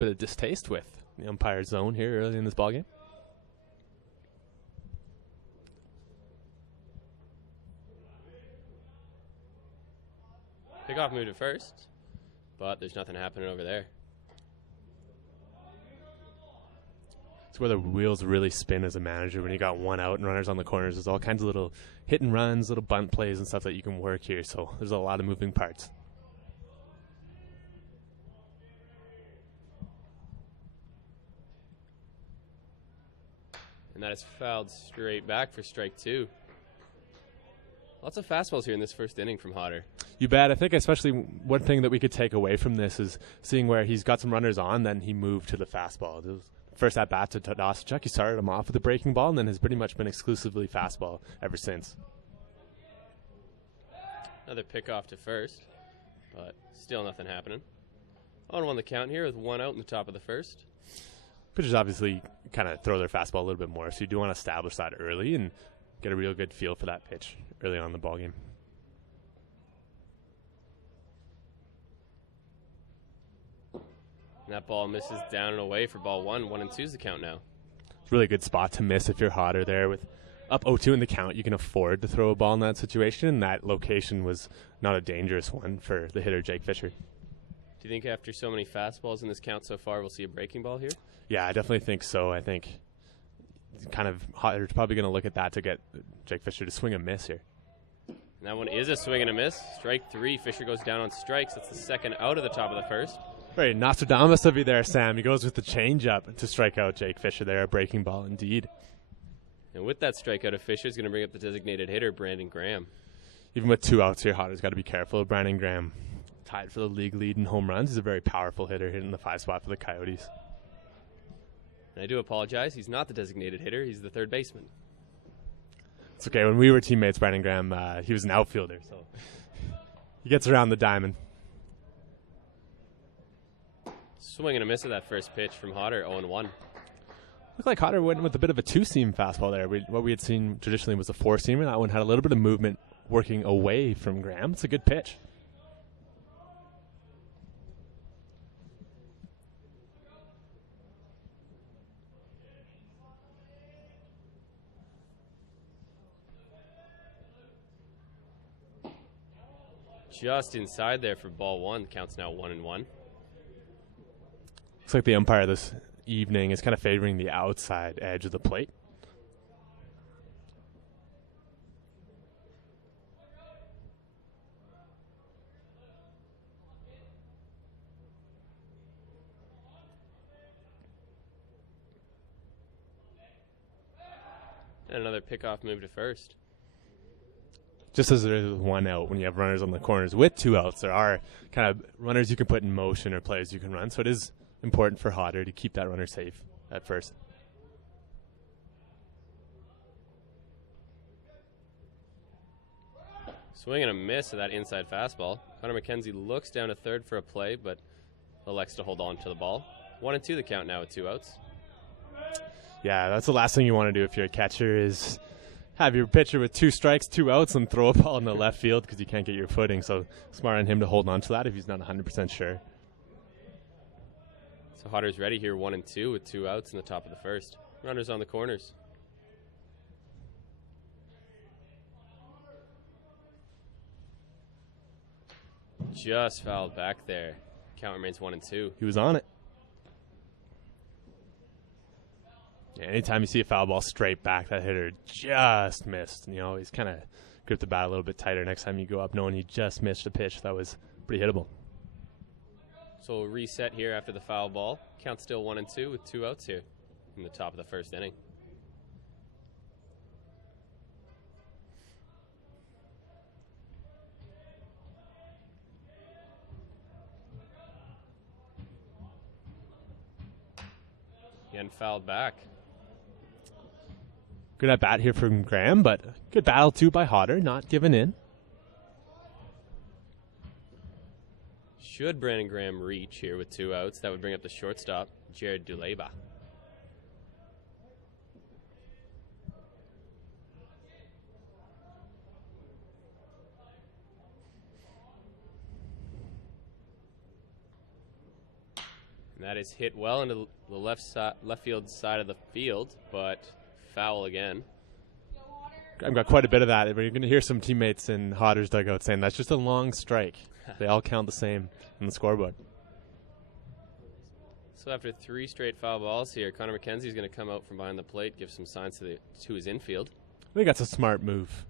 bit of distaste with the umpire's zone here early in this ballgame. Pickoff moved at first, but there's nothing happening over there. It's where the wheels really spin as a manager when you got one out and runners on the corners. There's all kinds of little hit and runs, little bunt plays and stuff that you can work here. So there's a lot of moving parts. And that is fouled straight back for strike two. Lots of fastballs here in this first inning from Hodder. You bet. I think especially one thing that we could take away from this is seeing where he's got some runners on, then he moved to the fastball. It was first at bat to Dosachuk, he started him off with a breaking ball and then has pretty much been exclusively fastball ever since. Another pickoff to first, but still nothing happening. 0-1 the count here with one out in the top of the first. Pitchers obviously kind of throw their fastball a little bit more, so you do want to establish that early and get a real good feel for that pitch early on in the ballgame. And that ball misses down and away for ball one. 1-2 is the count now. It's a really good spot to miss if you're Hodder there. With up 0-2 in the count, you can afford to throw a ball in that situation. That location was not a dangerous one for the hitter, Jake Fisher. Do you think after so many fastballs in this count so far, we'll see a breaking ball here? Yeah, I definitely think so. I think kind of Hodder's probably going to look at that to get Jake Fisher to swing a miss here. And that one is a swing and a miss. Strike three. Fisher goes down on strikes. That's the second out of the top of the first. Very Nostradamus of you there, Sam. He goes with the changeup to strike out Jake Fisher there. A breaking ball indeed. And with that strikeout of Fisher, is going to bring up the designated hitter, Brandon Graham. Even with two outs here, Hodder's got to be careful of Brandon Graham. Tied for the league lead in home runs. He's a very powerful hitter hitting the 5 spot for the Coyotes. And I do apologize. He's not the designated hitter. He's the third baseman. It's okay. When we were teammates, Brandon Graham, he was an outfielder, so he gets around the diamond. Swing and a miss of that first pitch from Hodder, 0-1. Looked like Hodder went with a bit of a two-seam fastball there. What we had seen traditionally was a four-seamer. That one had a little bit of movement working away from Graham. It's a good pitch. Just inside there for ball one. Counts now 1-1. Looks like the umpire this evening is kind of favoring the outside edge of the plate. And another pickoff move to first. Just as there is one out, when you have runners on the corners with two outs, there are kind of runners you can put in motion or plays you can run. So it is important for Hodder to keep that runner safe at first. Swing and a miss of that inside fastball. Connor McKenzie looks down to third for a play, but elects to hold on to the ball. 1-2 the count now with two outs. Yeah, that's the last thing you want to do if you're a catcher is have your pitcher with 2 strikes, 2 outs, and throw a ball in the left field because you can't get your footing. So smart on him to hold on to that if he's not 100% sure. So Hodder's ready here, 1-2 with 2 outs in the top of the first. Runners on the corners. Just fouled back there. Count remains 1-2. He was on it. Yeah, anytime you see a foul ball straight back, that hitter just missed. And you always kind of grip the bat a little bit tighter next time you go up, knowing he just missed a pitch that was pretty hittable. So we'll reset here after the foul ball. Count still 1-2 with 2 outs here in the top of the first inning. Again, fouled back. Good at bat here from Graham, but good battle too by Hodder, not giving in. Should Brandon Graham reach here with 2 outs, that would bring up the shortstop, Jared Duleba. And That is hit well into the left field side of the field, but foul again. I've got quite a bit of that. You're going to hear some teammates in Hodder's dugout saying that's just a long strike. They all count the same in the scorebook. So after 3 straight foul balls here, Connor McKenzie's going to come out from behind the plate, give some signs to his infield. I think that's a smart move.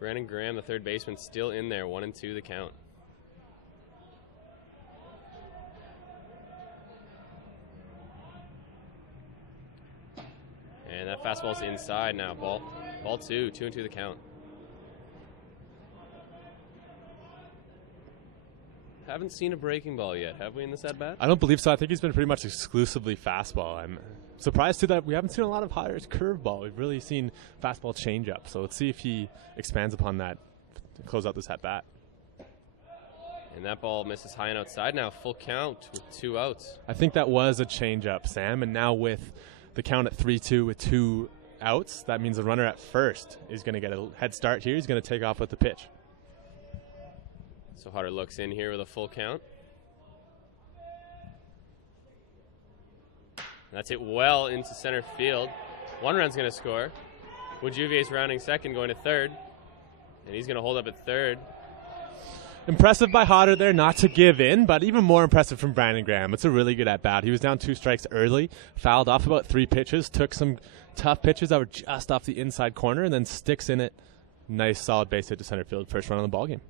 Brandon Graham, the third baseman, still in there, 1-2 the count. And that fastball's inside now. Ball 2, 2-2 the count. Haven't seen a breaking ball yet, have we, in this at bat? I don't believe so. I think he's been pretty much exclusively fastball. I'm surprised, too, that we haven't seen a lot of Hodder's curveball. We've really seen fastball changeup. So let's see if he expands upon that to close out this at bat. And that ball misses high and outside now. Full count with 2 outs. I think that was a changeup, Sam. And now with the count at 3-2 with 2 outs, that means the runner at first is going to get a head start here. He's going to take off with the pitch. So Hodder looks in here with a full count. That's hit well into center field. 1 run's going to score. Wojuvie's rounding second, going to third. And he's going to hold up at third. Impressive by Hodder there not to give in, but even more impressive from Brandon Graham. It's a really good at-bat. He was down 2 strikes early, fouled off about 3 pitches, took some tough pitches that were just off the inside corner, and then sticks in it. Nice, solid base hit to center field. First run on the ballgame.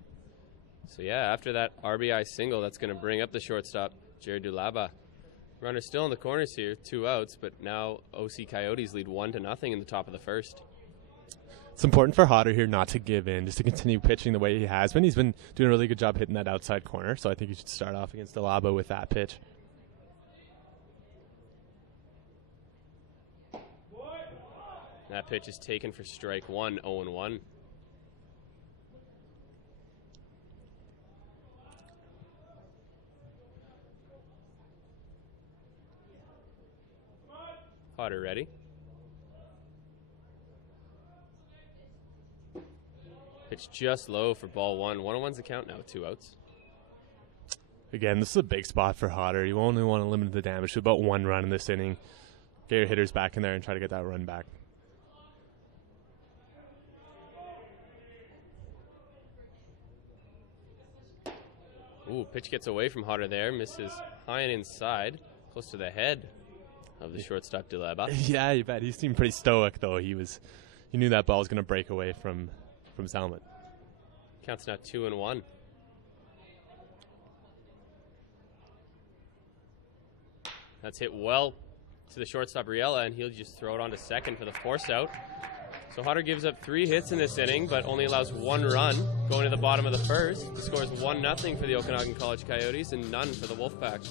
So, yeah, after that RBI single, that's going to bring up the shortstop, Jared Dulaba. Runner still in the corners here, 2 outs, but now OC Coyotes lead 1-0 in the top of the first. It's important for Hodder here not to give in, just to continue pitching the way he has been. He's been doing a really good job hitting that outside corner, so I think he should start off against Dulaba with that pitch. That pitch is taken for strike 1, 0-1. Hodder ready. Pitch just low for ball 1. 1-1's the count now with 2 outs. Again, this is a big spot for Hodder. You only want to limit the damage to about 1 run in this inning. Get your hitters back in there and try to get that run back. Ooh, pitch gets away from Hodder there. Misses high and inside. Close to the head of the shortstop, Dulaba. Yeah, you bet. He seemed pretty stoic, though. He knew that ball was going to break away from Zalmat. Counts now 2-1. That's hit well to the shortstop, Riella, and he'll just throw it on to second for the force out. So Hodder gives up 3 hits in this inning, but only allows 1 run going to the bottom of the first. The score is 1-0 for the Okanagan College Coyotes and none for the Wolfpack.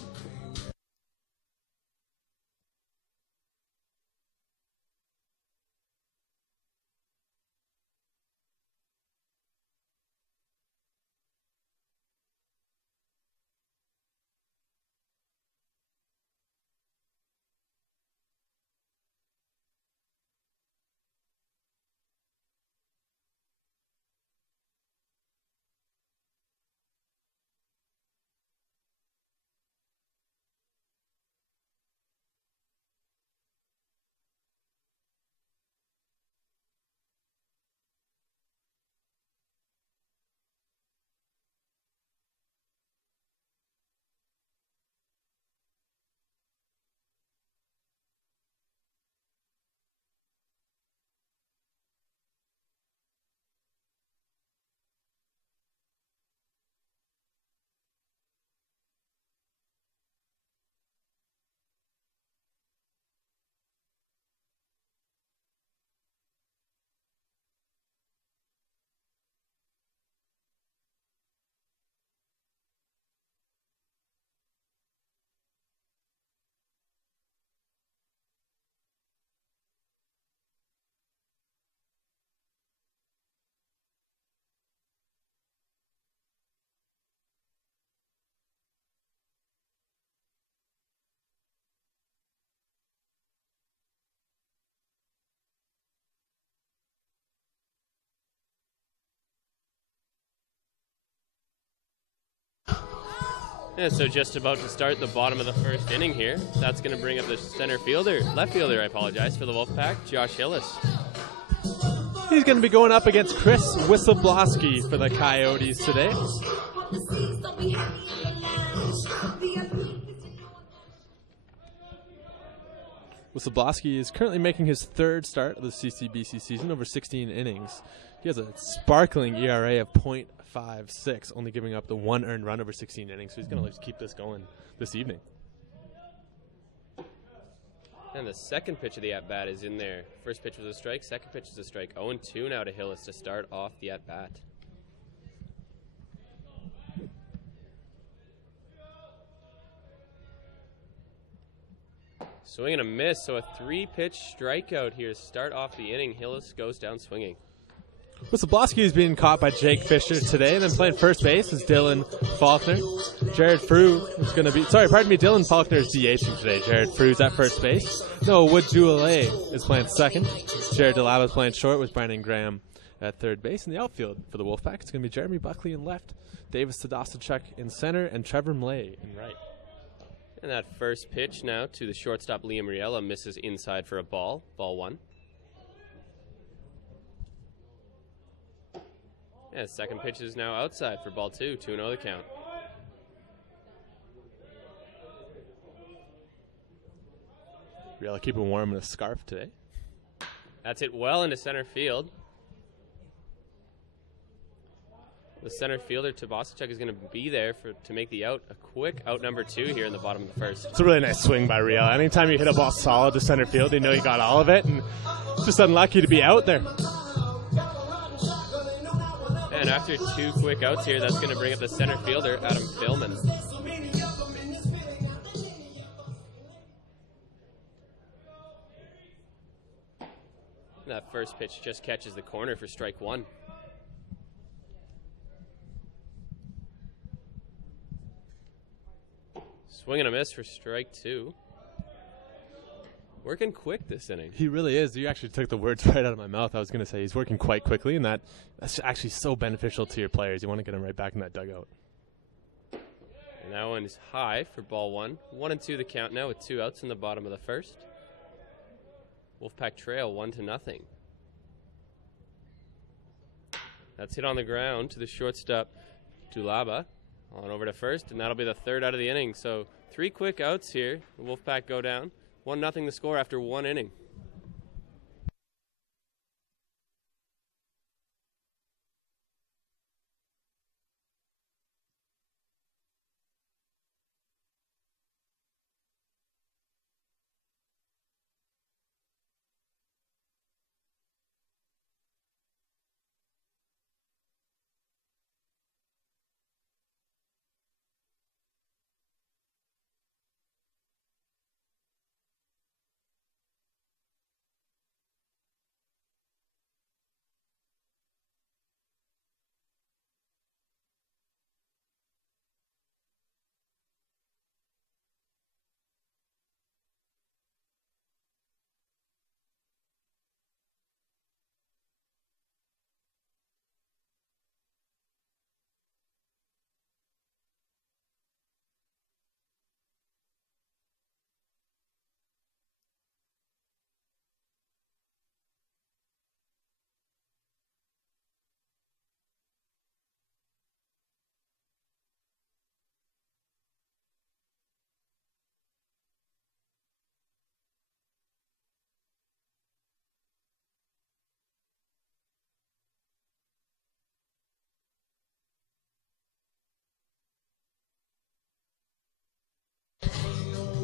And so just about to start the bottom of the first inning here. That's going to bring up the left fielder, I apologize, for the Wolfpack, Josh Hillis. He's going to be going up against Chris Wisloblosky for the Coyotes today. Wisloblosky is currently making his third start of the CCBC season over 16 innings. He has a sparkling ERA of .56, only giving up the 1 earned run over 16 innings. So he's going to just keep this going this evening. And the second pitch of the at-bat is in there. First pitch was a strike, second pitch is a strike. 0-2 now to Hillis to start off the at-bat. Swing and a miss, so a 3-pitch strikeout here to start off the inning. Hillis goes down swinging. Wisloblosky is being caught by Jake Fisher today, and then playing first base is Dylan Faulkner. Jared Frew is going to be, Dylan Faulkner is DHing today. Jared Frew's at first base. Noah Wood-Joulet is playing second. Jared DeLava is playing short with Brandon Graham at third base. In the outfield for the Wolfpack, it's going to be Jeremy Buckley in left, Davis Tadasachuk in center, and Trevor Mlay in right. And that first pitch now to the shortstop Liam Riella misses inside for a ball. Ball 1. And second pitch is now outside for ball 2. 2-0 the count. Riella keeping warm in a scarf today. That's hit well into center field. The center fielder, Tadasachuk, is going to be there to make the out. A quick out number 2 here in the bottom of the first. It's a really nice swing by Riella. Anytime you hit a ball solid to center field, you know you got all of it, and just unlucky to be out there. And after 2 quick outs here, that's going to bring up the center fielder, Adam Philman. And that first pitch just catches the corner for strike 1. Swing and a miss for strike 2. Working quick this inning. He really is. You actually took the words right out of my mouth. I was going to say he's working quite quickly, and that's actually so beneficial to your players. You want to get them right back in that dugout. And that one is high for ball 1. 1-2 the count now with 2 outs in the bottom of the first. Wolfpack trail 1-0. That's hit on the ground to the shortstop, Dulaba. On over to first, and that'll be the 3rd out of the inning. So 3 quick outs here. The Wolfpack go down. 1-0 the score after 1 inning.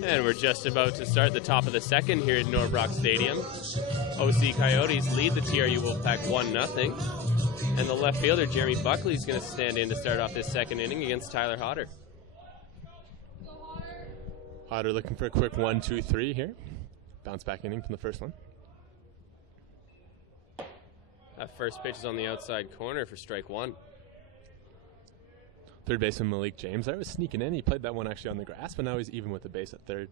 And we're just about to start the top of the second here at Norbrock Stadium. OC Coyotes lead the TRU Wolfpack 1-0. And the left fielder, Jeremy Buckley, is going to stand in to start off this second inning against Tyler Hodder. Hodder looking for a quick 1-2-3 here. Bounce back inning from the first one. That first pitch is on the outside corner for strike 1. Third baseman Malik James. I was sneaking in. He played that one actually on the grass, but now he's even with the base at third.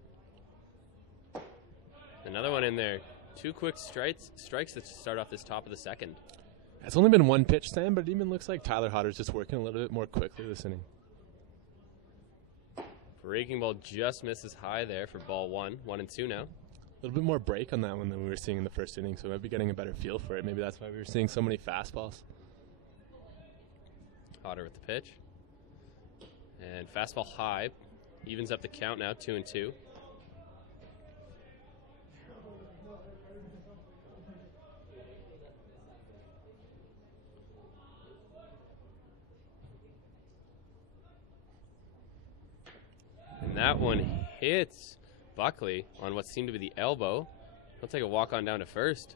Another one in there. 2 quick strikes to start off this top of the second. It's only been 1 pitch, Sam, but it even looks like Tyler Hodder's just working a little bit more quickly this inning. Breaking ball just misses high there for ball 1. 1-2 now. A little bit more break on that one than we were seeing in the first inning, so we might be getting a better feel for it. Maybe that's why we were seeing so many fastballs. Hodder with the pitch. And fastball high. Evens up the count now, 2-2. And that one hits Buckley on what seemed to be the elbow. He'll take a walk on down to first.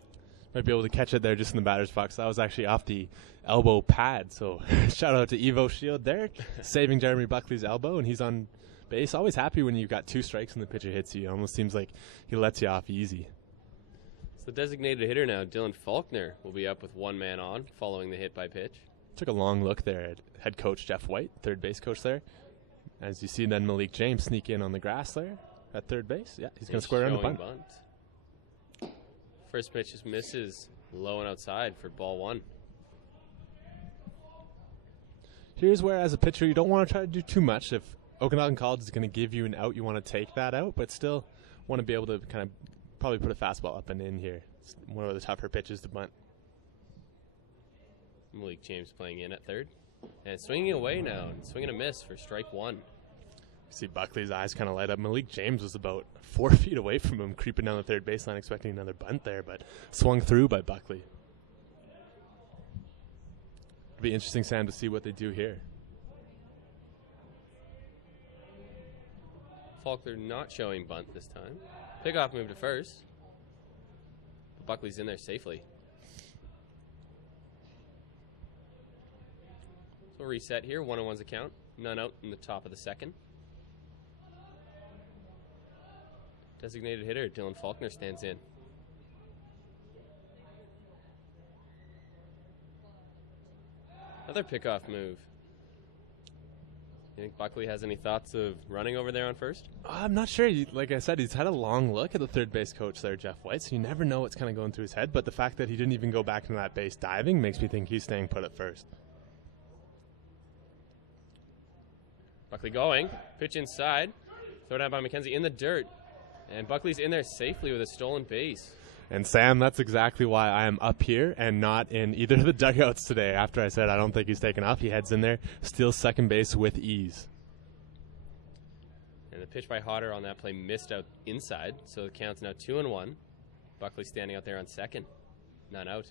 Might be able to catch it there just in the batter's box. That was actually off the elbow pad. So shout out to Evo Shield there, saving Jeremy Buckley's elbow, and he's on base. Always happy when you've got 2 strikes and the pitcher hits you. It almost seems like he lets you off easy. So the designated hitter now, Dylan Faulkner, will be up with 1 man on following the hit by pitch. Took a long look there at head coach Jeff White, third base coach there. As you see then Malik James sneak in on the grass there at third base. Yeah, he's going to square around the bunt. First pitch just misses low and outside for ball 1. Here's where, as a pitcher, you don't want to try to do too much. If Okanagan College is going to give you an out, you want to take that out, but still want to be able to kind of probably put a fastball up and in here. It's one of the tougher pitches to bunt. Malik James playing in at third. And swinging away now. Swing and a miss for strike 1. See Buckley's eyes kind of light up. Malik James was about 4 feet away from him, creeping down the third baseline, expecting another bunt there, but swung through by Buckley. It'll be interesting, Sam, to see what they do here. Faulkner not showing bunt this time. Pickoff move to first. But Buckley's in there safely. So reset here, 1-1's a count. None out in the top of the second. Designated hitter Dylan Faulkner stands in. Another pickoff move. You think Buckley has any thoughts of running over there on first? I'm not sure. Like I said, he's had a long look at the third base coach there, Jeff White, so you never know what's kind of going through his head, but the fact that he didn't even go back into that base diving makes me think he's staying put at first. Buckley going. Pitch inside. Throw down by McKenzie in the dirt. And Buckley's in there safely with a stolen base. And Sam, that's exactly why I am up here and not in either of the dugouts today. After I said I don't think he's taken off, he heads in there, steals second base with ease. And the pitch by Hodder on that play missed out inside, so the count's now 2-1. Buckley standing out there on second. None out.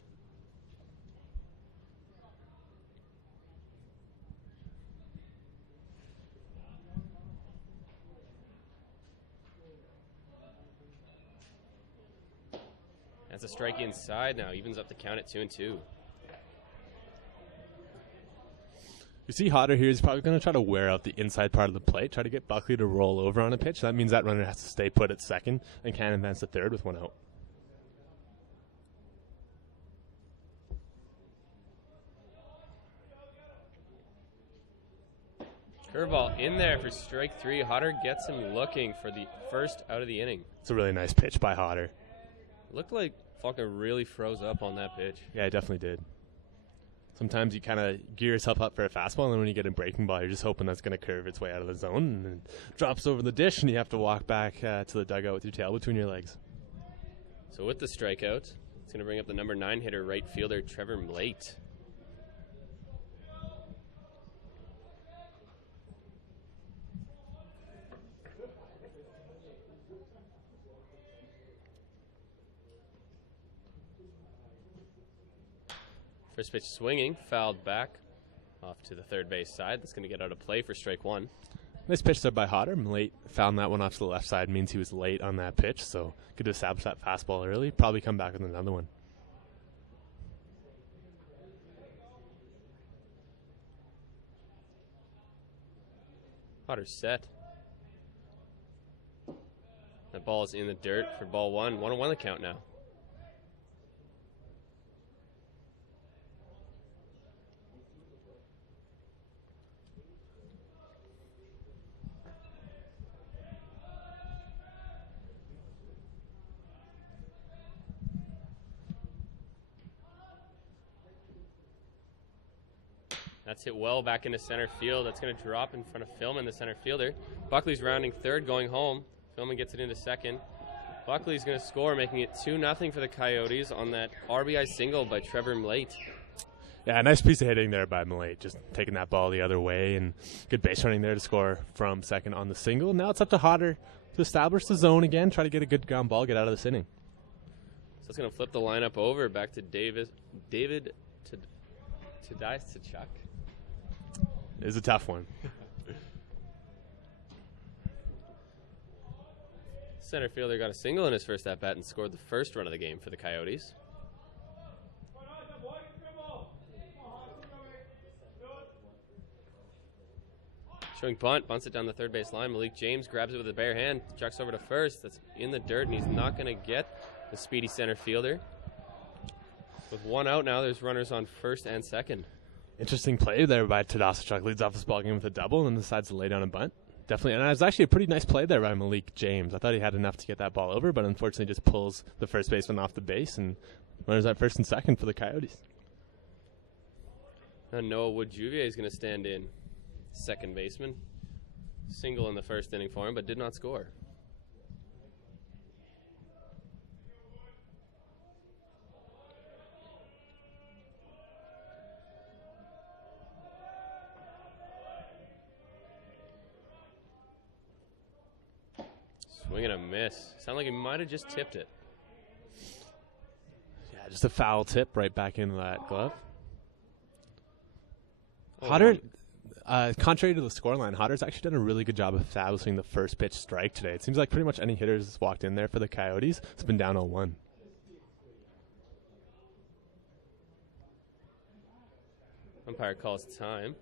That's a strike inside now. Evens up the count at 2-2. You see Hodder here, he's probably going to try to wear out the inside part of the plate, try to get Buckley to roll over on a pitch. That means that runner has to stay put at second and can't advance to third with 1 out. Curveball in there for strike 3. Hodder gets him looking for the first out of the inning. It's a really nice pitch by Hodder. Looked like Faulkner really froze up on that pitch. Yeah, it definitely did. Sometimes you kind of gear yourself up for a fastball, and then when you get a breaking ball, you're just hoping that's going to curve its way out of the zone, and then drops over the dish, and you have to walk back to the dugout with your tail between your legs. So with the strikeout, it's going to bring up the number 9 hitter, right fielder Trevor Mlate. First pitch swinging, fouled back off to the third base side. That's going to get out of play for strike 1. Nice pitch there by Hodder. Late found that one off to the left side. Means he was late on that pitch, so good to establish that fastball early. Probably come back with another one. Hodder's set. That ball is in the dirt for ball 1. 1-1 the count now. That's hit well back into center field. That's going to drop in front of Philman, the center fielder. Buckley's rounding third, going home. Philman gets it into second. Buckley's going to score, making it 2-0 for the Coyotes on that RBI single by Trevor Mlate. Yeah, nice piece of hitting there by Mlate, just taking that ball the other way, and good base running there to score from second on the single. Now it's up to Hodder to establish the zone again, try to get a good ground ball, get out of this inning. So it's going to flip the lineup over back to David Tadai-Sachuk. It is a tough one. Center fielder got a single in his first at-bat and scored the first run of the game for the Coyotes. Showing bunt, bunts it down the third base line. Malik James grabs it with a bare hand, chucks over to first. That's in the dirt, and he's not going to get the speedy center fielder. With one out now, there's runners on first and second. Interesting play there by Tadasachuk. Leads off this ball game with a double and then decides to lay down a bunt. Definitely, and it was actually a pretty nice play there by Malik James. I thought he had enough to get that ball over, but unfortunately just pulls the first baseman off the base, and runners at first and second for the Coyotes. And Noah Wood-Juvier is going to stand in. Second baseman. Single in the first inning for him, but did not score. Swing and a miss. Sounded like he might have just tipped it. Yeah, just a foul tip right back into that glove. Hodder, contrary to the scoreline, Hodder's actually done a really good job of establishing the first pitch strike today. It seems like pretty much any hitters that's walked in there for the Coyotes has been down 0-1. Umpire calls time.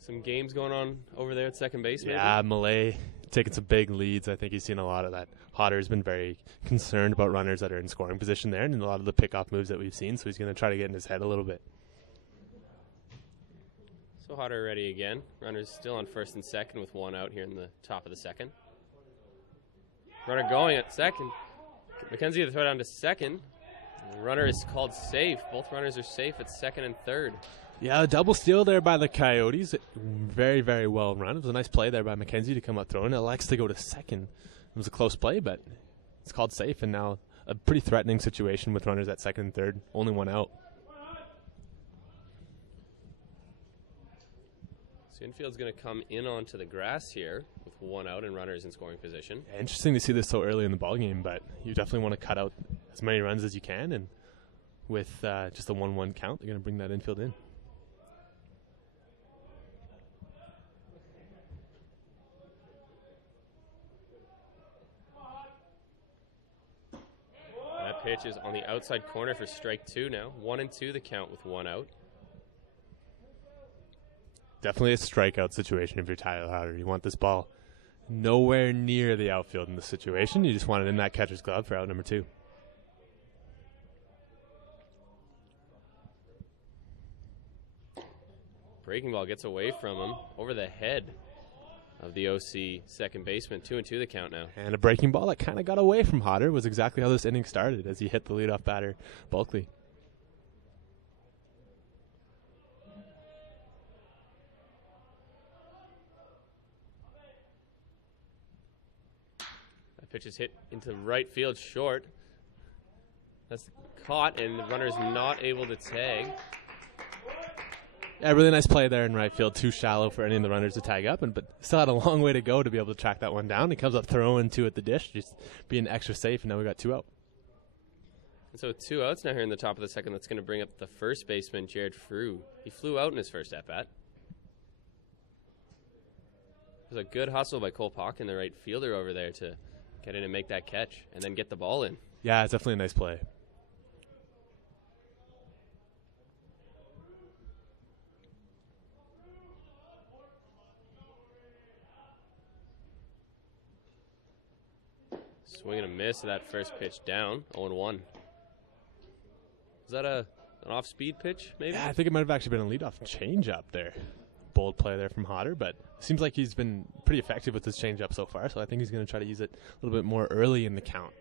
Some games going on over there at second base, maybe? Yeah, Malay taking some big leads. I think he's seen a lot of that. Hodder's been very concerned about runners that are in scoring position there and a lot of the pickoff moves that we've seen, so he's going to try to get in his head a little bit. So Hodder ready again. Runners still on first and second with one out here in the top of the second. Runner going at second. McKenzie to throw down to second. The runner is called safe. Both runners are safe at second and third. Yeah, a double steal there by the Coyotes. Very, very well run. It was a nice play there by McKenzie to come up throwing. It likes to go to second. It was a close play, but it's called safe, and now a pretty threatening situation with runners at second and third. Only one out. So infield's going to come in onto the grass here with one out and runners in scoring position. Yeah, interesting to see this so early in the ballgame, but you definitely want to cut out as many runs as you can, and with just a 1-1 count, they're going to bring that infield in. That pitch is on the outside corner for strike two now. 1-2 the count with one out. Definitely a strikeout situation if you're Tyler Hodder. You want this ball nowhere near the outfield in this situation. You just want it in that catcher's glove for out number 2. Breaking ball gets away from him over the head of the OC second baseman. 2-2 the count now. And a breaking ball that kind of got away from Hodder was exactly how this inning started as he hit the leadoff batter, Bulkley. That pitch is hit into right field short. That's caught, and the runner's not able to tag. Yeah, really nice play there in right field. Too shallow for any of the runners to tag up, but still had a long way to go to be able to track that one down. He comes up throwing 2 at the dish, just being extra safe, and now we got 2 out. And so 2 outs now here in the top of the second. That's going to bring up the first baseman, Jared Frew. He flew out in his first at-bat. It was a good hustle by Cole Pock and the right fielder over there to get in and make that catch and then get the ball in. Yeah, it's definitely a nice play. Swing and a miss to that first pitch down, 0-1. Was that an off-speed pitch, maybe? Yeah, I think it might have actually been a leadoff change-up there. Bold play there from Hodder, but it seems like he's been pretty effective with his change-up so far, so I think he's going to try to use it a little bit more early in the count.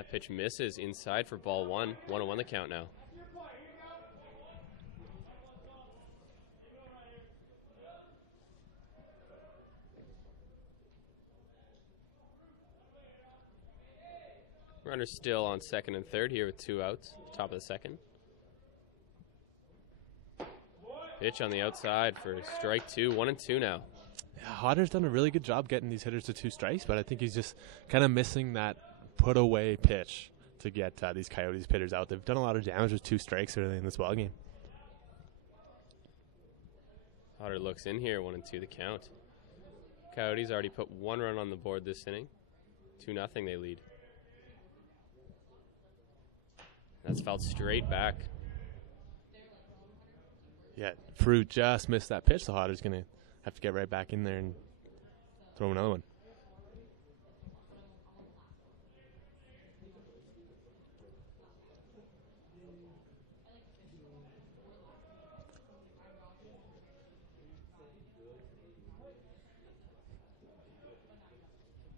That pitch misses inside for ball one. 1-1 the count now. Runner still on second and third here with 2 outs. Top of the second. Pitch on the outside for strike 2. 1-2 now. Yeah, Hodder's done a really good job getting these hitters to 2 strikes, but I think he's just kind of missing that put-away pitch to get these Coyotes hitters out. They've done a lot of damage with 2 strikes early in this ballgame. Hodder looks in here. 1-2 the count. Coyotes already put 1 run on the board this inning. 2-0 they lead. That's fouled straight back. Yeah, Fruit just missed that pitch, so Hodder's going to have to get right back in there and throw another one.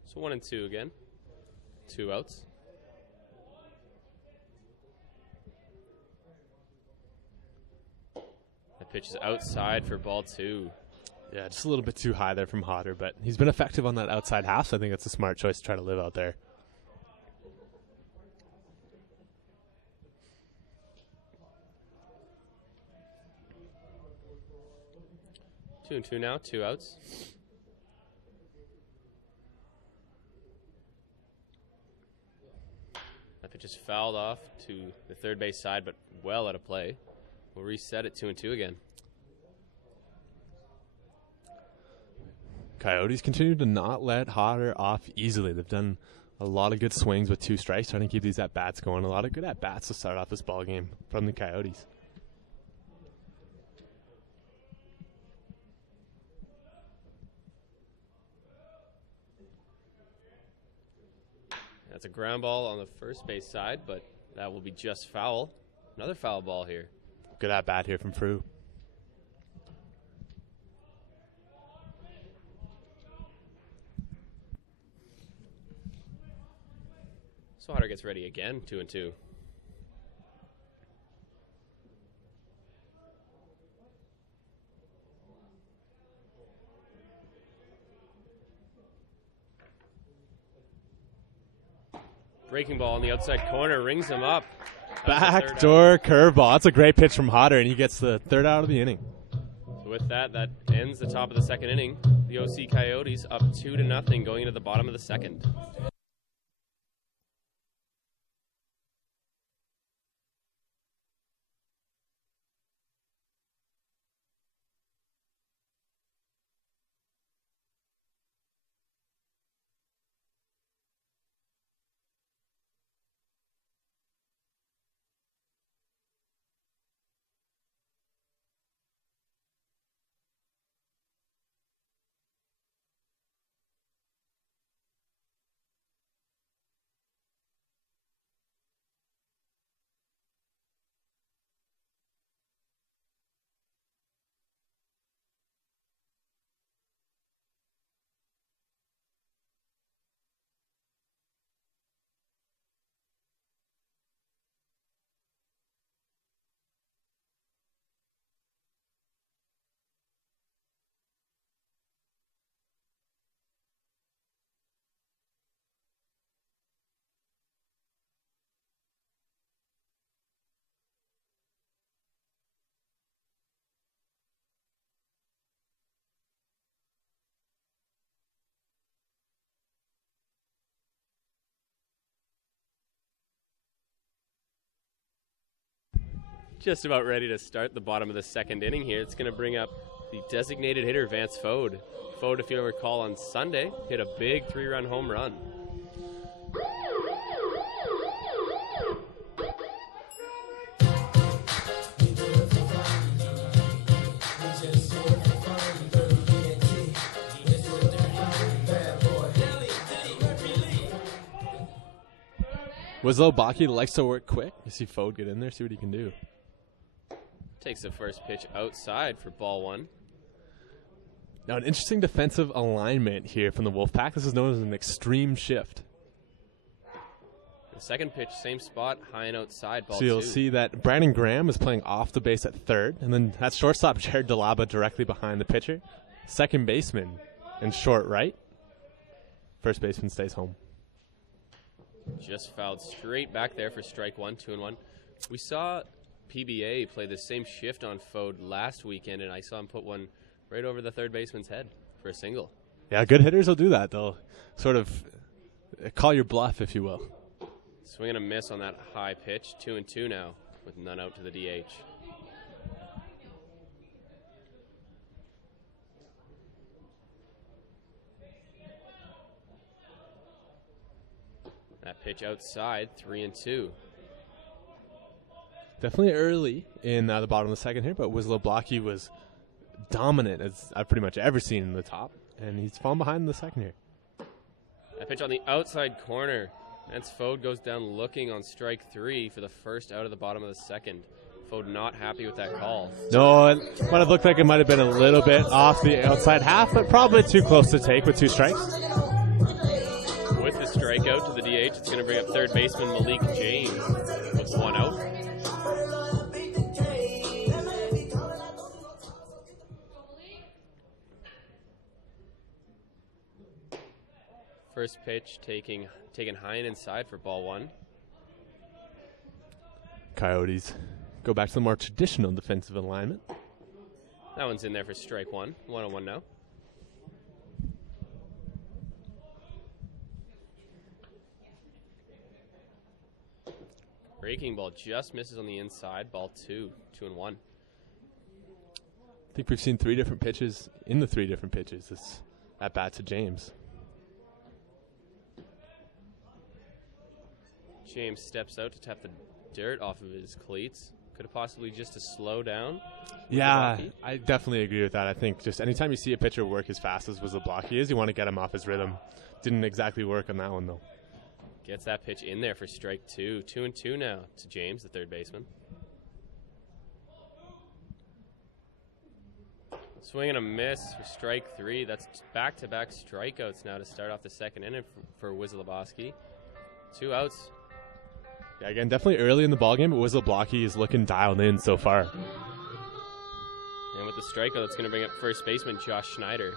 So 1-2 again. 2 outs. Pitch is outside for ball 2. Yeah, just a little bit too high there from Hodder, but he's been effective on that outside half, so I think that's a smart choice to try to live out there. Two and two now, 2 outs. That pitch is fouled off to the third base side, but well out of play. We'll reset it 2-2 again. Coyotes continue to not let Hodder off easily. They've done a lot of good swings with 2 strikes, trying to keep these at-bats going. A lot of good at-bats to start off this ball game from the Coyotes. That's a ground ball on the first base side, but that will be just foul. Another foul ball here. Good at-bat here from Frew. So Hodder gets ready again, 2-2. Breaking ball on the outside corner, rings him up. Backdoor curveball. That's a great pitch from Hodder, and he gets the 3rd out of the inning. So with that, that ends the top of the second inning. The OC Coyotes up 2-0 going into the bottom of the second. Just about ready to start the bottom of the second inning here. It's going to bring up the designated hitter, Vance Fode. Fode, if you'll recall, on Sunday, hit a big 3-run home run. Winslow Baki likes to work quick. You see Fode get in there, see what he can do. Takes the first pitch outside for ball 1. Now, an interesting defensive alignment here from the Wolfpack. This is known as an extreme shift. The second pitch, same spot, high and outside, ball So you'll 2. see that Brandon Graham is playing off the base at third, and then that's shortstop Jared DeLaba directly behind the pitcher. Second baseman and short right. First baseman stays home. Just fouled straight back there for strike 1, 2-1. We saw PBA play the same shift on Fode last weekend, and I saw him put one right over the third baseman's head for a single. Yeah, good hitters will do that. They'll sort of call your bluff, if you will. Swing and a miss on that high pitch. 2-2 now with none out to the DH. That pitch outside, 3-2. Definitely early in the bottom of the second here, but Wislow Blocky was dominant as I've pretty much ever seen in the top, and he's fallen behind in the second here. That pitch on the outside corner. Hence Fode goes down looking on strike 3 for the first out of the bottom of the second. Fode not happy with that call. No, it might have looked like it might have been a little bit off the outside half, but probably too close to take with 2 strikes. With the strikeout to the DH, it's going to bring up third baseman Malik James with 1 out. First pitch taken high and inside for ball 1. Coyotes go back to the more traditional defensive alignment. That one's in there for strike 1. 1-1 now. Breaking ball just misses on the inside. Ball 2, 2-1. I think we've seen 3 different pitches in the 3 different pitches. It's at bat to James. James steps out to tap the dirt off of his cleats. Could have possibly just a slow down. Yeah, I definitely agree with that. I think just anytime you see a pitcher work as fast as Wislow-Blocky is, you want to get him off his rhythm. Didn't exactly work on that one, though. Gets that pitch in there for strike 2. 2-2 now to James, the third baseman. Swing and a miss for strike 3. That's back-to-back strikeouts now to start off the second inning for Wislow-Blocky. 2 outs. Yeah, again, definitely early in the ballgame, but Wislow-Blocky is looking dialed in so far. And with the strikeout, that's going to bring up first baseman Josh Schneider.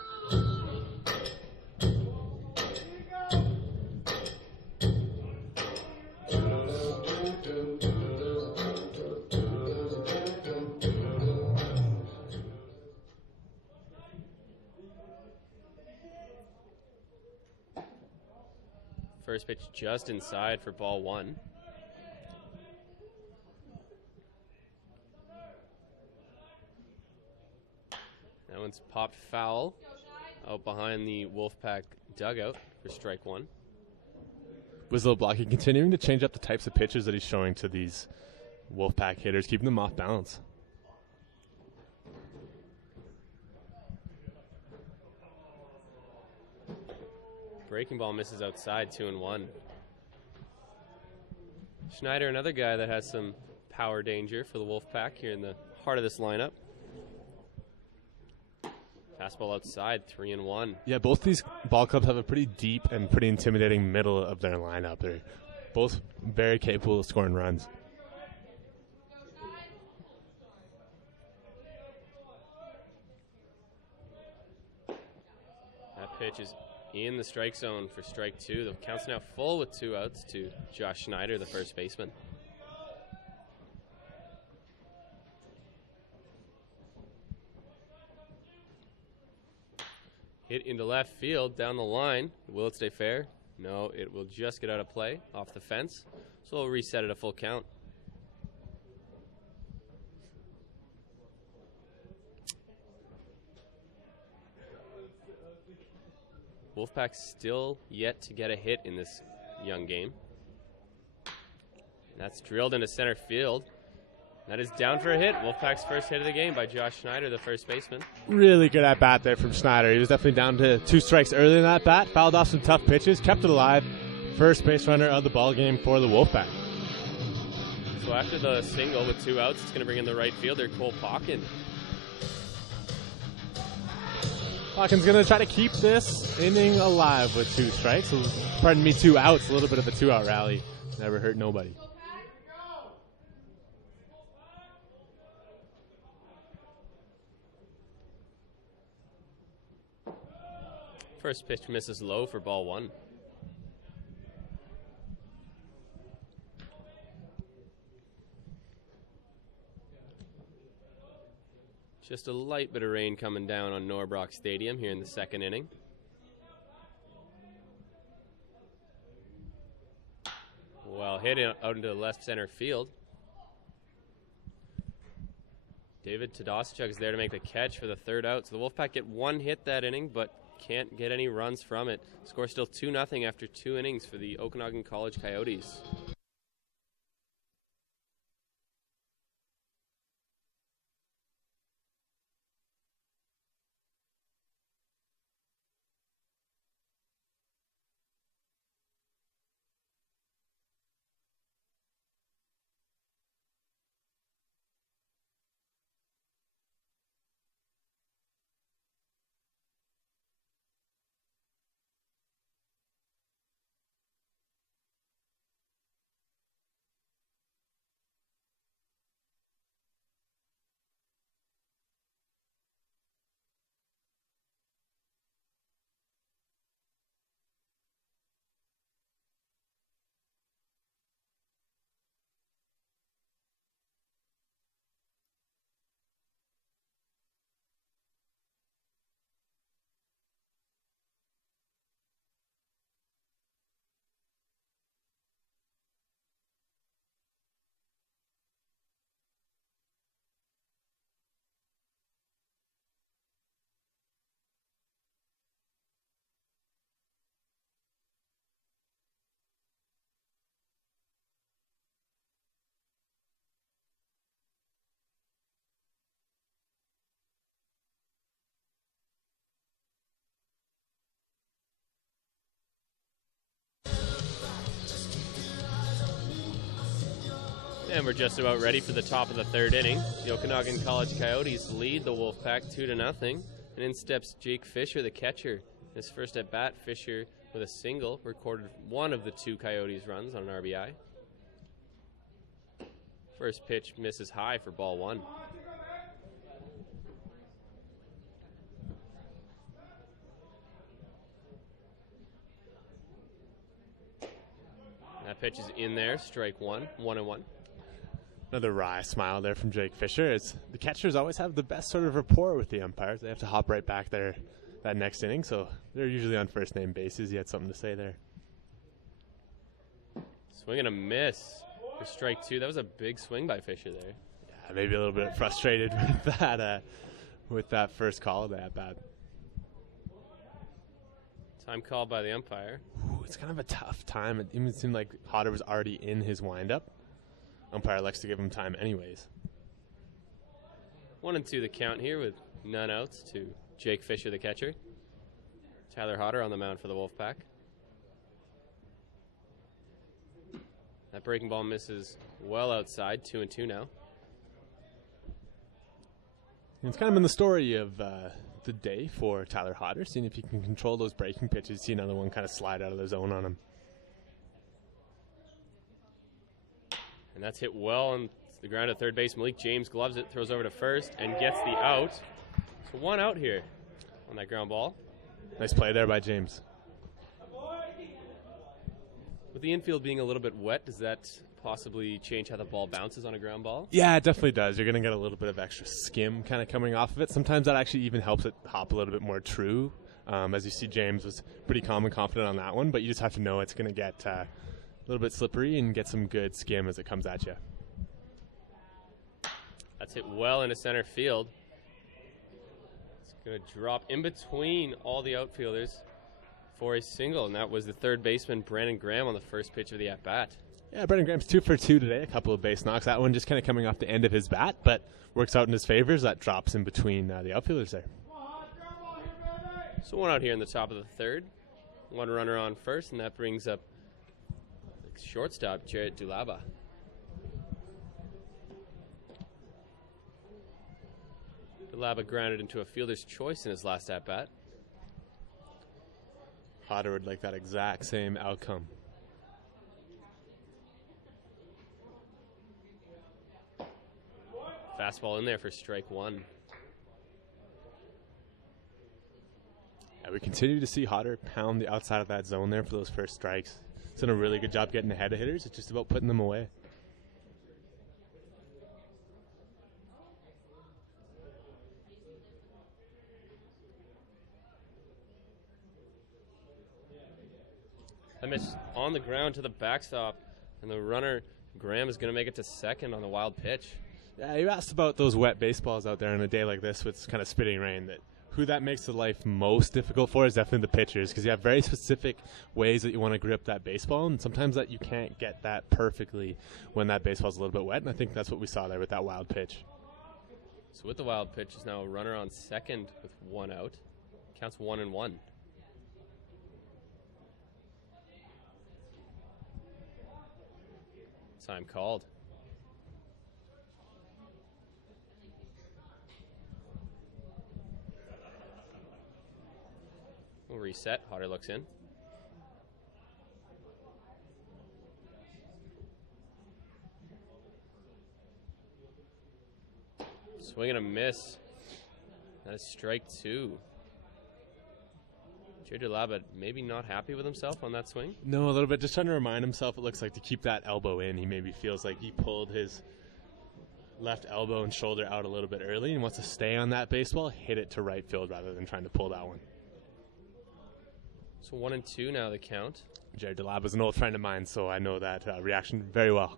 First pitch just inside for ball 1. That one's popped foul out behind the Wolfpack dugout for strike 1. Wislow-Blocky continuing to change up the types of pitches that he's showing to these Wolfpack hitters, keeping them off balance. Breaking ball misses outside, 2-1. Schneider, another guy that has some power danger for the Wolfpack here in the heart of this lineup. Fastball outside, 3-1. Yeah, both these ball clubs have a pretty deep and pretty intimidating middle of their lineup. They're both very capable of scoring runs. That pitch is in the strike zone for strike 2. The count's now full with 2 outs to Josh Schneider, the first baseman. Hit into left field, down the line. Will it stay fair? No, it will just get out of play, off the fence. So we'll reset it a full count. Wolfpack still yet to get a hit in this young game. That's drilled into center field. That is down for a hit. Wolfpack's first hit of the game by Josh Schneider, the first baseman. Really good at bat there from Schneider. He was definitely down to 2 strikes early in that bat. Fouled off some tough pitches, kept it alive. First base runner of the ball game for the Wolfpack. So after the single with 2 outs, it's going to bring in the right fielder, Cole Pauken. Hawkins going to try to keep this inning alive with 2 strikes. So, pardon me, 2 outs. A little bit of a 2-out rally. Never hurt nobody. First pitch misses low for ball 1. Just a light bit of rain coming down on Norbrock Stadium here in the 2nd inning. Well hit out into the left center field. David Tadaschuk is there to make the catch for the 3rd out. So the Wolfpack get 1 hit that inning, but can't get any runs from it. Score still 2-0 after 2 innings for the Okanagan College Coyotes. And we're just about ready for the top of the 3rd inning. The Okanagan College Coyotes lead the Wolfpack 2-0. And in steps Jake Fisher, the catcher. His first at bat, Fisher with a single, recorded 1 of the 2 Coyotes runs on an RBI. First pitch misses high for ball 1. That pitch is in there, strike 1, 1-1. Another wry smile there from Jake Fisher. The catchers always have the best sort of rapport with the umpires. They have to hop right back there that next inning, so they're usually on first name basis. He had something to say there. Swing and a miss for strike 2. That was a big swing by Fisher there. Yeah, maybe a little bit frustrated with that first call of that bat. Time called by the umpire. Ooh, it's kind of a tough time. It even seemed like Hodder was already in his windup. Umpire likes to give him time anyways. 1-2 the count here with none outs to Jake Fisher, the catcher. Tyler Hodder on the mound for the Wolfpack. That breaking ball misses well outside, 2-2 now. It's kind of been the story of the day for Tyler Hodder, seeing if he can control those breaking pitches. See another one kind of slide out of the zone on him. And that's hit well on the ground at third base. Malik James gloves it, throws over to first, and gets the out. So 1 out here on that ground ball. Nice play there by James. With the infield being a little bit wet, does that possibly change how the ball bounces on a ground ball? Yeah, it definitely does. You're going to get a little bit of extra skim kind of coming off of it. Sometimes that actually even helps it hop a little bit more true. As you see, James was pretty calm and confident on that one, but you just have to know it's going to get a little bit slippery and get some good skim as it comes at you. That's hit well into center field. It's going to drop in between all the outfielders for a single, and that was the third baseman, Brandon Graham, on the first pitch of the at-bat. Yeah, Brandon Graham's 2 for 2 today, a couple of base knocks. That one just kind of coming off the end of his bat, but works out in his favor as that drops in between the outfielders there. So 1 out here in the top of the 3rd. 1 runner on first, and that brings up shortstop Jarrett Dulaba. Dulaba grounded into a fielder's choice in his last at-bat. Hodder would like that exact same outcome. Fastball in there for strike one. Yeah, we continue to see Hodder pound the outside of that zone there for those first strikes. He's done a really good job getting ahead of hitters. It's just about putting them away. I miss on the ground to the backstop, and the runner, Graham, is going to make it to second on the wild pitch. Yeah, you asked about those wet baseballs out there on a day like this with kind of spitting rain. That who that makes the life most difficult for is definitely the pitchers, because you have very specific ways that you want to grip that baseball, and sometimes that you can't get that perfectly when that baseball's a little bit wet, and I think that's what we saw there with that wild pitch. So with the wild pitch is now a runner on second with one out. Counts 1-1. Time called. We'll reset. Hodder looks in. Swing and a miss. That is strike two. J.J. Labba maybe not happy with himself on that swing. No, a little bit. Just trying to remind himself, it looks like, to keep that elbow in. He maybe feels like he pulled his left elbow and shoulder out a little bit early and wants to stay on that baseball, hit it to right field rather than trying to pull that one. So 1-2 now the count. Jared DeLab is an old friend of mine, so I know that reaction very well.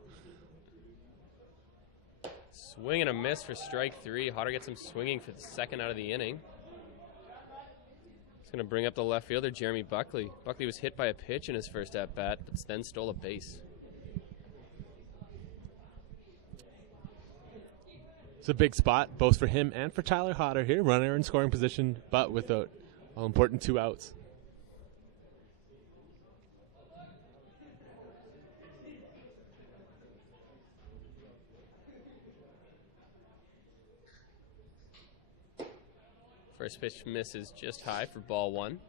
Swing and a miss for strike three. Hodder gets him swinging for the second out of the inning. He's going to bring up the left fielder, Jeremy Buckley. Buckley was hit by a pitch in his first at-bat, but then stole a base. It's a big spot, both for him and for Tyler Hodder here. Runner in scoring position, but with an all-important 2 outs. First pitch misses just high for ball one.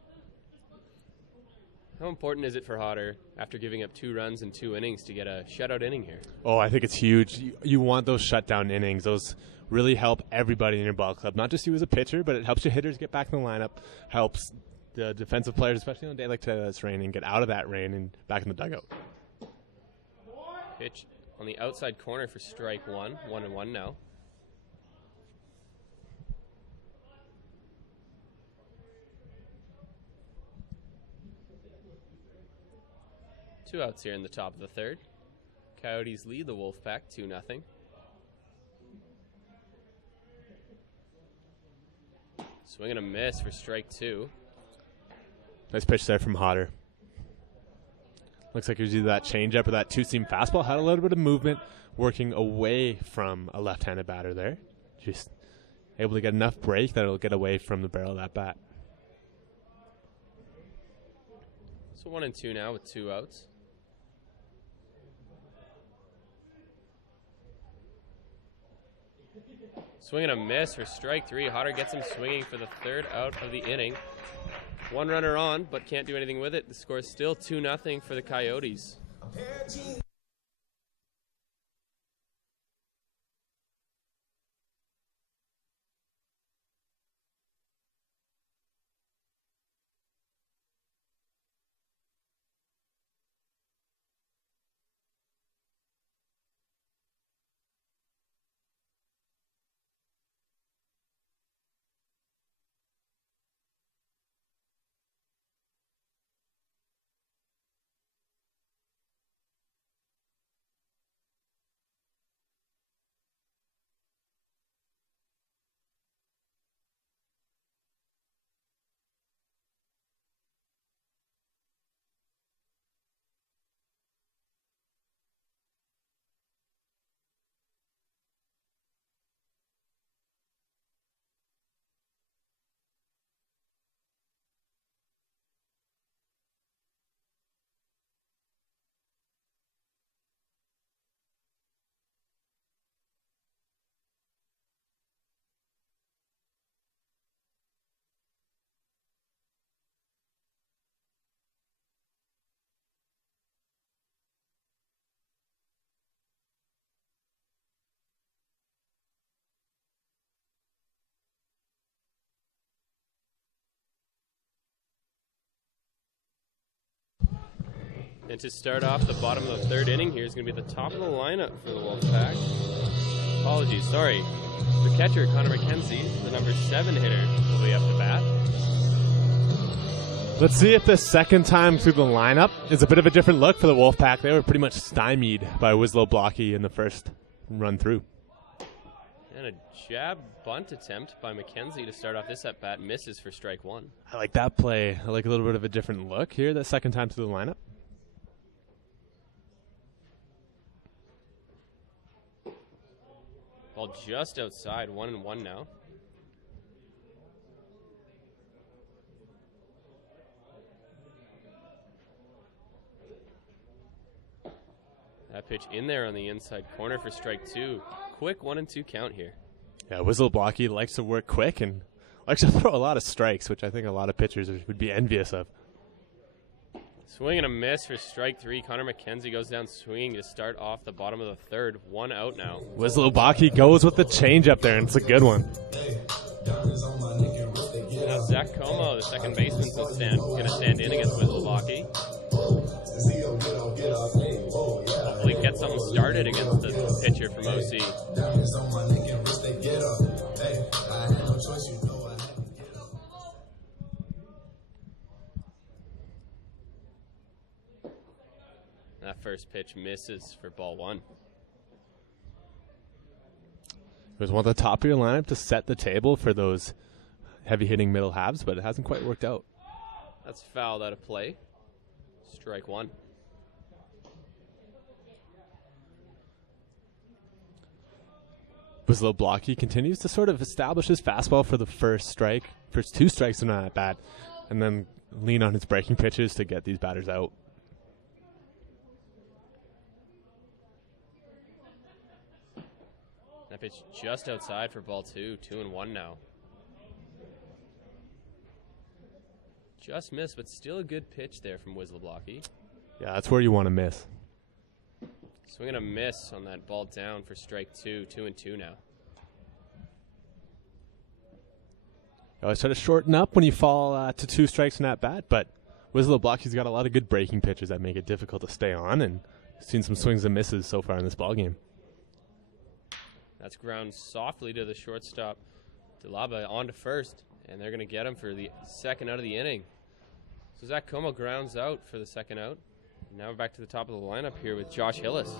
How important is it for Hodder, after giving up 2 runs in 2 innings, to get a shutout inning here? Oh, I think it's huge. You want those shutdown innings. Those really help everybody in your ball club, not just you as a pitcher, but it helps your hitters get back in the lineup, helps the defensive players, especially on a day like today that's raining, get out of that rain and back in the dugout. Pitch on the outside corner for strike one. 1-1 now. Two outs here in the top of the third. Coyotes lead the Wolfpack 2-0. Swing and a miss for strike two. Nice pitch there from Hodder. Looks like it was either that changeup or that two-seam fastball. Had a little bit of movement working away from a left-handed batter there. Just able to get enough break that it'll get away from the barrel of that bat. So 1-2 now with 2 outs. Swing and a miss for strike three. Hodder gets him swinging for the 3rd out of the inning. 1 runner on, but can't do anything with it. The score is still 2-0 for the Coyotes. And to start off the bottom of the third inning here is going to be the top of the lineup for the Wolfpack. Apologies, sorry. The catcher, Connor McKenzie, the number 7 hitter, will be up to bat. Let's see if the second time through the lineup is a bit of a different look for the Wolfpack. They were pretty much stymied by Winslow Blocky in the first run through. And a jab bunt attempt by McKenzie to start off this at-bat misses for strike 1. I like that play. I like a little bit of a different look here the second time through the lineup. Ball just outside, 1-1 now. That pitch in there on the inside corner for strike 2. Quick 1-2 count here. Yeah, Winslow Blocky likes to work quick and likes to throw a lot of strikes, which I think a lot of pitchers would be envious of. Swing and a miss for strike 3. Connor McKenzie goes down swinging to start off the bottom of the third. 1 out now. Winslow Blocky goes with the changeup there, and it's a good one. Now Zach Como, the second baseman, going to stand in against Winslow Blocky. Hopefully get something started against the pitcher from OC. That first pitch misses for ball 1. It was one of the top of your lineup to set the table for those heavy-hitting middle halves, but it hasn't quite worked out. That's fouled out of play. Strike 1. Winslow Blocky continues to sort of establish his fastball for the first 2 strikes are not that bad, and then lean on his breaking pitches to get these batters out. That pitch just outside for ball 2. 2-1 now. Just missed, but still a good pitch there from Winslow Blocky. Yeah, that's where you want to miss. Swing and a miss on that ball down for strike 2. 2-2 now. You always try to shorten up when you fall to 2 strikes in that bat, but Winslow Blocky's got a lot of good breaking pitches that make it difficult to stay on, and seen some swings and misses so far in this ballgame. That's ground softly to the shortstop. Delaba on to first, and they're going to get him for the second out of the inning. So Zach Como grounds out for the second out. Now we're back to the top of the lineup here with Josh Hillis.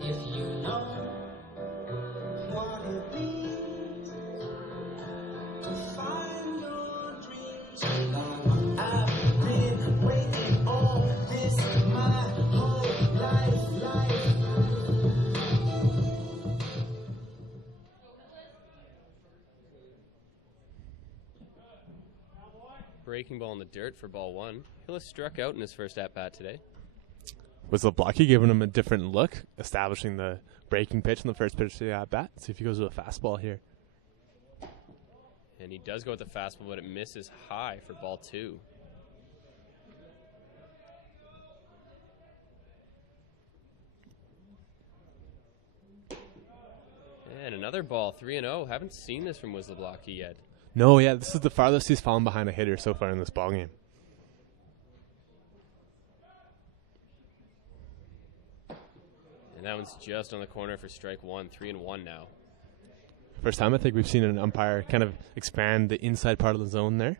If you know what it means to find your dreams, I've been waiting on this my whole life. Breaking ball in the dirt for ball 1. Hillis struck out in his first at-bat today. Winslow Blocky giving him a different look, establishing the breaking pitch in the first pitch of the at-bat. See if he goes with a fastball here. And he does go with the fastball, but it misses high for ball 2. And another ball, 3-0. Haven't seen this from Winslow Blocky yet. No, yeah, this is the farthest he's fallen behind a hitter so far in this ballgame. And that one's just on the corner for strike 1. 3-1 now. First time I think we've seen an umpire kind of expand the inside part of the zone there.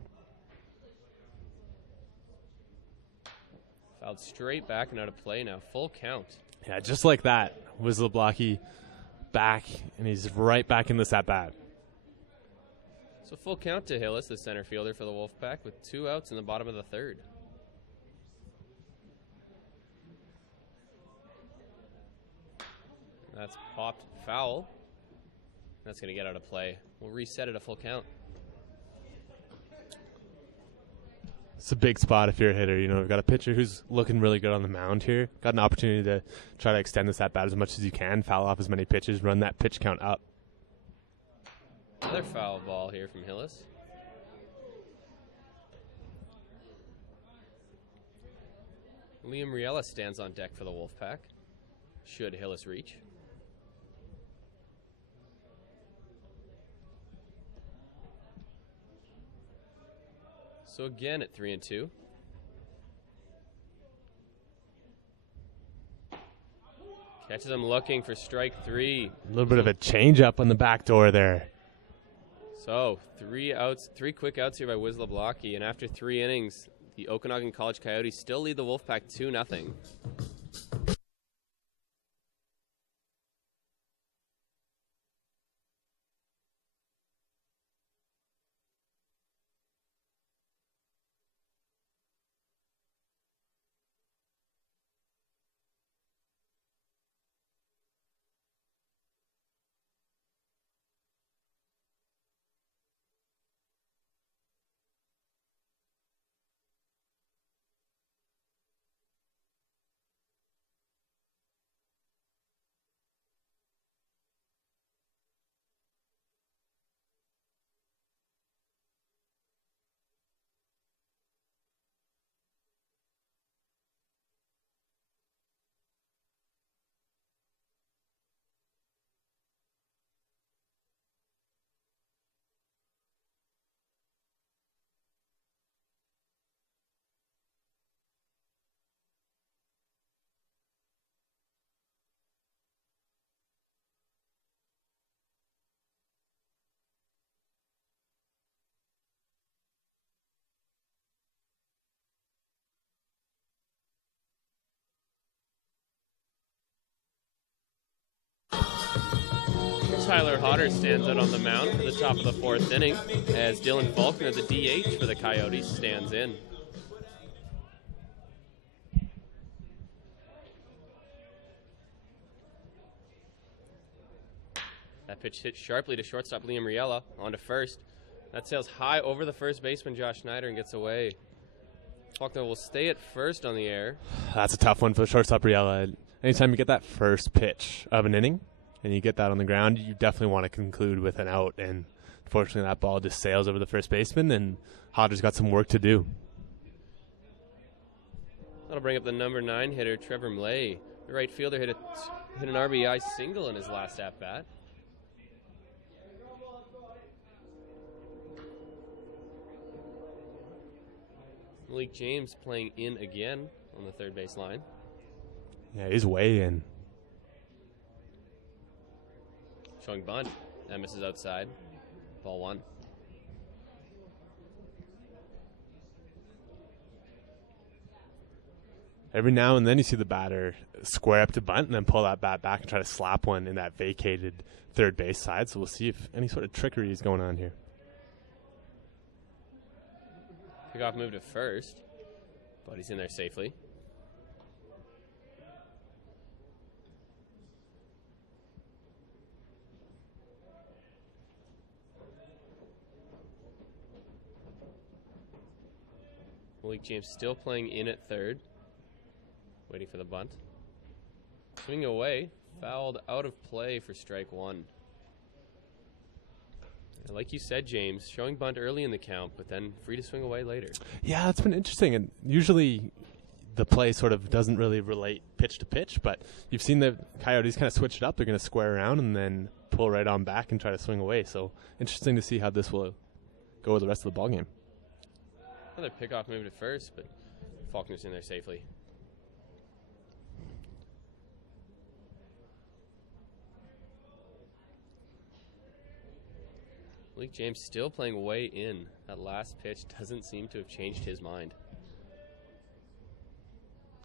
Fouled straight back and out of play now. Full count. Yeah, just like that. Winslow Blocky back, and he's right back in this at-bat. So full count to Hillis, the center fielder for the Wolfpack, with 2 outs in the bottom of the third. That's popped foul. That's going to get out of play. We'll reset it a full count. It's a big spot if you're a hitter. You know, we've got a pitcher who's looking really good on the mound here. Got an opportunity to try to extend this at-bat as much as you can, foul off as many pitches, run that pitch count up. Another foul ball here from Hillis. Liam Riella stands on deck for the Wolfpack. Should Hillis reach. So again at 3-2. Catches him looking for strike 3. A little bit of a change-up on the back door there. So 3 outs, 3 quick outs here by Wisloblocki, and after 3 innings, the Okanagan College Coyotes still lead the Wolfpack 2-0. Tyler Hodder stands out on the mound for the top of the 4th inning as Dylan Faulkner, the DH for the Coyotes, stands in. That pitch hit sharply to shortstop Liam Riella, on to first. That sails high over the first baseman Josh Schneider and gets away. Faulkner will stay at first on the air. That's a tough one for the shortstop Riella. Anytime you get that first pitch of an inning, and you get that on the ground, you definitely want to conclude with an out. And unfortunately, that ball just sails over the first baseman, and Hodder's got some work to do. That'll bring up the number 9 hitter, Trevor Mlay. The right fielder hit an RBI single in his last at-bat. Malik James playing in again on the third base line. Yeah, he's way in. Showing bunt. That misses outside. Ball 1. Every now and then you see the batter square up to bunt and then pull that bat back and try to slap one in that vacated third base side. So we'll see if any sort of trickery is going on here. Pickoff move to first, but he's in there safely. Malik James still playing in at third, waiting for the bunt. Swing away, fouled out of play for strike 1. And like you said, James, showing bunt early in the count, but then free to swing away later. Yeah, it's been interesting, and usually the play sort of doesn't really relate pitch to pitch, but you've seen the Coyotes kind of switch it up. They're going to square around and then pull right on back and try to swing away. So interesting to see how this will go with the rest of the ballgame. Another pickoff move to first, but Faulkner's in there safely. Malik James still playing way in. That last pitch doesn't seem to have changed his mind.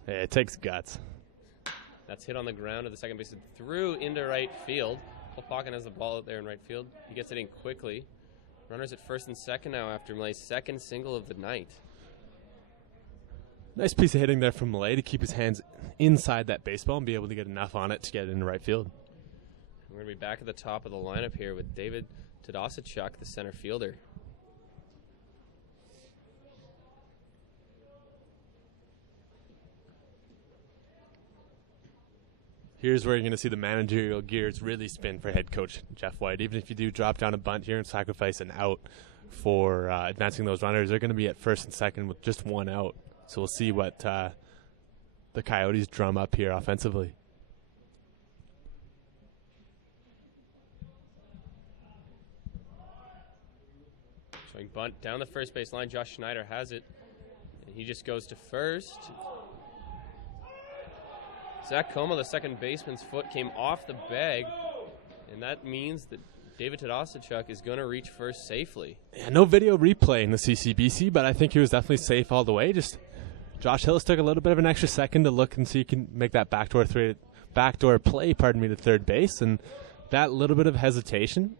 Yeah, it takes guts. That's hit on the ground of the second baseman through into right field. Wolfpack has the ball out there in right field. He gets it in quickly. Runners at first and second now after Malay's second single of the night. Nice piece of hitting there from Malay to keep his hands inside that baseball and be able to get enough on it to get it into right field. We're going to be back at the top of the lineup here with David Tadasachuk, the center fielder. Here's where you're going to see the managerial gears really spin for head coach Jeff White. Even if you do drop down a bunt here and sacrifice an out for advancing those runners, they're going to be at first and second with just one out. So we'll see what the Coyotes drum up here offensively. Showing bunt down the first base line. Josh Schneider has it, and he just goes to first. Zach Como, the second baseman's foot came off the bag, and that means that David Tadasachuk is going to reach first safely. Yeah, no video replay in the CCBC, but I think he was definitely safe all the way. Just Josh Hillis took a little bit of an extra second to look and see he can make that backdoor play, to third base, and that little bit of hesitation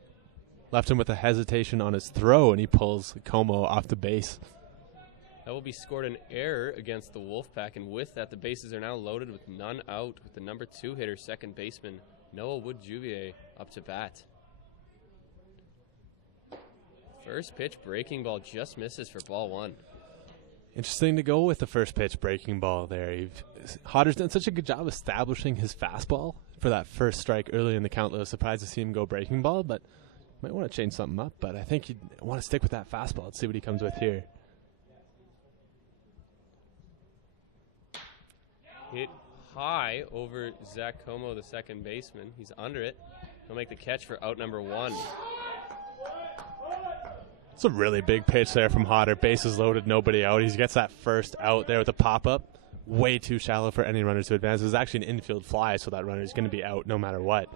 left him with a hesitation on his throw, and he pulls Como off the base. That will be scored an error against the Wolfpack, and with that, the bases are now loaded with none out, with the number 2 hitter, second baseman Noah Wood-Juvier, up to bat. First pitch breaking ball just misses for ball 1. Interesting to go with the first pitch breaking ball there. Hodder's done such a good job establishing his fastball for that first strike early in the count. I was surprised to see him go breaking ball, but might want to change something up. But I think he'd want to stick with that fastball. Let's see what he comes with here. Hit high over Zach Como, the second baseman. He's under it. He'll make the catch for out number 1. It's a really big pitch there from Hodder. Bases loaded, nobody out. He gets that first out there with a pop-up. Way too shallow for any runner to advance. It was actually an infield fly, so that runner is going to be out no matter what.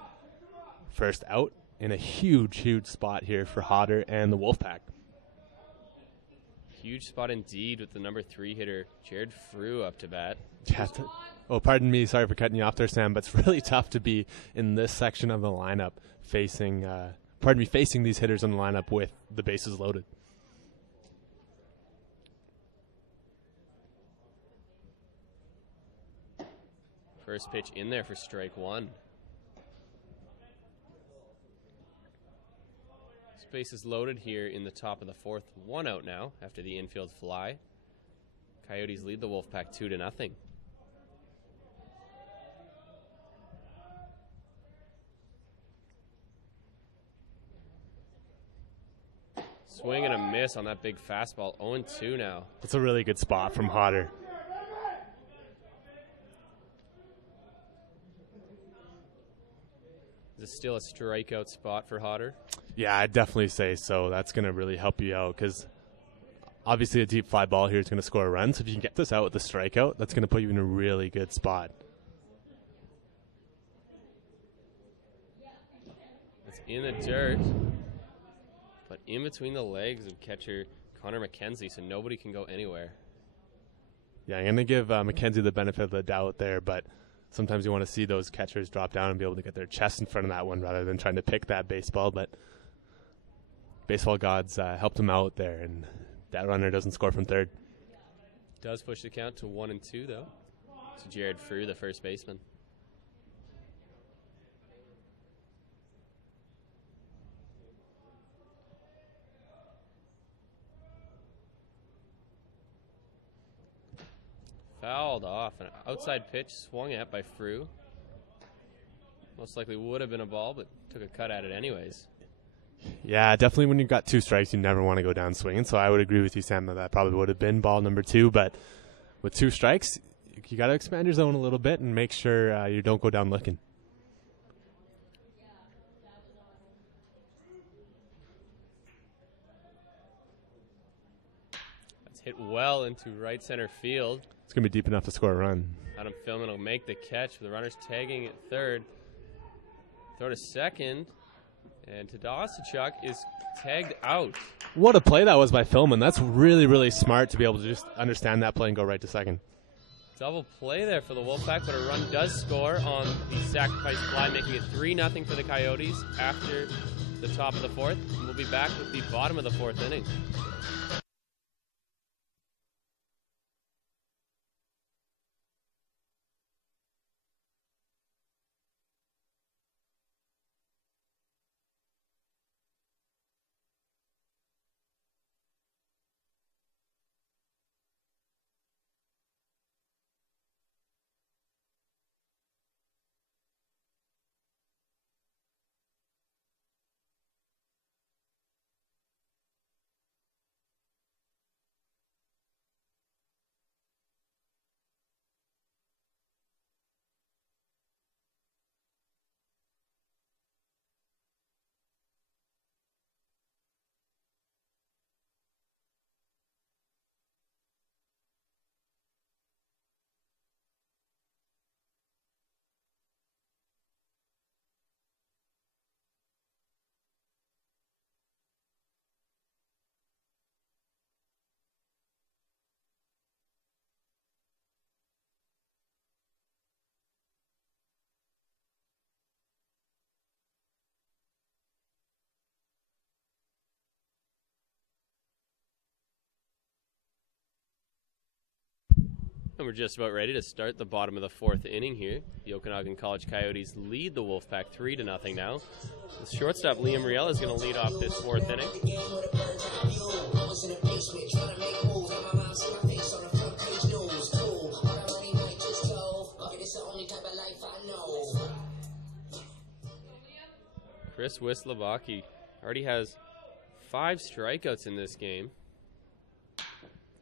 First out in a huge, huge spot here for Hodder and the Wolfpack. Huge spot indeed with the number 3 hitter, Jared Frew, up to bat. Yeah, pardon me. Sorry for cutting you off there, Sam, but it's really tough to be in this section of the lineup facing these hitters in the lineup with the bases loaded. First pitch in there for strike 1. Space is loaded here in the top of the 4th. 1 out now after the infield fly. Coyotes lead the Wolfpack 2-0. Swing and a miss on that big fastball. 0-2 now. That's a really good spot from Hodder. Is this still a strikeout spot for Hodder? Yeah, I'd definitely say so. That's going to really help you out because obviously a deep fly ball here is going to score a run. So if you can get this out with a strikeout, that's going to put you in a really good spot. It's in the dirt, but in between the legs of catcher Connor McKenzie, so nobody can go anywhere. Yeah, I'm going to give McKenzie the benefit of the doubt there, but sometimes you want to see those catchers drop down and be able to get their chest in front of that one rather than trying to pick that baseball. But baseball gods helped him out there, and that runner doesn't score from third. Does push the count to 1-2, though, to Jared Frew, the first baseman. Fouled off. An outside pitch swung at by Frew. Most likely would have been a ball, but took a cut at it anyways. Yeah, definitely when you've got 2 strikes, you never want to go down swinging. So I would agree with you, Sam, that probably would have been ball number 2. But with 2 strikes, you got to expand your zone a little bit and make sure you don't go down looking. That's hit well into right center field. It's going to be deep enough to score a run. Adam Philman will make the catch. The runner's tagging at third. Throw to second. And Tadasachuk is tagged out. What a play that was by Philman. That's really, really smart to be able to just understand that play and go right to second. Double play there for the Wolfpack, but a run does score on the sacrifice fly, making it 3-0 for the Coyotes after the top of the 4th. And we'll be back with the bottom of the 4th inning. And we're just about ready to start the bottom of the 4th inning here. The Okanagan College Coyotes lead the Wolfpack 3-0 now. The shortstop Liam Riella is going to lead off this 4th inning. Chris Wislavaki already has 5 strikeouts in this game.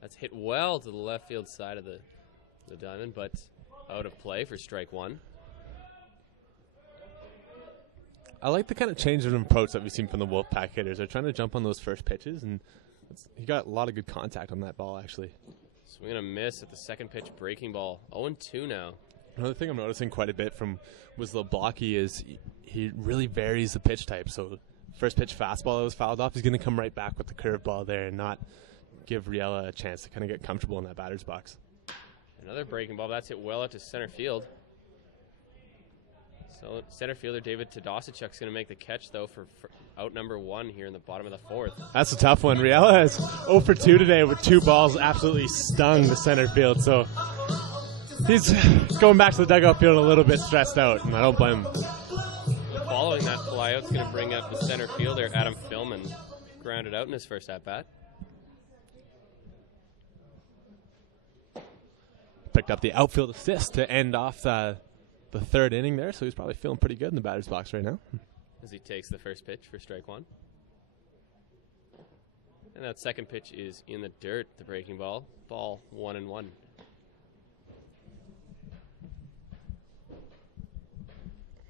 That's hit well to the left field side of the diamond, but out of play for strike 1. I like the kind of change of approach that we've seen from the Wolfpack hitters. They're trying to jump on those first pitches, and he got a lot of good contact on that ball, actually. Swing and a miss at the second pitch breaking ball. 0-2 now. Another thing I'm noticing quite a bit from Wislavaki is he really varies the pitch type. So first pitch fastball that was fouled off, he's going to come right back with the curveball there and not give Riella a chance to kind of get comfortable in that batter's box. Another breaking ball. That's hit well out to center field. So center fielder David Tadosichuk's going to make the catch, though, for out number 1 here in the bottom of the 4th. That's a tough one. Riella has 0 for 2 today with 2 balls absolutely stung the center field. So he's going back to the dugout feeling a little bit stressed out, and I don't blame him. Following that flyout's going to bring up the center fielder Adam Philman, grounded out in his first at-bat. Picked up the outfield assist to end off the 3rd inning there, so he's probably feeling pretty good in the batter's box right now. As he takes the first pitch for strike 1. And that second pitch is in the dirt, the breaking ball. Ball 1-1.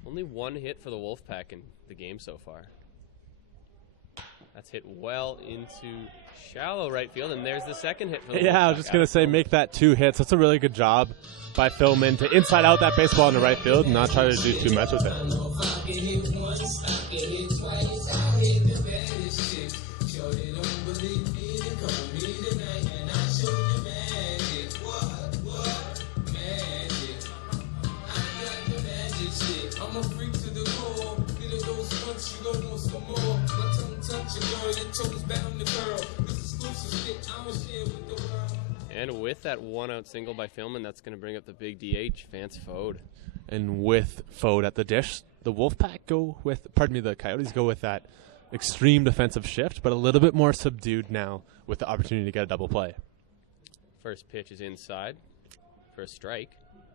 Only 1 hit for the Wolfpack in the game so far. That's hit well into shallow right field, and there's the second hit for the Wolfpack. Yeah, I was just going to say, make that 2 hits. That's a really good job by Philman to inside out that baseball in the right field and not try to do too much with it. And with that 1-out single by Philman, that's going to bring up the big DH, Vance Fode. And with Fode at the dish, the Coyotes go with that extreme defensive shift, but a little bit more subdued now with the opportunity to get a double play. First pitch is inside for a strike,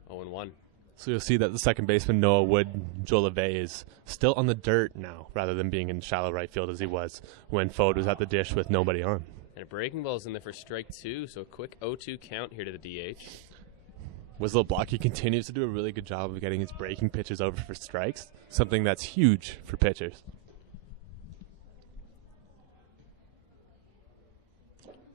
0-1. So you'll see that the second baseman, Noah Wood-Jolivet, is still on the dirt now rather than being in shallow right field as he was when Fode was at the dish with nobody on. And a breaking ball is in there for strike 2, so a quick 0-2 count here to the DH. Wislavaki continues to do a really good job of getting his breaking pitches over for strikes, something that's huge for pitchers.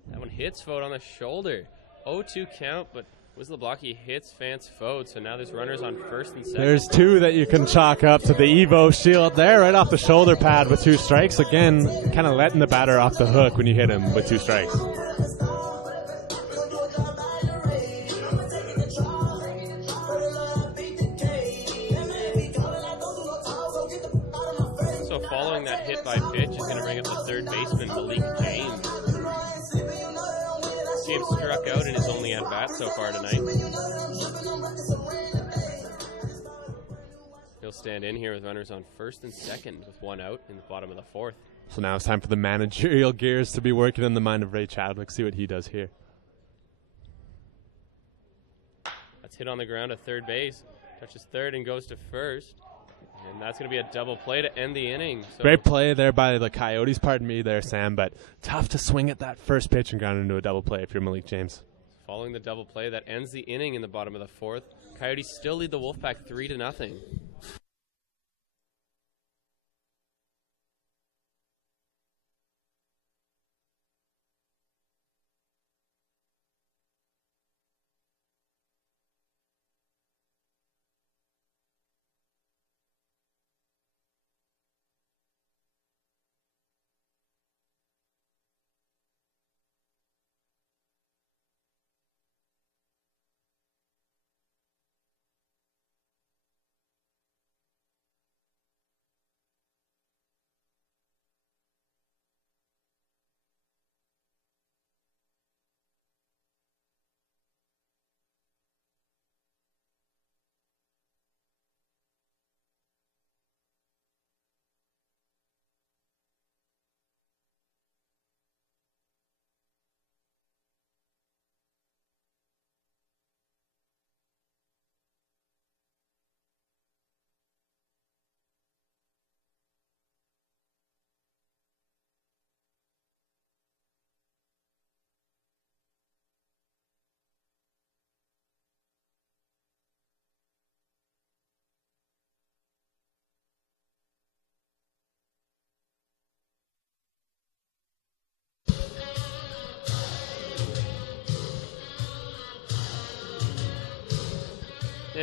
That one hits Fode on the shoulder. 0-2 count, but Wislavaki hits Vance Fode, so now there's runners on first and second. There's 2 that you can chalk up to the Evo shield there, right off the shoulder pad with 2 strikes. Again, kind of letting the batter off the hook when you hit him with 2 strikes. So following that hit by pitch is going to bring up the third baseman, Malik James. James struck out in his only at-bat so far tonight. He'll stand in here with runners on first and second with 1 out in the bottom of the 4th. So now it's time for the managerial gears to be working in the mind of Ray Chadwick. See what he does here. That's hit on the ground at third base. Touches third and goes to first. And that's going to be a double play to end the inning. So great play there by the Coyotes, pardon me there, Sam, but tough to swing at that first pitch and ground into a double play if you're Malik James. Following the double play, that ends the inning in the bottom of the 4th. Coyotes still lead the Wolfpack 3-0.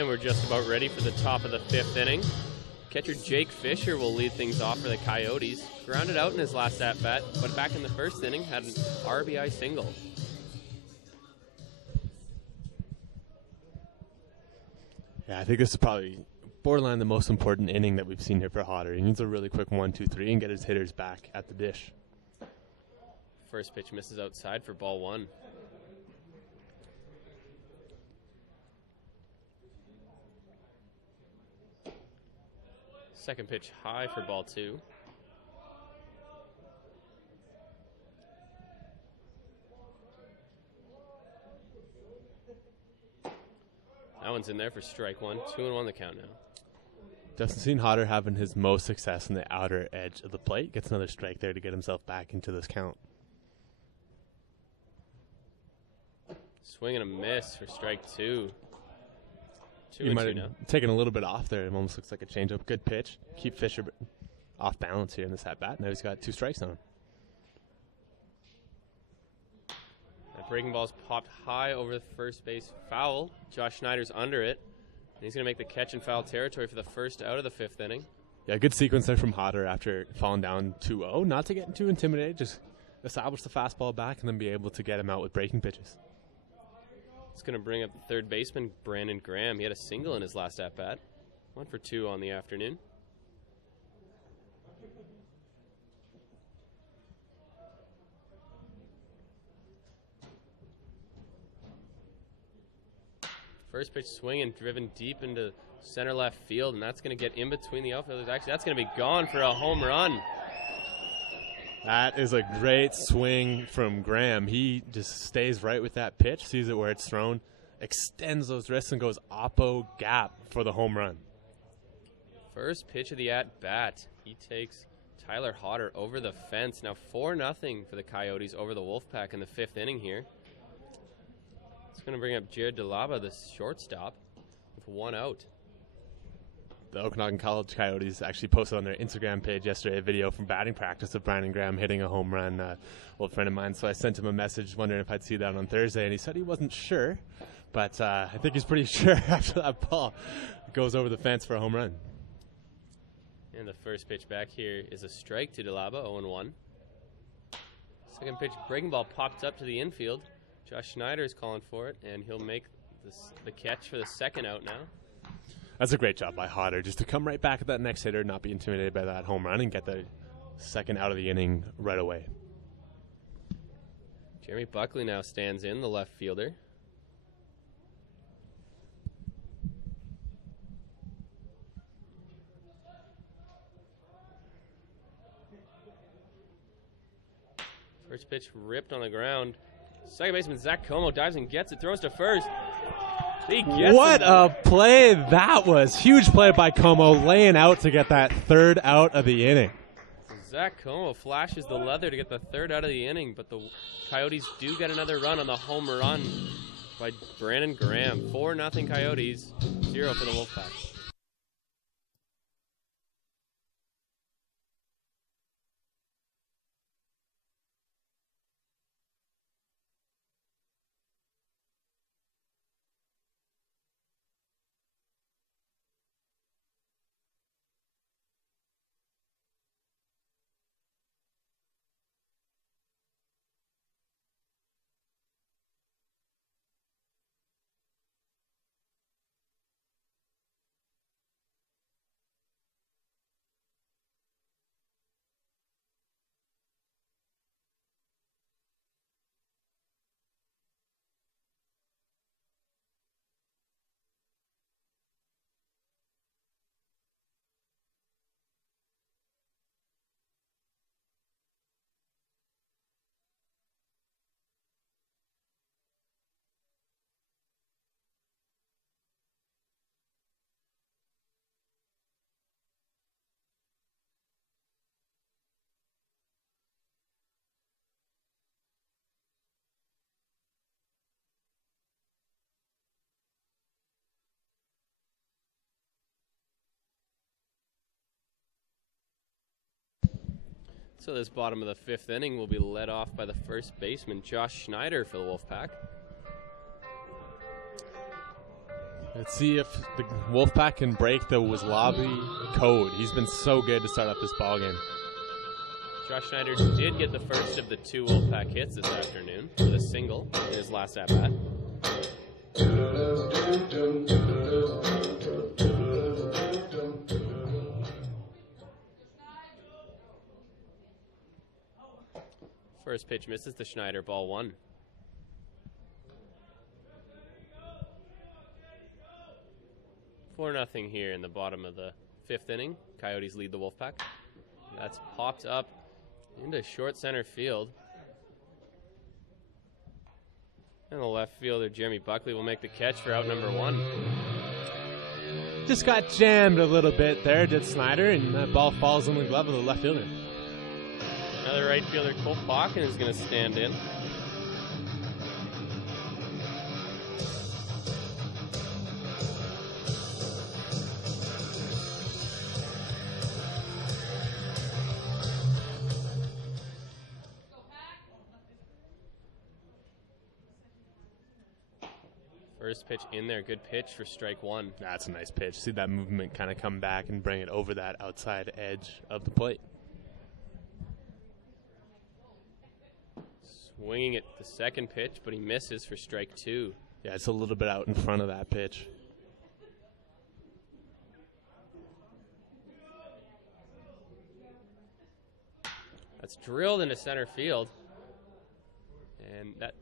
we're just about ready for the top of the 5th inning. Catcher Jake Fisher will lead things off for the Coyotes. Grounded out in his last at-bat, but back in the 1st inning had an RBI single. Yeah, I think this is probably borderline the most important inning that we've seen here for Hodder. He needs a really quick 1-2-3 and get his hitters back at the dish. First pitch misses outside for ball 1. Second pitch high for ball 2. That one's in there for strike 1. 2-1 the count now. Doesn't seem Hodder having his most success in the outer edge of the plate. Gets another strike there to get himself back into this count. Swing and a miss for strike 2. He might have taken a little bit off there. It almost looks like a changeup. Good pitch. Keep Fisher off balance here in this at-bat. Now he's got 2 strikes on him. That breaking ball's popped high over the first base foul. Josh Schneider's under it. And he's going to make the catch in foul territory for the first out of the 5th inning. Yeah, good sequence there from Hodder after falling down 2-0. Not to get too intimidated. Just establish the fastball back and then be able to get him out with breaking pitches. It's going to bring up the third baseman, Brandon Graham. He had a single in his last at-bat. 1 for 2 on the afternoon. First pitch swing and driven deep into center left field, and that's going to get in between the outfielders. Actually, that's going to be gone for a home run. That is a great swing from Graham. He just stays right with that pitch, sees it where it's thrown, extends those wrists, and goes oppo gap for the home run. First pitch of the at-bat. He takes Tyler Hodder over the fence. Now 4-0 for the Coyotes over the Wolfpack in the 5th inning here. It's going to bring up Jared DeLaba, the shortstop, with 1 out. The Okanagan College Coyotes actually posted on their Instagram page yesterday a video from batting practice of Brandon Graham hitting a home run, old friend of mine. So I sent him a message wondering if I'd see that on Thursday, and he said he wasn't sure, but I think he's pretty sure after that ball goes over the fence for a home run. And the first pitch back here is a strike to DeLaba, 0-1. Second pitch, breaking ball popped up to the infield. Josh Schneider is calling for it, and he'll make the catch for the second out now. That's a great job by Hodder, just to come right back at that next hitter, not be intimidated by that home run, and get the second out of the inning right away. Jeremy Buckley now stands in, the left fielder. First pitch ripped on the ground. Second baseman Zach Como dives and gets it, throws to first. He gets what it. A play that was. Huge play by Como, laying out to get that third out of the inning. Zach Como flashes the leather to get the third out of the inning, but the Coyotes do get another run on the home run by Brandon Graham. 4-0 Coyotes, 0 for the Wolfpack. So this bottom of the 5th inning will be led off by the first baseman, Josh Schneider, for the Wolfpack. Let's see if the Wolfpack can break the Waslabi code. He's been so good to start up this ball game. Josh Schneider did get the first of the 2 Wolfpack hits this afternoon with a single in his last at-bat. First pitch misses to Schneider, ball 1. For nothing here in the bottom of the 5th inning. Coyotes lead the Wolfpack. That's popped up into short center field. And the left fielder, Jeremy Buckley, will make the catch for out number 1. Just got jammed a little bit there, did Snyder, and that ball falls in the glove of the left fielder. Another right fielder, Cole Bakken, is going to stand in. First pitch in there, good pitch for strike 1. That's a nice pitch. See that movement kind of come back and bring it over that outside edge of the plate. Swinging at the second pitch, but he misses for strike 2. Yeah, it's a little bit out in front of that pitch. That's drilled into center field. And that's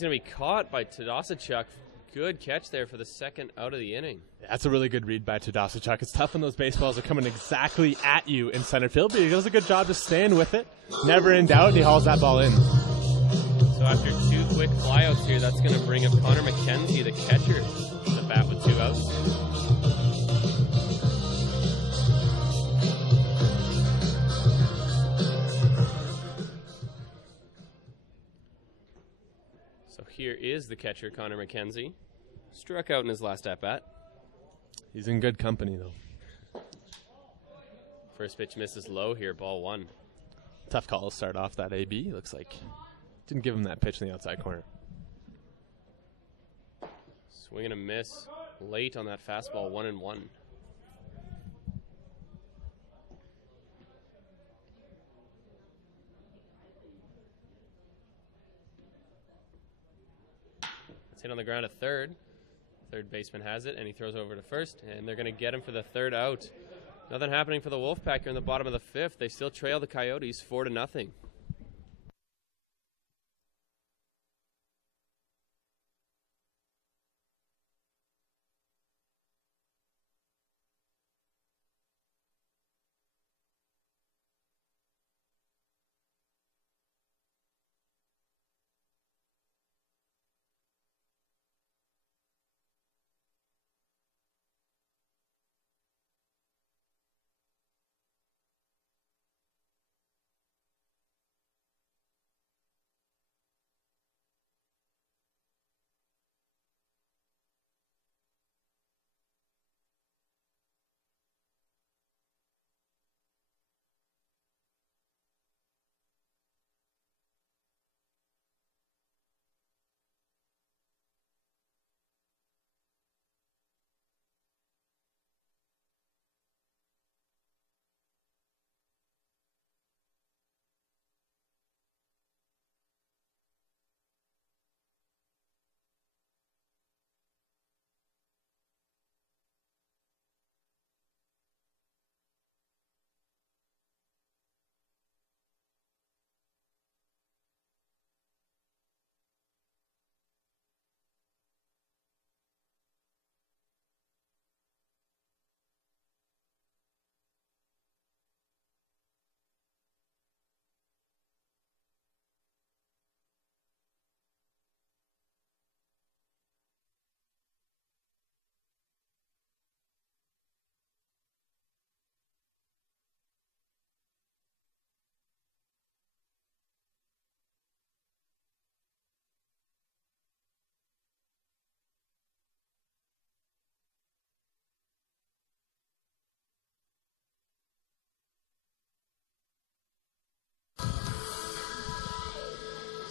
going to be caught by Tadasachuk. Good catch there for the second out of the inning. That's a really good read by Tadasachuk. It's tough when those baseballs are coming exactly at you in center field, but he does a good job just staying with it. Never in doubt, and he hauls that ball in. So after 2 quick flyouts here, that's going to bring up Connor McKenzie, the catcher, to the bat with 2 outs. So here is the catcher, Connor McKenzie. Struck out in his last at-bat. He's in good company, though. First pitch misses low here, ball 1. Tough call to start off that AB. Looks like didn't give him that pitch in the outside corner. Swing and a miss late on that fastball, 1-1. It's hit on the ground at third. Third baseman has it, and he throws over to first, and they're going to get him for the 3rd out. Nothing happening for the Wolfpack here in the bottom of the 5th. They still trail the Coyotes 4-0.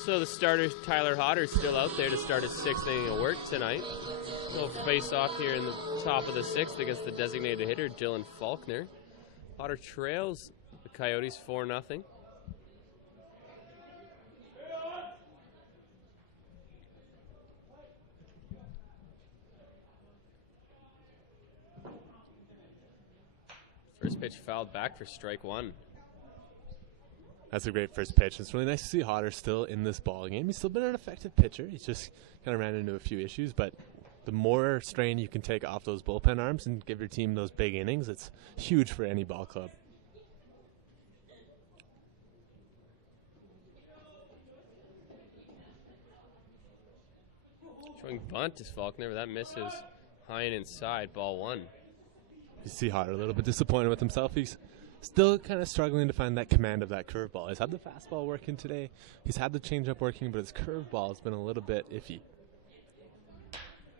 So the starter, Tyler Hodder, is still out there to start his 6th inning of work tonight. He'll face off here in the top of the 6th against the designated hitter, Dylan Faulkner. Hodder trails the Coyotes 4-0. First pitch fouled back for strike 1. That's a great first pitch. It's really nice to see Hodder still in this ball game. He's still been an effective pitcher. He's just kind of ran into a few issues, but the more strain you can take off those bullpen arms and give your team those big innings, it's huge for any ball club. Showing bunt is Faulkner, but that misses high and inside, ball 1. You see Hodder a little bit disappointed with himself. He's still kind of struggling to find that command of that curveball. He's had the fastball working today. He's had the changeup working, but his curveball has been a little bit iffy.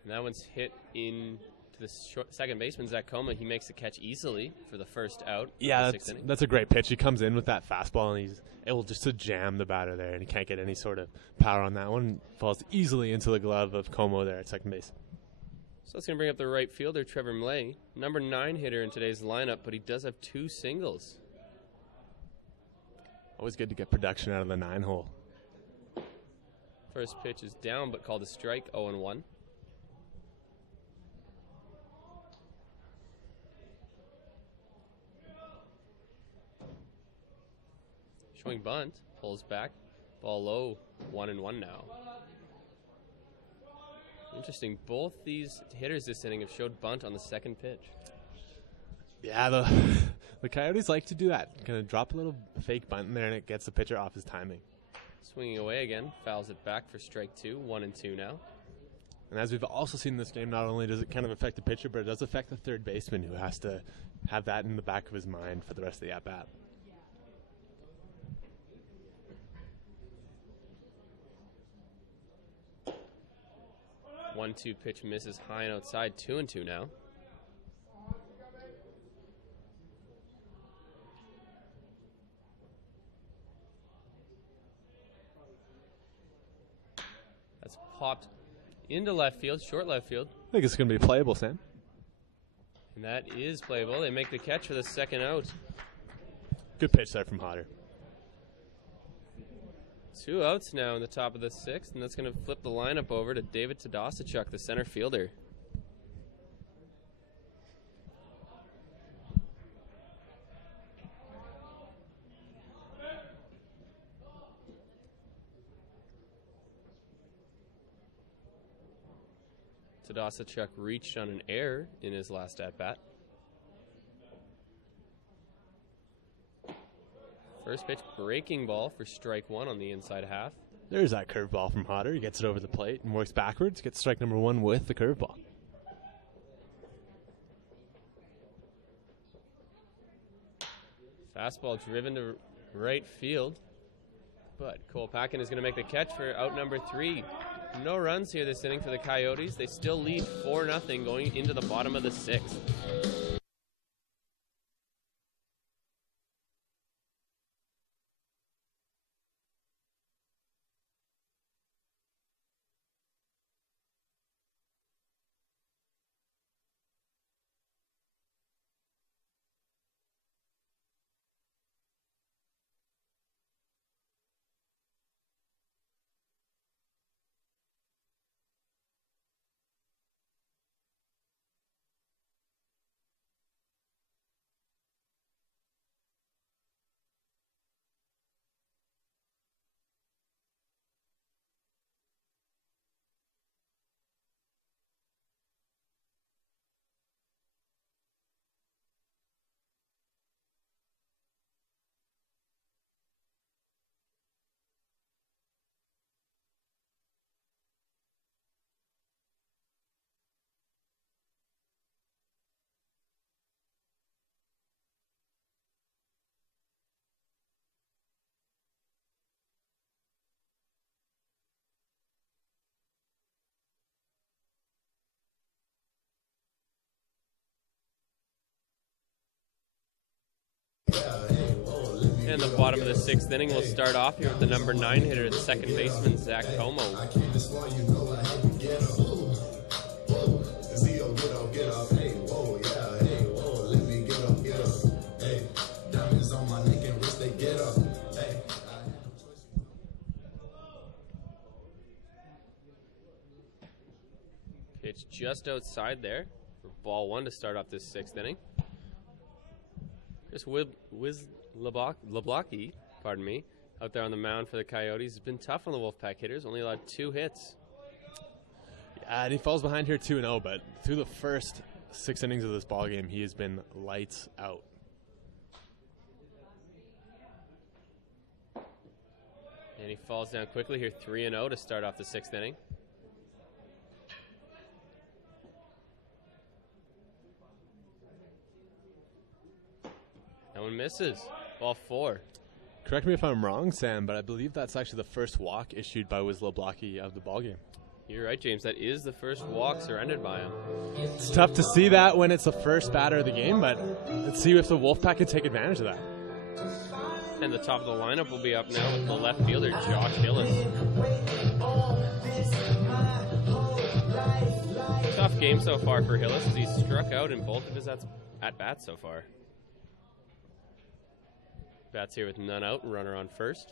And that one's hit in to the second baseman, Zach Coma. He makes the catch easily for the first out. Yeah, the 6th inning. that's a great pitch. He comes in with that fastball, and he's able just to jam the batter there, and he can't get any sort of power on that one. Falls easily into the glove of Como there at second base. So that's going to bring up the right fielder, Trevor Mlay. Number 9 hitter in today's lineup, but he does have 2 singles. Always good to get production out of the 9-hole. First pitch is down, but called a strike, 0-1. Showing bunt, pulls back, ball low, 1-1 now. Interesting. Both these hitters this inning have showed bunt on the second pitch. Yeah, the Coyotes like to do that. Kind of drop a little fake bunt in there, and it gets the pitcher off his timing. Swinging away again, fouls it back for strike 2, 1-2 now. And as we've also seen in this game, not only does it kind of affect the pitcher, but it does affect the third baseman, who has to have that in the back of his mind for the rest of the at-bat. 1-2 pitch misses high and outside, 2-2 now. That's popped into left field, short left field. I think it's going to be playable, Sam. And that is playable. They make the catch for the second out. Good pitch there from Hodder. 2 outs now in the top of the 6th, and that's going to flip the lineup over to David Tadasachuk, the center fielder. Tadasachuk reached on an error in his last at-bat. First pitch, breaking ball for strike 1 on the inside half. There's that curveball from Hodder. He gets it over the plate and works backwards. Gets strike number 1 with the curveball. Fastball driven to right field. But Cole Packin is going to make the catch for out number 3. No runs here this inning for the Coyotes. They still lead 4-0 going into the bottom of the 6th. And the bottom of the 6th inning will start off here with the number 9 hitter, the second baseman, Zach Como. Pitch just outside there for ball 1 to start off this 6th inning. Chris LeBlocki, pardon me, out there on the mound for the Coyotes. Has been tough on the Wolfpack hitters, only allowed 2 hits. Yeah, and he falls behind here 2-0, but through the first 6 innings of this ball game, he has been lights out. And he falls down quickly here, 3-0 to start off the 6th inning. That one misses. Ball 4. Correct me if I'm wrong, Sam, but I believe that's actually the first walk issued by LeBlocki of the ballgame. You're right, James. That is the first walk surrendered by him. It's tough to see that when it's the first batter of the game, but let's see if the Wolfpack can take advantage of that. And the top of the lineup will be up now with the left fielder, Josh Hillis. Tough game so far for Hillis as he's struck out in both of his at-bats so far. Bats here with none out, runner on first.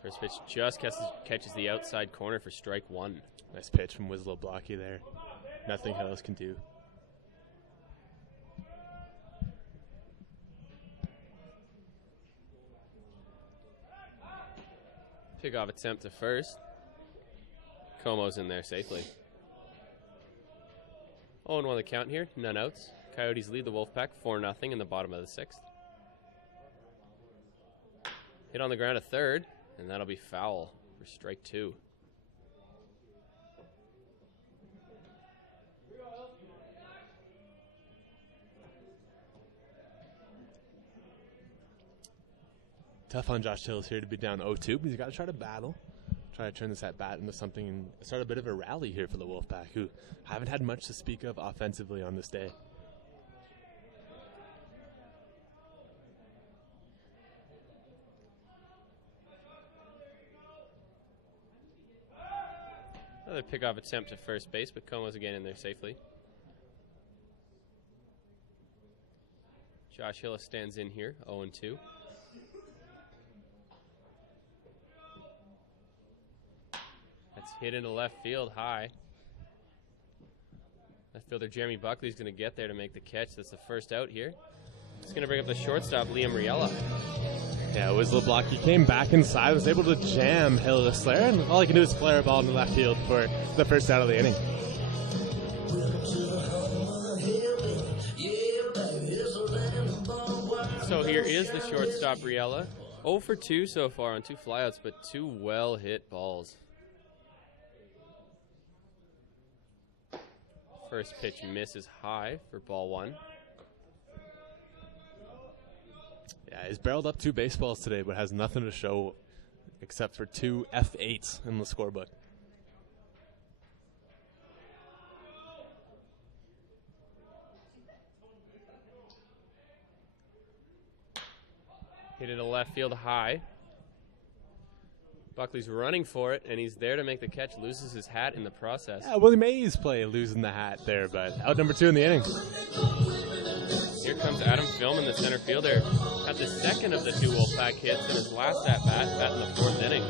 First pitch just catches the outside corner for strike 1. Nice pitch from LeBlocki there. Nothing Hillis can do. Pickoff attempt to first. Como's in there safely. 0-1 the count here, none outs. Coyotes lead the Wolfpack 4-0 in the bottom of the 6th. Hit on the ground at third, and that'll be foul for strike 2. Tough on Josh Hillis here to be down 0-2, but he's got to try to battle. Try to turn this at bat into something and start a bit of a rally here for the Wolfpack, who haven't had much to speak of offensively on this day. Another pickoff attempt to first base, but Como's again in there safely. Josh Hillis stands in here, 0-2. That's hit into left field high. Left fielder Jeremy Buckley's going to get there to make the catch. That's the first out here. He's going to bring up the shortstop, Liam Riella. Yeah, it was LeBlanc. He came back inside, was able to jam Hillis there, and all he can do is flare a ball in the left field for the first out of the inning. So here is the shortstop, Riella. 0 for 2 so far on 2 flyouts, but 2 well-hit balls. First pitch misses high for ball 1. Yeah, he's barreled up 2 baseballs today, but has nothing to show except for 2 F8s in the scorebook. Hit it to left field high. Buckley's running for it, and he's there to make the catch. Loses his hat in the process. Yeah, Willie Mays play losing the hat there, but out number 2 in the inning. Here comes Adam Philman, the center fielder, at the second of the 2 Wolfpack hits in his last at-bat, in the 4th inning.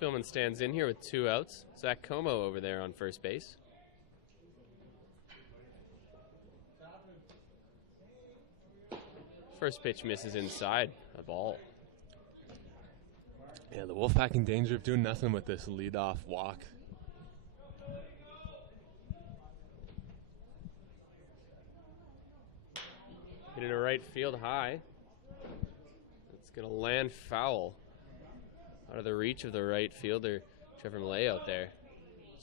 Philman stands in here with 2 outs. Zach Como over there on first base. First pitch misses inside, a ball. Yeah, the Wolfpack in danger of doing nothing with this leadoff walk. Hit it to right field high. It's going to land foul. Out of the reach of the right fielder, Trevor Millay out there.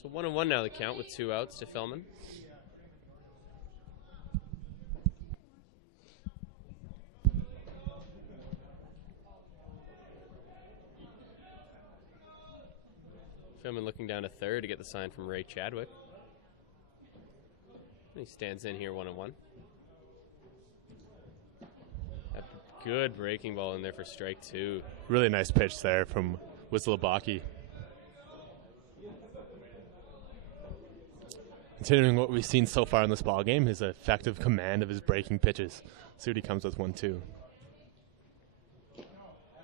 So 1-1 now the count with 2 outs to Philman. Philman looking down to third to get the sign from Ray Chadwick. He stands in here 1-1. That good breaking ball in there for strike 2. Really nice pitch there from Wisłobocki. Continuing what we've seen so far in this ball game, his effective command of his breaking pitches. See what he comes with 1-2.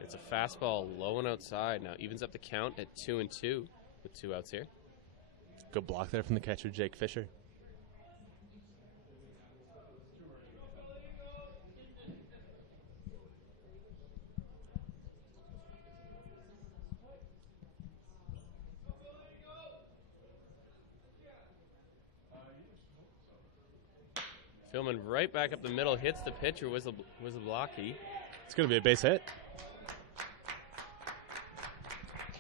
It's a fastball low and outside. Now evens up the count at 2-2 with 2 outs here. Good block there from the catcher, Jake Fisher. Philman right back up the middle, hits the pitcher, Wisłobocki. It's going to be a base hit.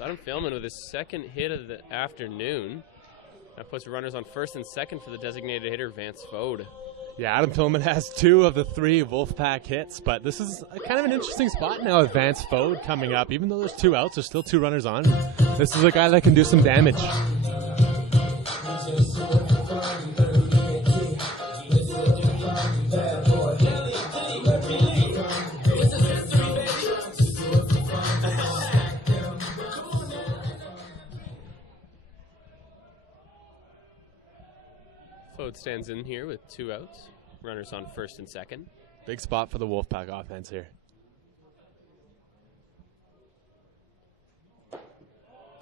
Adam Philman with his second hit of the afternoon. That puts runners on first and second for the designated hitter, Vance Fode. Yeah, Adam Philman has 2 of the 3 Wolfpack hits, but this is kind of an interesting spot now with Vance Fode coming up. Even though there's 2 outs, there's still 2 runners on. This is a guy that can do some damage. Fode stands in here with 2 outs. Runners on first and second. Big spot for the Wolfpack offense here.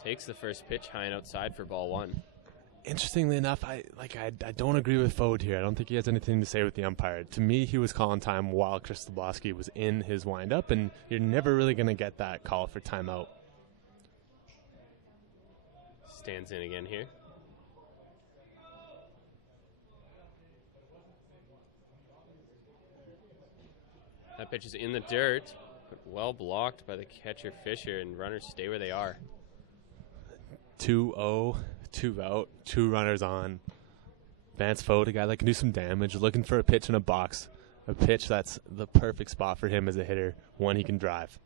Takes the first pitch high and outside for ball 1. Interestingly enough, I don't agree with Fode here. I don't think he has anything to say with the umpire. To me, he was calling time while Chris Wisłobocki was in his windup, and you're never really going to get that call for timeout. Stands in again here. That pitch is in the dirt, but well blocked by the catcher Fisher, and runners stay where they are. 2-0, 2 out, 2 runners on. Vance Fode, a guy that can do some damage, looking for a pitch in a box. A pitch that's the perfect spot for him as a hitter, one he can drive.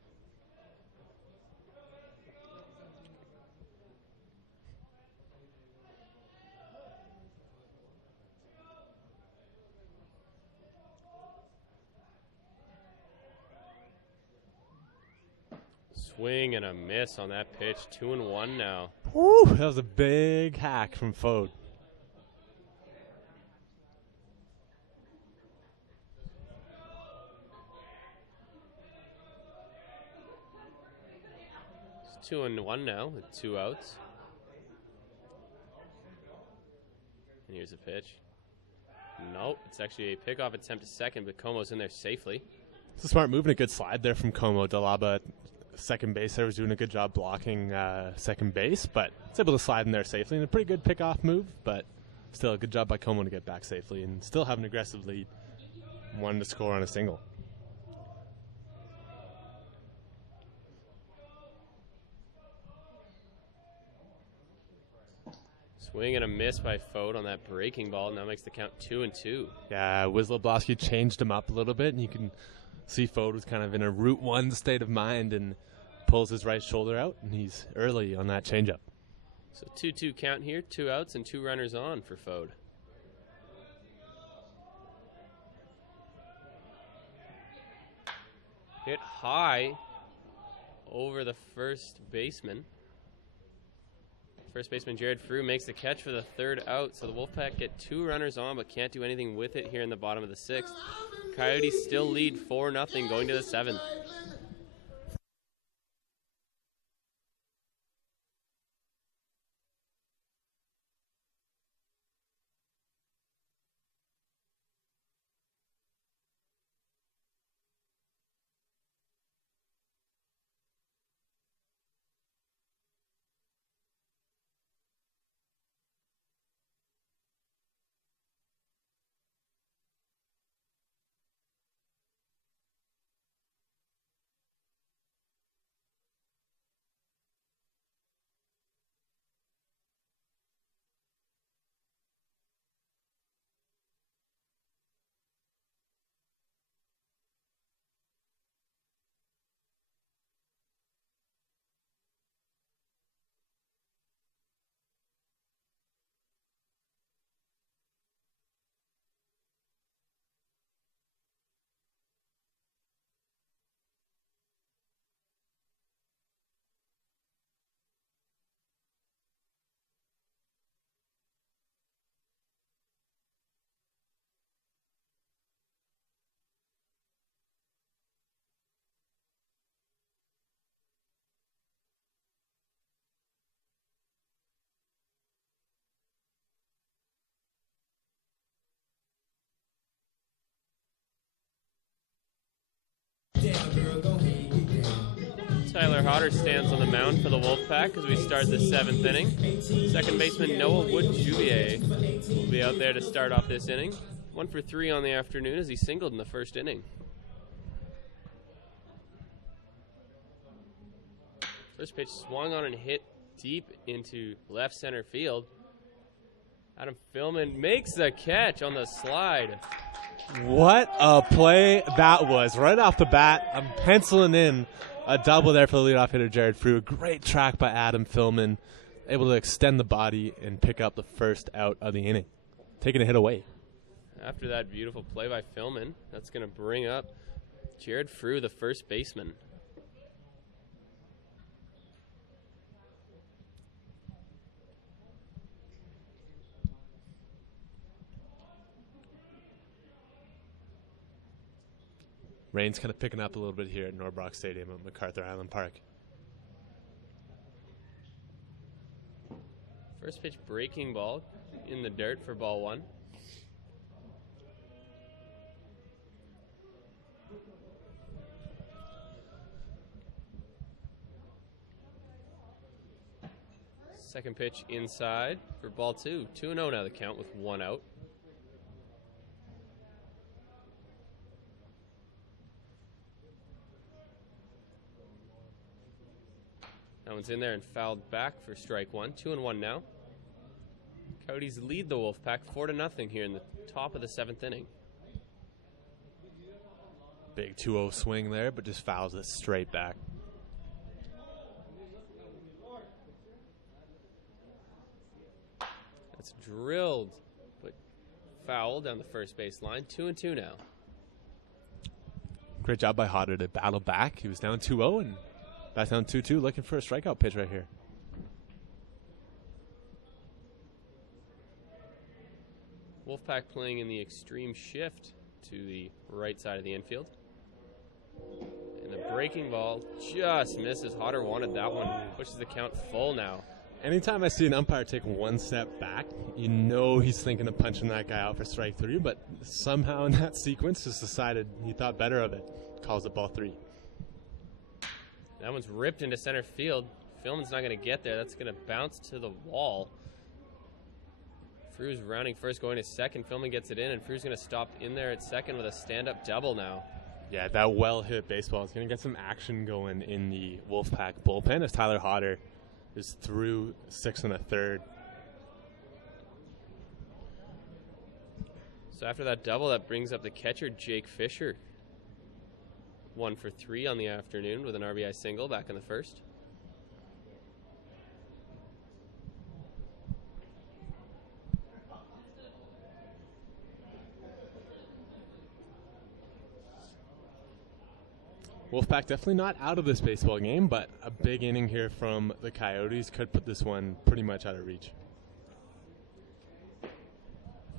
Swing and a miss on that pitch. 2-1 now. Woo, that was a big hack from Fode. It's 2-1 now with 2 outs. And here's a pitch. Nope, it's actually a pickoff attempt to second, but Como's in there safely. It's a smart move and a good slide there from Como. Dalaba, second base there, was doing a good job blocking second base, but it's able to slide in there safely. And a pretty good pickoff move, but still a good job by Como to get back safely and still have an aggressive lead. One to score on a single. Swing and a miss by Fode on that breaking ball. Now makes the count 2-2. Yeah, Wisłobocki changed him up a little bit, and you can see Fode was kind of in a Route 1 state of mind and pulls his right shoulder out, and he's early on that changeup. So 2-2 count here, 2 outs and 2 runners on for Fode. Hit high over the first baseman. First baseman Jared Frew makes the catch for the 3rd out, so the Wolfpack get 2 runners on but can't do anything with it here in the bottom of the 6th. Coyotes still lead 4-0 going to the 7th. Tyler Hodder stands on the mound for the Wolfpack as we start the 7th inning. Second baseman Noah Wood-Juvier will be out there to start off this inning. 1 for 3 on the afternoon as he singled in the first inning. First pitch swung on and hit deep into left center field. Adam Philman makes the catch on the slide. What a play that was. Right off the bat, I'm penciling in a double there for the leadoff hitter, Jared Frew. Great track by Adam Philman, able to extend the body and pick up the first out of the inning, taking a hit away. After that beautiful play by Philman, that's going to bring up Jared Frew, the first baseman. Rain's kind of picking up a little bit here at Norbrock Stadium at MacArthur Island Park. First pitch breaking ball in the dirt for ball 1. Second pitch inside for ball 2. 2-0 now the count with 1 out. That one's in there and fouled back for strike 1. 2-1 now. Coyotes lead the Wolfpack 4-0 here in the top of the 7th inning. Big 2-0 swing there, but just fouls it straight back. That's drilled, but fouled down the first base line. 2-2 now. Great job by Hodder to battle back. He was down 2-0 and back down 2-2, looking for a strikeout pitch right here. Wolfpack playing in the extreme shift to the right side of the infield. And the breaking ball just misses. Hodder wanted that one. Pushes the count full now. Anytime I see an umpire take one step back, you know he's thinking of punching that guy out for strike 3, but somehow in that sequence just decided he thought better of it. Calls it ball 3. That one's ripped into center field. Philman's not going to get there. That's going to bounce to the wall. Frew's rounding first, going to second. Philman gets it in, and Frew's going to stop in there at second with a stand-up double now. Yeah, that well-hit baseball is going to get some action going in the Wolfpack bullpen as Tyler Hodder is through 6 1/3. So after that double, that brings up the catcher, Jake Fisher. 1 for 3 on the afternoon with an RBI single back in the first. Wolfpack definitely not out of this baseball game, but a big inning here from the Coyotes could put this one pretty much out of reach.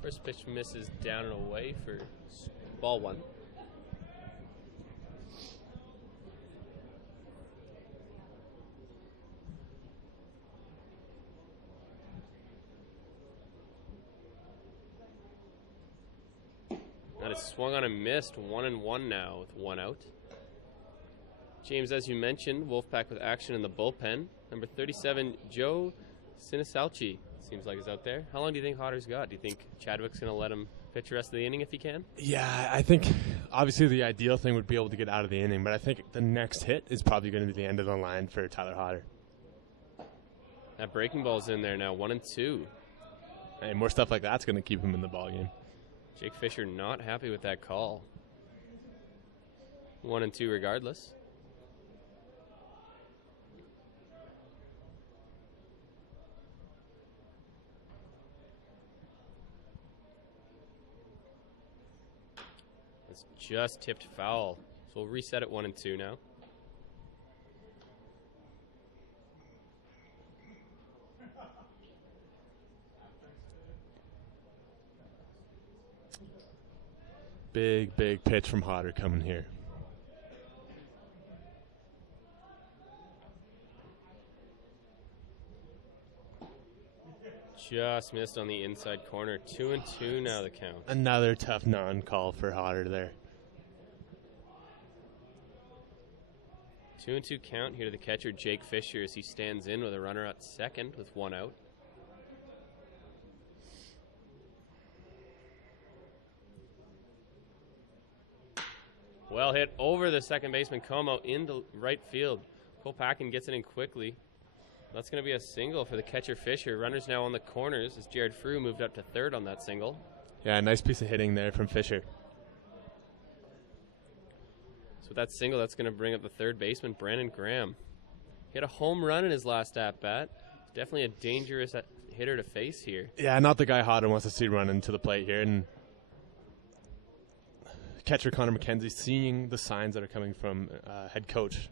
First pitch misses down and away for ball 1. That is swung on and missed. 1-1 now with 1 out. James, as you mentioned, Wolfpack with action in the bullpen. Number 37, Joe Sinisalci, seems like is out there. How long do you think Hodder's got? Do you think Chadwick's going to let him pitch the rest of the inning if he can? Yeah, I think obviously the ideal thing would be able to get out of the inning, but I think the next hit is probably going to be the end of the line for Tyler Hodder. That breaking ball's in there now, 1-2. And more stuff like that's going to keep him in the ballgame. Jake Fisher not happy with that call. 1-2 regardless. It's just tipped foul. So we'll reset at 1-2 now. Big pitch from Hodder coming here. Just missed on the inside corner. 2-2 now the count. Another tough non-call for Hodder there. 2-2 count here to the catcher, Jake Fisher, as he stands in with a runner at second with 1 out. Well hit over the second baseman, Como into right field. WolfPack gets it in quickly. That's going to be a single for the catcher Fisher. Runners now on the corners as Jared Frew moved up to third on that single. Yeah, nice piece of hitting there from Fisher. So with that single, that's going to bring up the third baseman, Brandon Graham. Hit a home run in his last at-bat. Definitely a dangerous hitter to face here. Yeah, not the guy Hodder wants to see running to the plate here. And catcher Connor McKenzie seeing the signs that are coming from head coach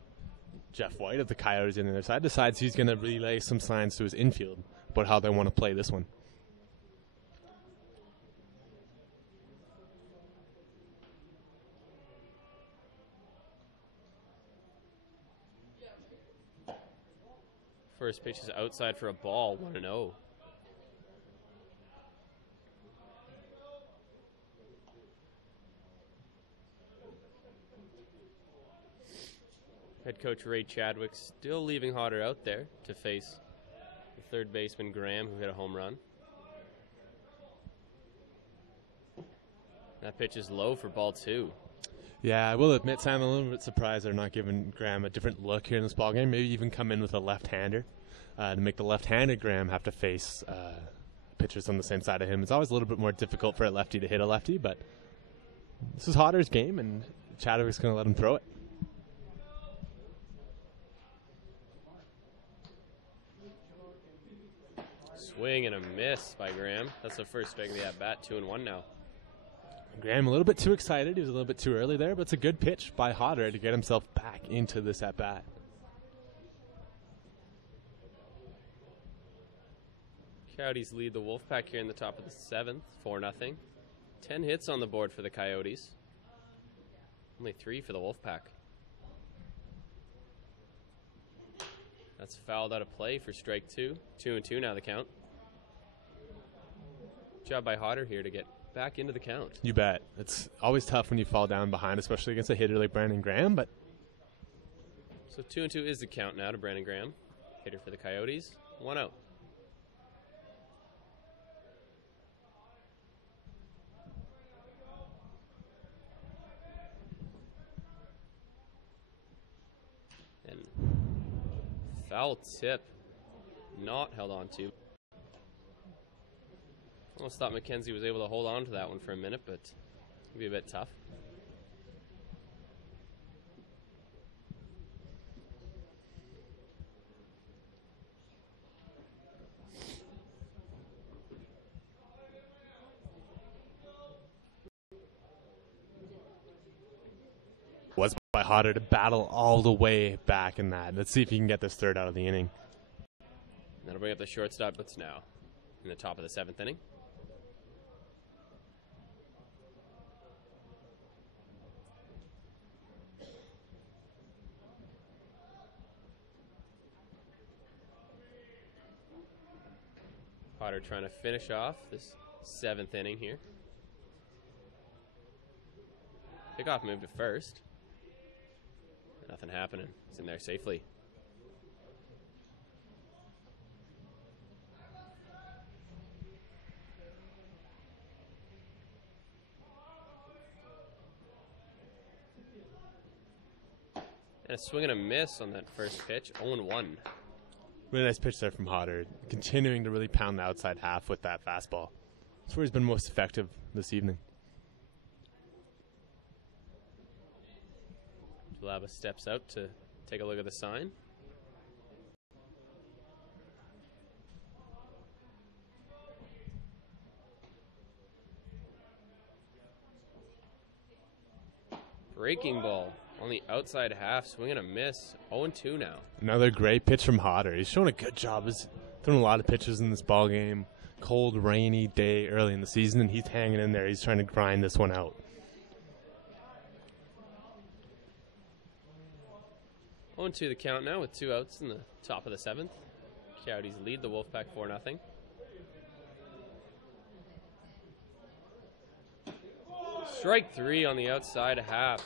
Jeff White of the Coyotes on the other side, decides he's going to relay some signs to his infield about how they want to play this one. First pitch is outside for a ball, 1-0. Head coach Ray Chadwick still leaving Hodder out there to face the third baseman Graham, who hit a home run. That pitch is low for ball 2. Yeah, I will admit, Sam, I'm a little bit surprised they're not giving Graham a different look here in this ballgame. Maybe even come in with a left-hander to make the left-handed Graham have to face pitchers on the same side of him. It's always a little bit more difficult for a lefty to hit a lefty, but this is Hodder's game, and Chadwick's going to let him throw it. Swing and a miss by Graham. That's the first strike of the at-bat, 2-1 now. Graham a little bit too excited. He was a little bit too early there, but it's a good pitch by Hodder to get himself back into this at-bat. Coyotes lead the WolfPack here in the top of the 7th, 4-0. 10 hits on the board for the Coyotes. Only 3 for the WolfPack. That's fouled out of play for strike 2. 2-2 now the count. Job by Hodder here to get back into the count. You bet. It's always tough when you fall down behind, especially against a hitter like Brandon Graham, but... So 2-2 is the count now to Brandon Graham. Hitter for the Coyotes. 1 out. And foul tip. Not held on to. Almost thought McKenzie was able to hold on to that one for a minute, but it'll be a bit tough. Was by Hodder to battle all the way back in that. Let's see if he can get this third out of the inning. That'll bring up the shortstop, but it's now in the top of the 7th inning. Potter trying to finish off this 7th inning here. Kickoff move to first. Nothing happening. It's in there safely. And a swing and a miss on that first pitch. 0-1. Really nice pitch there from Hodder, continuing to really pound the outside half with that fastball. That's where he's been most effective this evening. Jalaba steps out to take a look at the sign. Breaking ball on the outside half, swing and a miss. 0-2 now. Another great pitch from Hodder. He's shown a good job. He's thrown a lot of pitches in this ball game. Cold, rainy day early in the season, and he's hanging in there. He's trying to grind this one out. 0-2 the count now with 2 outs in the top of the 7th. Coyotes lead the WolfPack 4-0. Strike 3 on the outside half.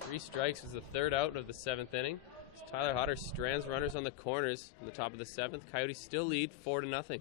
3 strikes is the 3rd out of the 7th inning. It's Tyler Hodder strands runners on the corners in the top of the 7th. Coyotes still lead 4-0.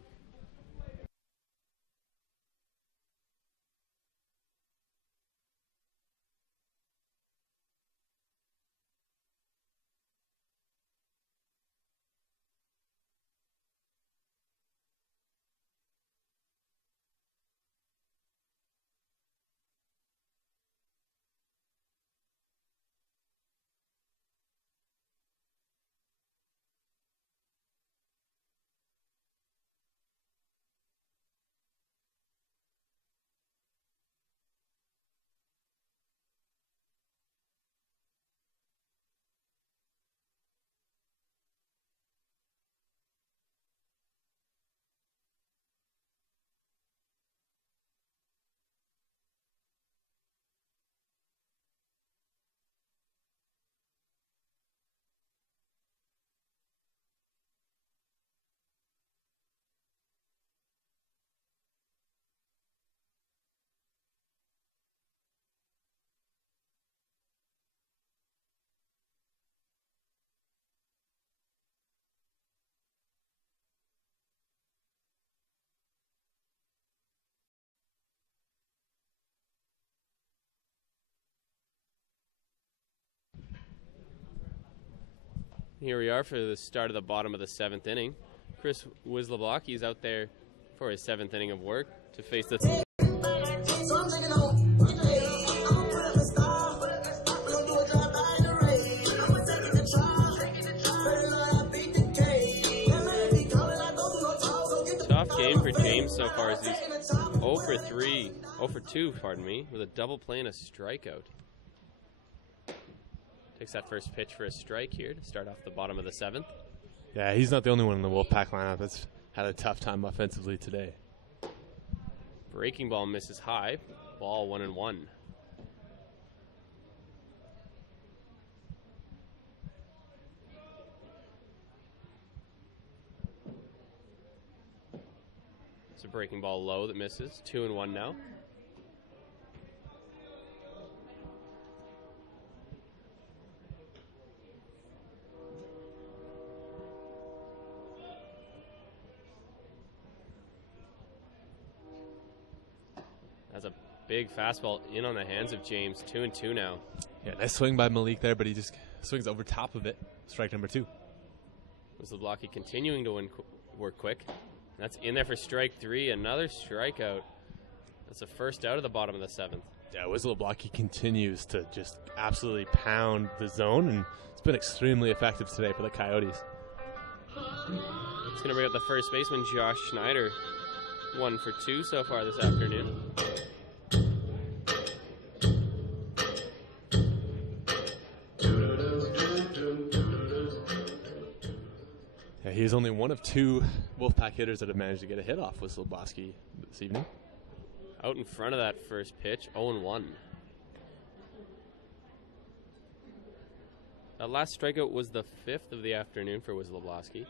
Here we are for the start of the bottom of the 7th inning. Chris Wisloblocki is out there for his 7th inning of work to face the... Tough game for James so far as he's 0 for 2, pardon me, with a double play and a strikeout. Takes that first pitch for a strike here to start off the bottom of the 7th. Yeah, he's not the only one in the Wolfpack lineup that's had a tough time offensively today. Breaking ball misses high. Ball 1-1. It's a breaking ball low that misses. 2-1 now. That's a big fastball in on the hands of James. 2-2 now. Yeah, nice swing by Malik there, but he just swings over top of it. Strike number 2. Wisloblocki continuing to work quick. That's in there for strike 3. Another strikeout. That's the first out of the bottom of the 7th. Yeah, Wisloblocki continues to just absolutely pound the zone, and it's been extremely effective today for the Coyotes. It's going to bring up the first baseman, Josh Schneider. 1 for 2 so far this afternoon. Yeah, he is only one of 2 Wolfpack hitters that have managed to get a hit off Wisloblocki this evening. Out in front of that first pitch, 0-1. That last strikeout was the 5th of the afternoon for Wisloblocki.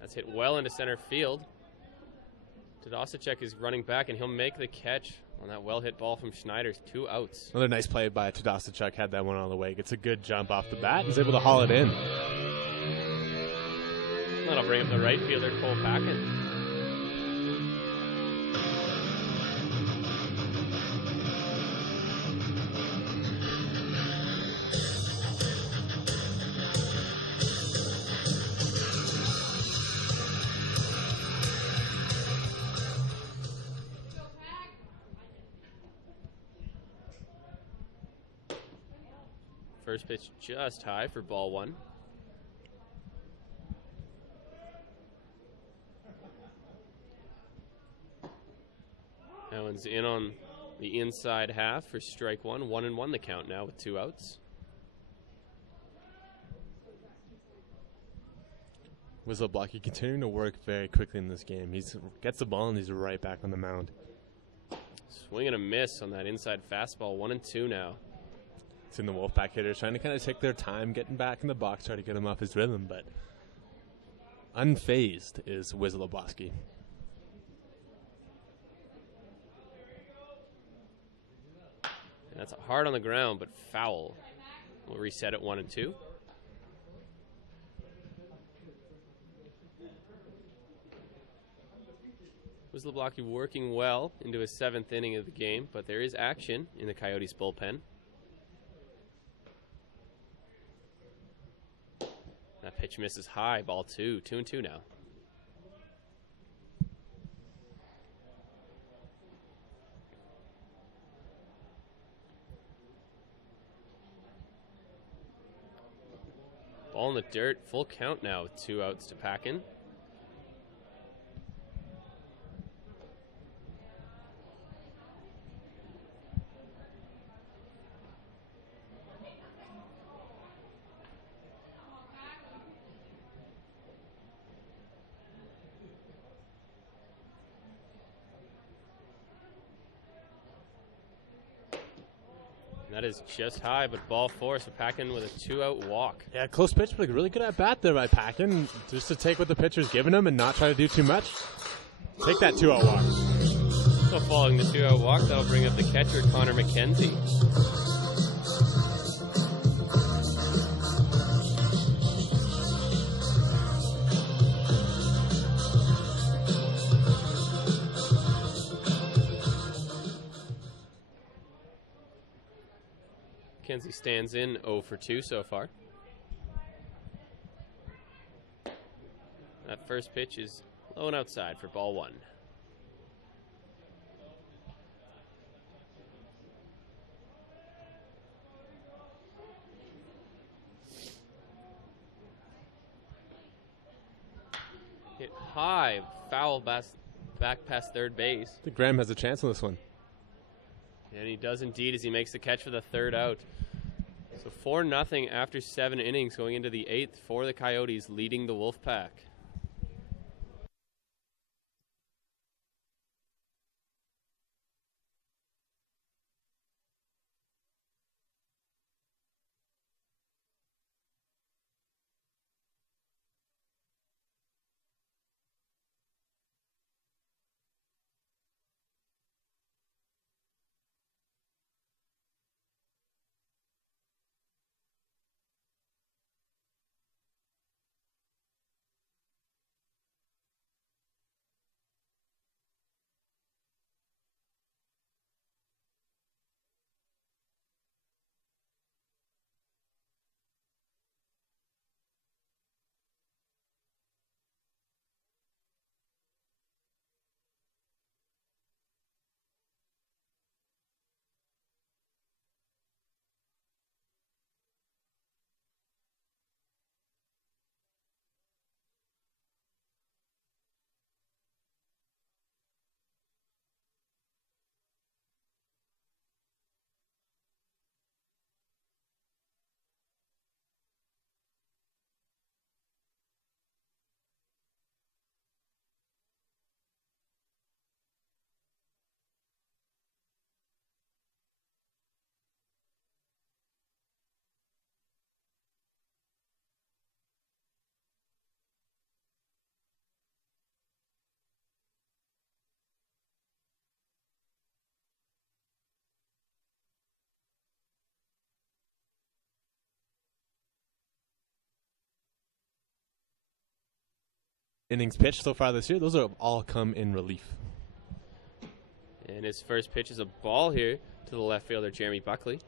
That's hit well into center field. Tadasicek is running back, and he'll make the catch on that well-hit ball from Schneider's. 2 outs. Another nice play by Tadasicek, had that one on the way. Gets a good jump off the bat. He's able to haul it in. That'll bring up the right fielder, Cole Packen. First pitch just high for ball 1. That one's in on the inside half for strike 1. 1-1 the count now with 2 outs. Wisloblocki continuing to work very quickly in this game. He gets the ball and he's right back on the mound. Swing and a miss on that inside fastball. 1-2 now. It's in the Wolfpack hitters trying to kind of take their time getting back in the box, try to get him off his rhythm, but unfazed is Wisloblocki. That's hard on the ground, but foul. We'll reset at 1-2. Wisloblocki working well into his 7th inning of the game, but there is action in the Coyotes bullpen. That pitch misses high, ball 2. 2-2 now. Ball in the dirt, full count now with 2 outs to pack in. That is just high, but ball 4, so Packin with a 2-out walk. Yeah, close pitch, but really good at bat there by Packin. Just to take what the pitcher's giving him and not try to do too much. Take that 2-out walk. So following the 2-out walk, that'll bring up the catcher, Connor McKenzie. McKenzie stands in 0 for 2 so far. That first pitch is low and outside for ball 1. Hit high, foul back past third base. I think Graham has a chance on this one. And he does indeed as he makes the catch for the 3rd out. So 4-0 after 7 innings going into the 8th for the Coyotes, leading the Wolfpack. Innings pitched so far this year, those have all come in relief. And his first pitch is a ball here to the left fielder, Jeremy Buckley.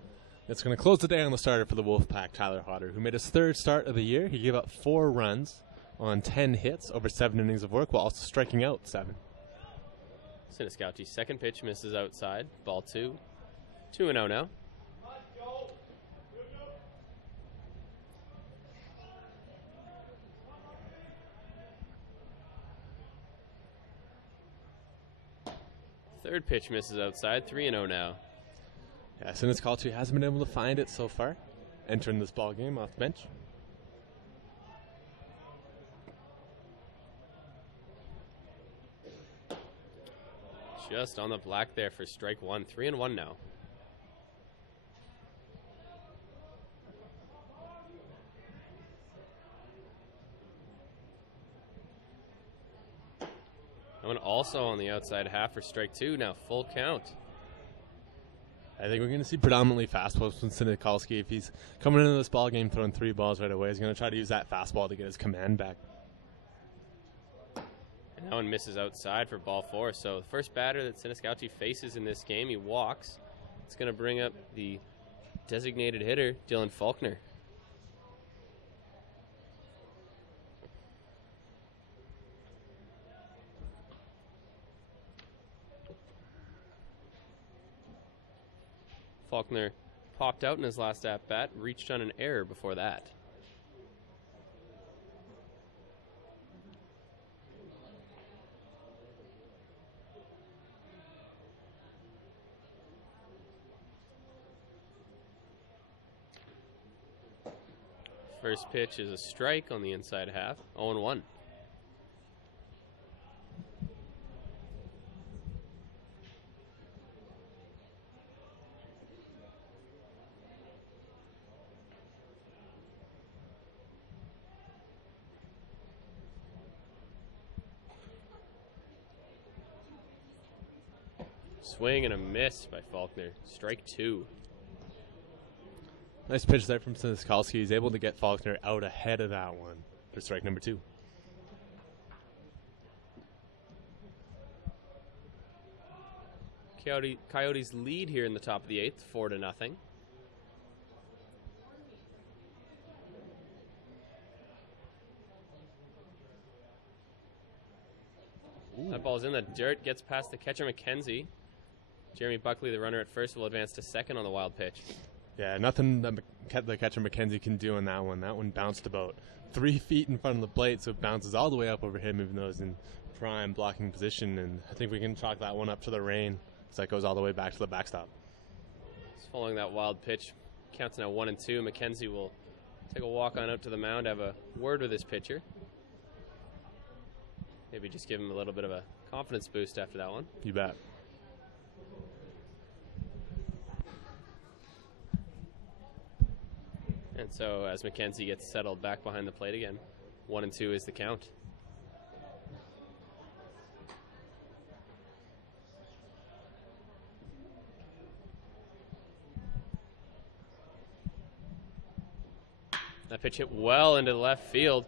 It's going to close the day on the starter for the Wolfpack, Tyler Hodder, who made his 3rd start of the year. He gave up 4 runs on 10 hits over 7 innings of work, while also striking out 7. Siniscalchi's second pitch misses outside, ball 2. 2-0 now. Third pitch misses outside, 3-0 now. Yeah, Siniscalchi hasn't been able to find it so far, entering this ball game off the bench. Just on the black there for strike 1, 3-1 now. That one also on the outside half for strike 2, now full count. I think we're going to see predominantly fastballs from Sinikalski. If he's coming into this ball game throwing 3 balls right away, he's going to try to use that fastball to get his command back. And that one misses outside for ball 4. So the first batter that Siniskowski faces in this game, he walks. It's going to bring up the designated hitter, Dylan Faulkner. Faulkner popped out in his last at-bat, reached on an error before that. First pitch is a strike on the inside half, 0-1. Swing and a miss by Faulkner. Strike 2. Nice pitch there from Sinikalski. He's able to get Faulkner out ahead of that one for strike number 2. Coyotes lead here in the top of the 8th, 4-0. That ball's in the dirt, gets past the catcher McKenzie. Jeremy Buckley, the runner at first, will advance to second on the wild pitch. Yeah, nothing that the catcher McKenzie can do on that one. That one bounced about 3 feet in front of the plate, so it bounces all the way up over him, even though it's in prime blocking position. And I think we can chalk that one up to the rain, so that goes all the way back to the backstop. Just following that wild pitch, counts now 1-2. McKenzie will take a walk on out to the mound, have a word with his pitcher. Maybe just give him a little bit of a confidence boost after that one. You bet. And so as McKenzie gets settled back behind the plate again, 1-2 is the count. That pitch hit well into the left field.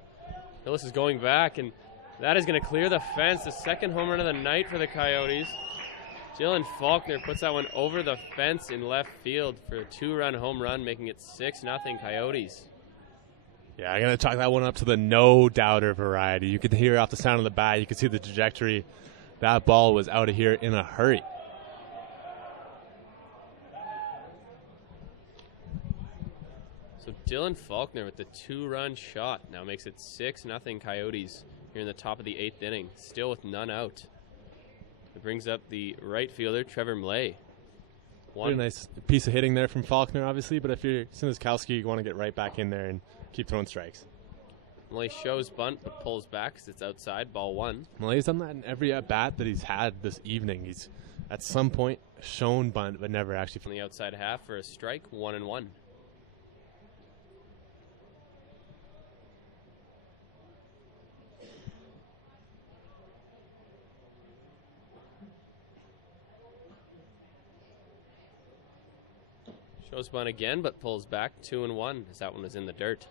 Hillis is going back, and that is going to clear the fence. The second home run of the night for the Coyotes. Dylan Faulkner puts that one over the fence in left field for a 2-run home run, making it 6-0 Coyotes. Yeah, I'm going to chalk that one up to the no-doubter variety. You could hear off the sound of the bat. You could see the trajectory. That ball was out of here in a hurry. So Dylan Faulkner with the 2-run shot now makes it 6-0 Coyotes here in the top of the 8th inning, still with none out. It brings up the right fielder, Trevor Mlay. Really nice piece of hitting there from Faulkner, obviously, but if you're Siniskowski, you want to get right back in there and keep throwing strikes. Mlay shows bunt, but pulls back because it's outside, ball 1. Mlay's done that in every at-bat that he's had this evening. He's, at some point, shown bunt, but never actually. From the outside half for a strike, 1-1. Shows bunt again, but pulls back 2-1 as that one was in the dirt.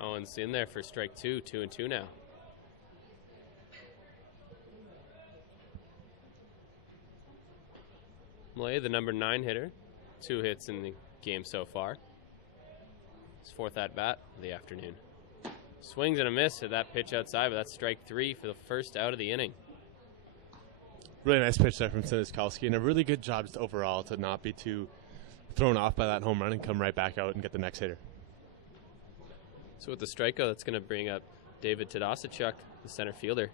Owens in there for strike 2, 2-2 now. Mlay, the number 9 hitter, 2 hits in the game so far. His 4th at-bat of the afternoon. Swings and a miss at that pitch outside, but that's strike 3 for the first out of the inning. Really nice pitch there from Siniskowski, and a really good job just overall to not be too thrown off by that home run and come right back out and get the next hitter. So with the strikeout, that's going to bring up David Tadasachuk, the center fielder.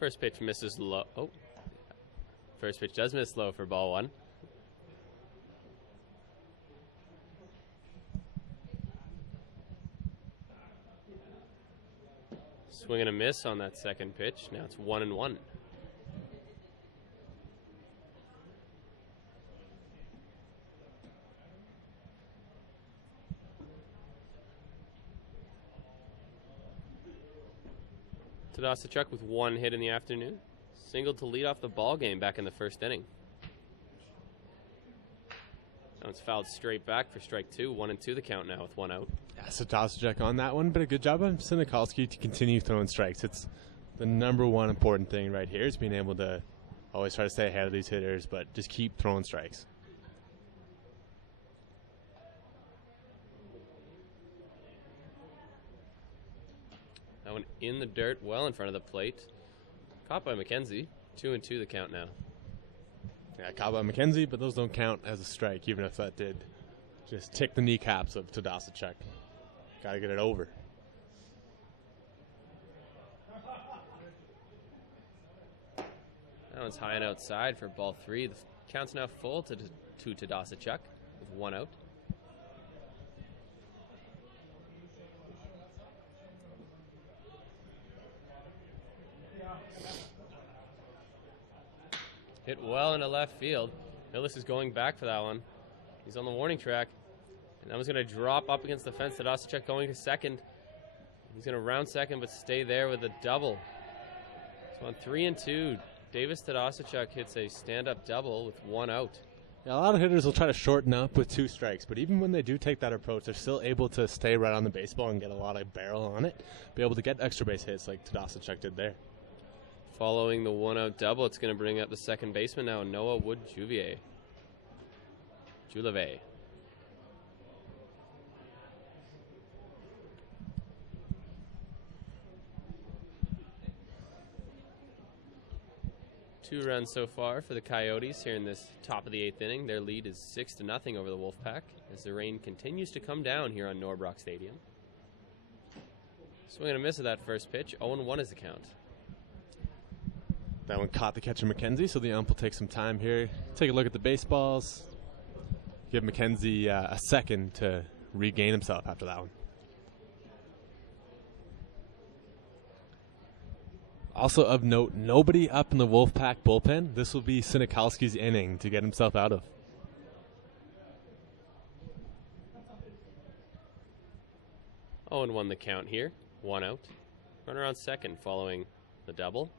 First pitch misses low. Oh. First pitch does miss low for ball one. Swing and a miss on that second pitch. Now it's 1-1. Tadasachuk with one hit in the afternoon. Singled to lead off the ball game back in the first inning. Now it's fouled straight back for strike two. 1-2 the count now with one out. Yeah, so Tadasachuk on that one, but a good job of Sinikalski to continue throwing strikes. It's the number one important thing right here is being able to always try to stay ahead of these hitters, but just keep throwing strikes. That one in the dirt, well in front of the plate. Caught by McKenzie. 2-2 the count now. Yeah, caught by McKenzie, but those don't count as a strike, even if that did just tick the kneecaps of Tadasachuk. Got to get it over. That one's high and outside for ball three. The count's now full to Tadasachuk with one out. Hit well into left field. Millis is going back for that one. He's on the warning track. And that was going to drop up against the fence. Tadasachuk going to second. He's going to round second but stay there with a double. So on 3-2, Davis Tadasachuk hits a stand-up double with one out. Yeah, a lot of hitters will try to shorten up with two strikes, but even when they do take that approach, they're still able to stay right on the baseball and get a lot of barrel on it, be able to get extra base hits like Tadasachuk did there. Following the one-out double, it's going to bring up the second baseman now, Noah Wood-Juvier. Julave. Two runs so far for the Coyotes here in this top of the eighth inning. Their lead is 6-0 over the Wolfpack as the rain continues to come down here on Norbrook Stadium. Swing and a miss of that first pitch. 0-1 is the count. That one caught the catcher McKenzie, so the ump will take some time here. Take a look at the baseballs. Give McKenzie a second to regain himself after that one. Also of note, nobody up in the Wolfpack bullpen. This will be Sinikalski's inning to get himself out of. Oh, and 1 the count here. One out. Runner on second following the double.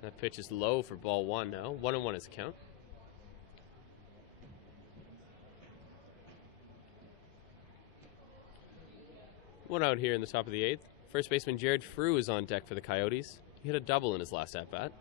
That pitch is low for ball one now. 1-1 is the count. One out here in the top of the eighth. First baseman Jared Frew is on deck for the Coyotes. He hit a double in his last at-bat.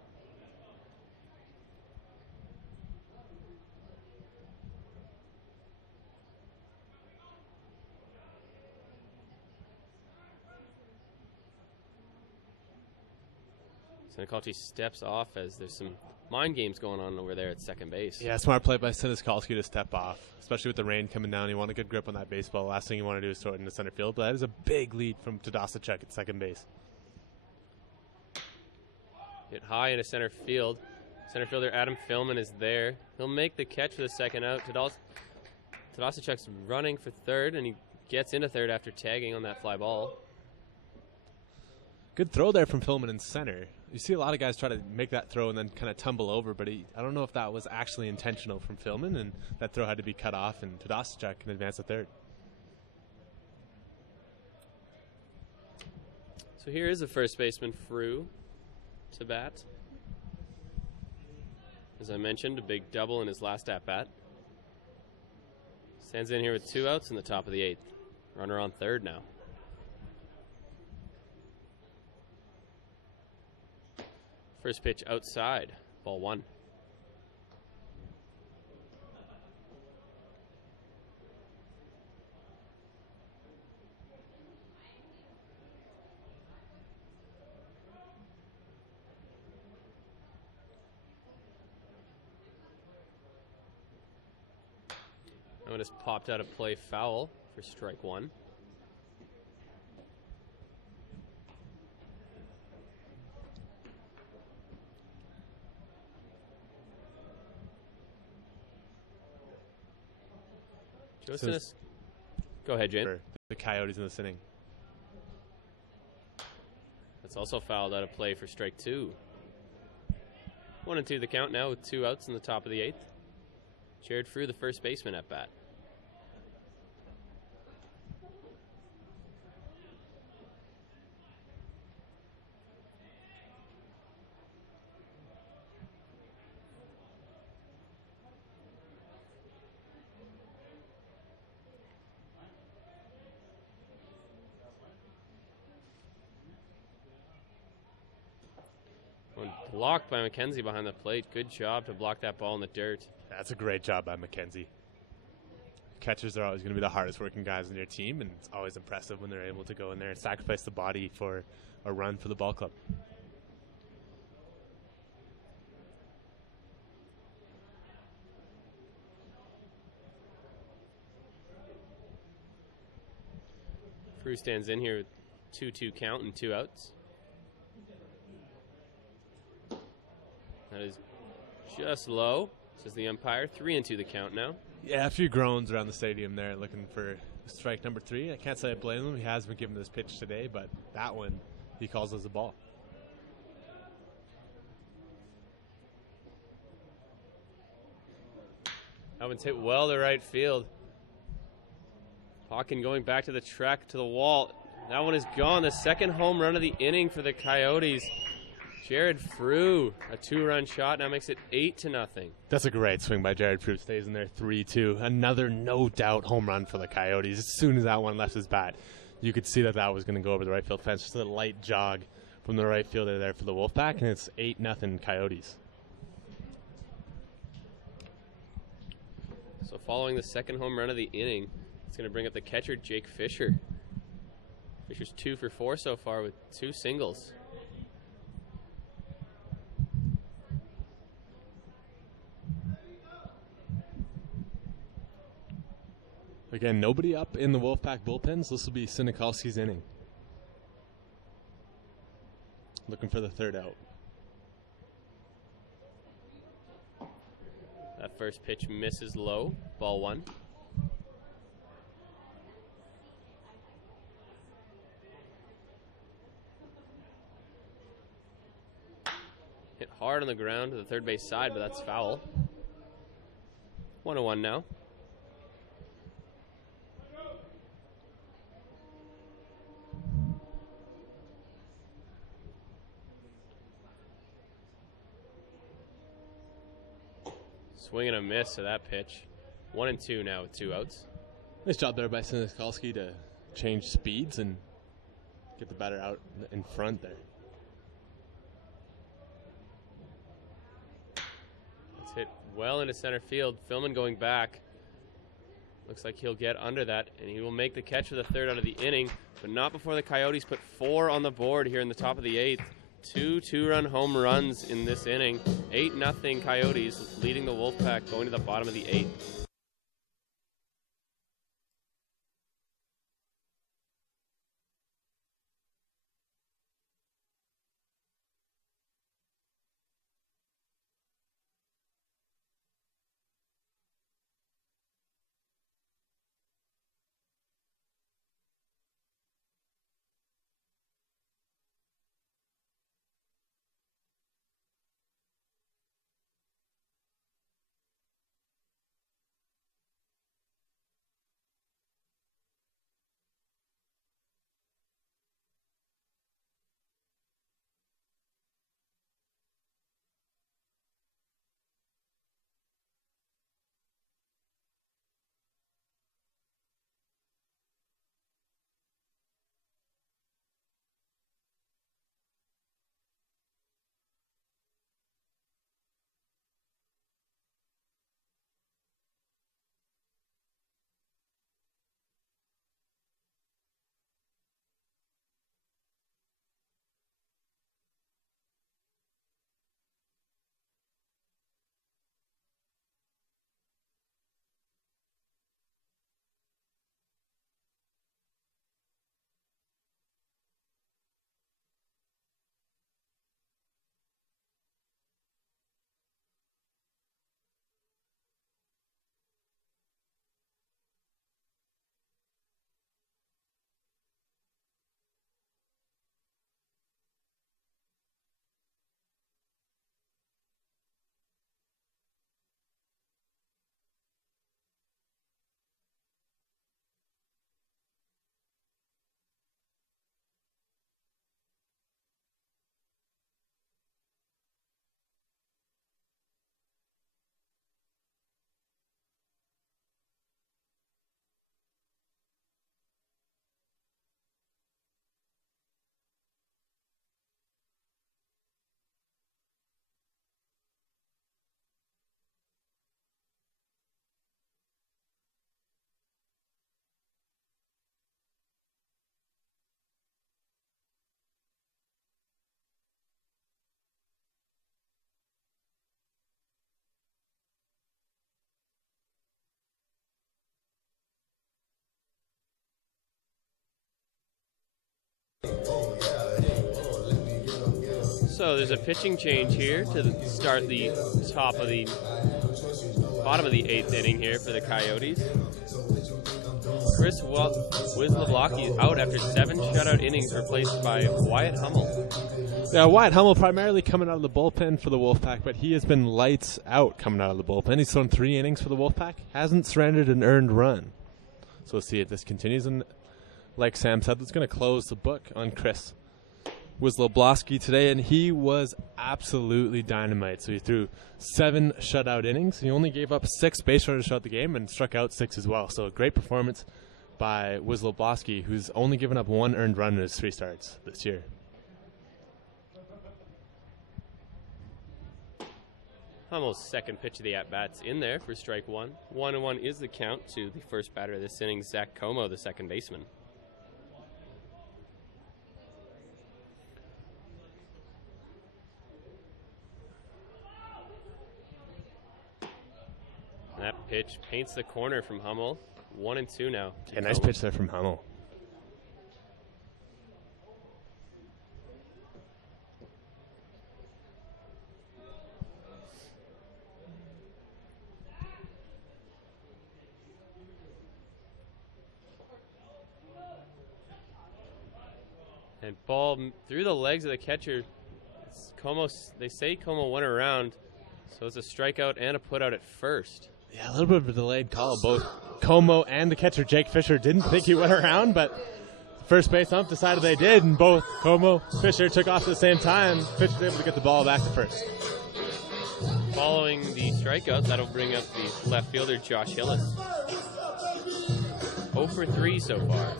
Sinikalski steps off as there's some mind games going on over there at second base. Yeah, smart play by Sinikalski to step off, especially with the rain coming down. You want a good grip on that baseball. Last thing you want to do is throw it into center field, but that is a big lead from Tadasachuk at second base. Hit high into center field. Center fielder Adam Philman is there. He'll make the catch for the second out. Tadasachuk's running for third, and he gets into third after tagging on that fly ball. Good throw there from Philman in center. You see a lot of guys try to make that throw and then kind of tumble over, but I don't know if that was actually intentional from Philman, and that throw had to be cut off, and Tadasachuk can advance to third. So here is the first baseman, Frew, to bat. As I mentioned, a big double in his last at-bat. Stands in here with 2 outs in the top of the eighth. Runner on third now. First pitch outside, ball one. That one just popped out of play, foul for strike one. Goes to this. Go ahead, Jane. For the Coyotes in this inning. That's also fouled out of play for strike 2. 1-2 the count now with 2 outs in the top of the 8th. Jared Frew, the first baseman, at bat. One blocked by McKenzie behind the plate. Good job to block that ball in the dirt. That's a great job by McKenzie. Catchers are always going to be the hardest working guys in your team, and it's always impressive when they're able to go in there and sacrifice the body for a run for the ball club. Frew stands in here with 2-2 count and 2 outs. That is just low, says the umpire. 3-2 the count now. Yeah, a few groans around the stadium there looking for strike number 3. I can't say I blame him. He has been given this pitch today, but that one he calls as a ball. That one's hit well to right field. Hawken going back to the track, to the wall. That one is gone. The second home run of the inning for the Coyotes. Jared Frew, a 2-run shot, now makes it 8-0. That's a great swing by Jared Frew. Stays in there 3-2. Another no-doubt home run for the Coyotes. As soon as that one left his bat, you could see that that was going to go over the right field fence. Just a light jog from the right fielder there for the Wolfpack, and it's 8-0 Coyotes. So following the second home run of the inning, it's going to bring up the catcher, Jake Fisher. Fisher's 2 for 4 so far with 2 singles. Again, nobody up in the Wolfpack bullpens. This will be Sinikalski's inning. Looking for the third out. That first pitch misses low. Ball 1. Hit hard on the ground to the third base side, but that's foul. 1-1 now. Swing and a miss to that pitch. 1-2 now with 2 outs. Nice job there by Sinikalski to change speeds and get the batter out in front there. It's hit well into center field. Philman going back. Looks like he'll get under that, and he will make the catch for the third out of the inning, but not before the Coyotes put 4 on the board here in the top of the 8th. 2 2-run home runs in this inning. 8-0 Coyotes, leading the Wolfpack going to the bottom of the 8th. So there's a pitching change here to start the bottom of the 8th inning here for the Coyotes. Chris Wisloblocki out after 7 shutout innings, replaced by Wyatt Hummel. Yeah, Wyatt Hummel primarily coming out of the bullpen for the Wolfpack, but he has been lights out coming out of the bullpen. He's thrown 3 innings for the Wolfpack, hasn't surrendered an earned run. So we'll see if this continues. And like Sam said, it's going to close the book on Chris Wisloblocki today, and he was absolutely dynamite. So he threw 7 shutout innings. He only gave up 6 base runners throughout the game and struck out 6 as well. So a great performance by Wisloblocki, who's only given up 1 earned run in his 3 starts this year. Hummel's second pitch of the at-bats in there for strike 1. 1-1 is the count to the first batter of this inning, Zach Como, the second baseman. That pitch paints the corner from Hummel. 1-2 now. Yeah, nice pitch there from Hummel. And ball through the legs of the catcher. They say Como went around, so it's a strikeout and a putout at first. Yeah, a little bit of a delayed call. Both Como and the catcher, Jake Fisher, didn't think he went around, but first base ump decided they did, and both Como, Fisher took off at the same time. Fisher was able to get the ball back to first. Following the strikeout, that'll bring up the left fielder, Josh Hillis. 0 for 3 so far.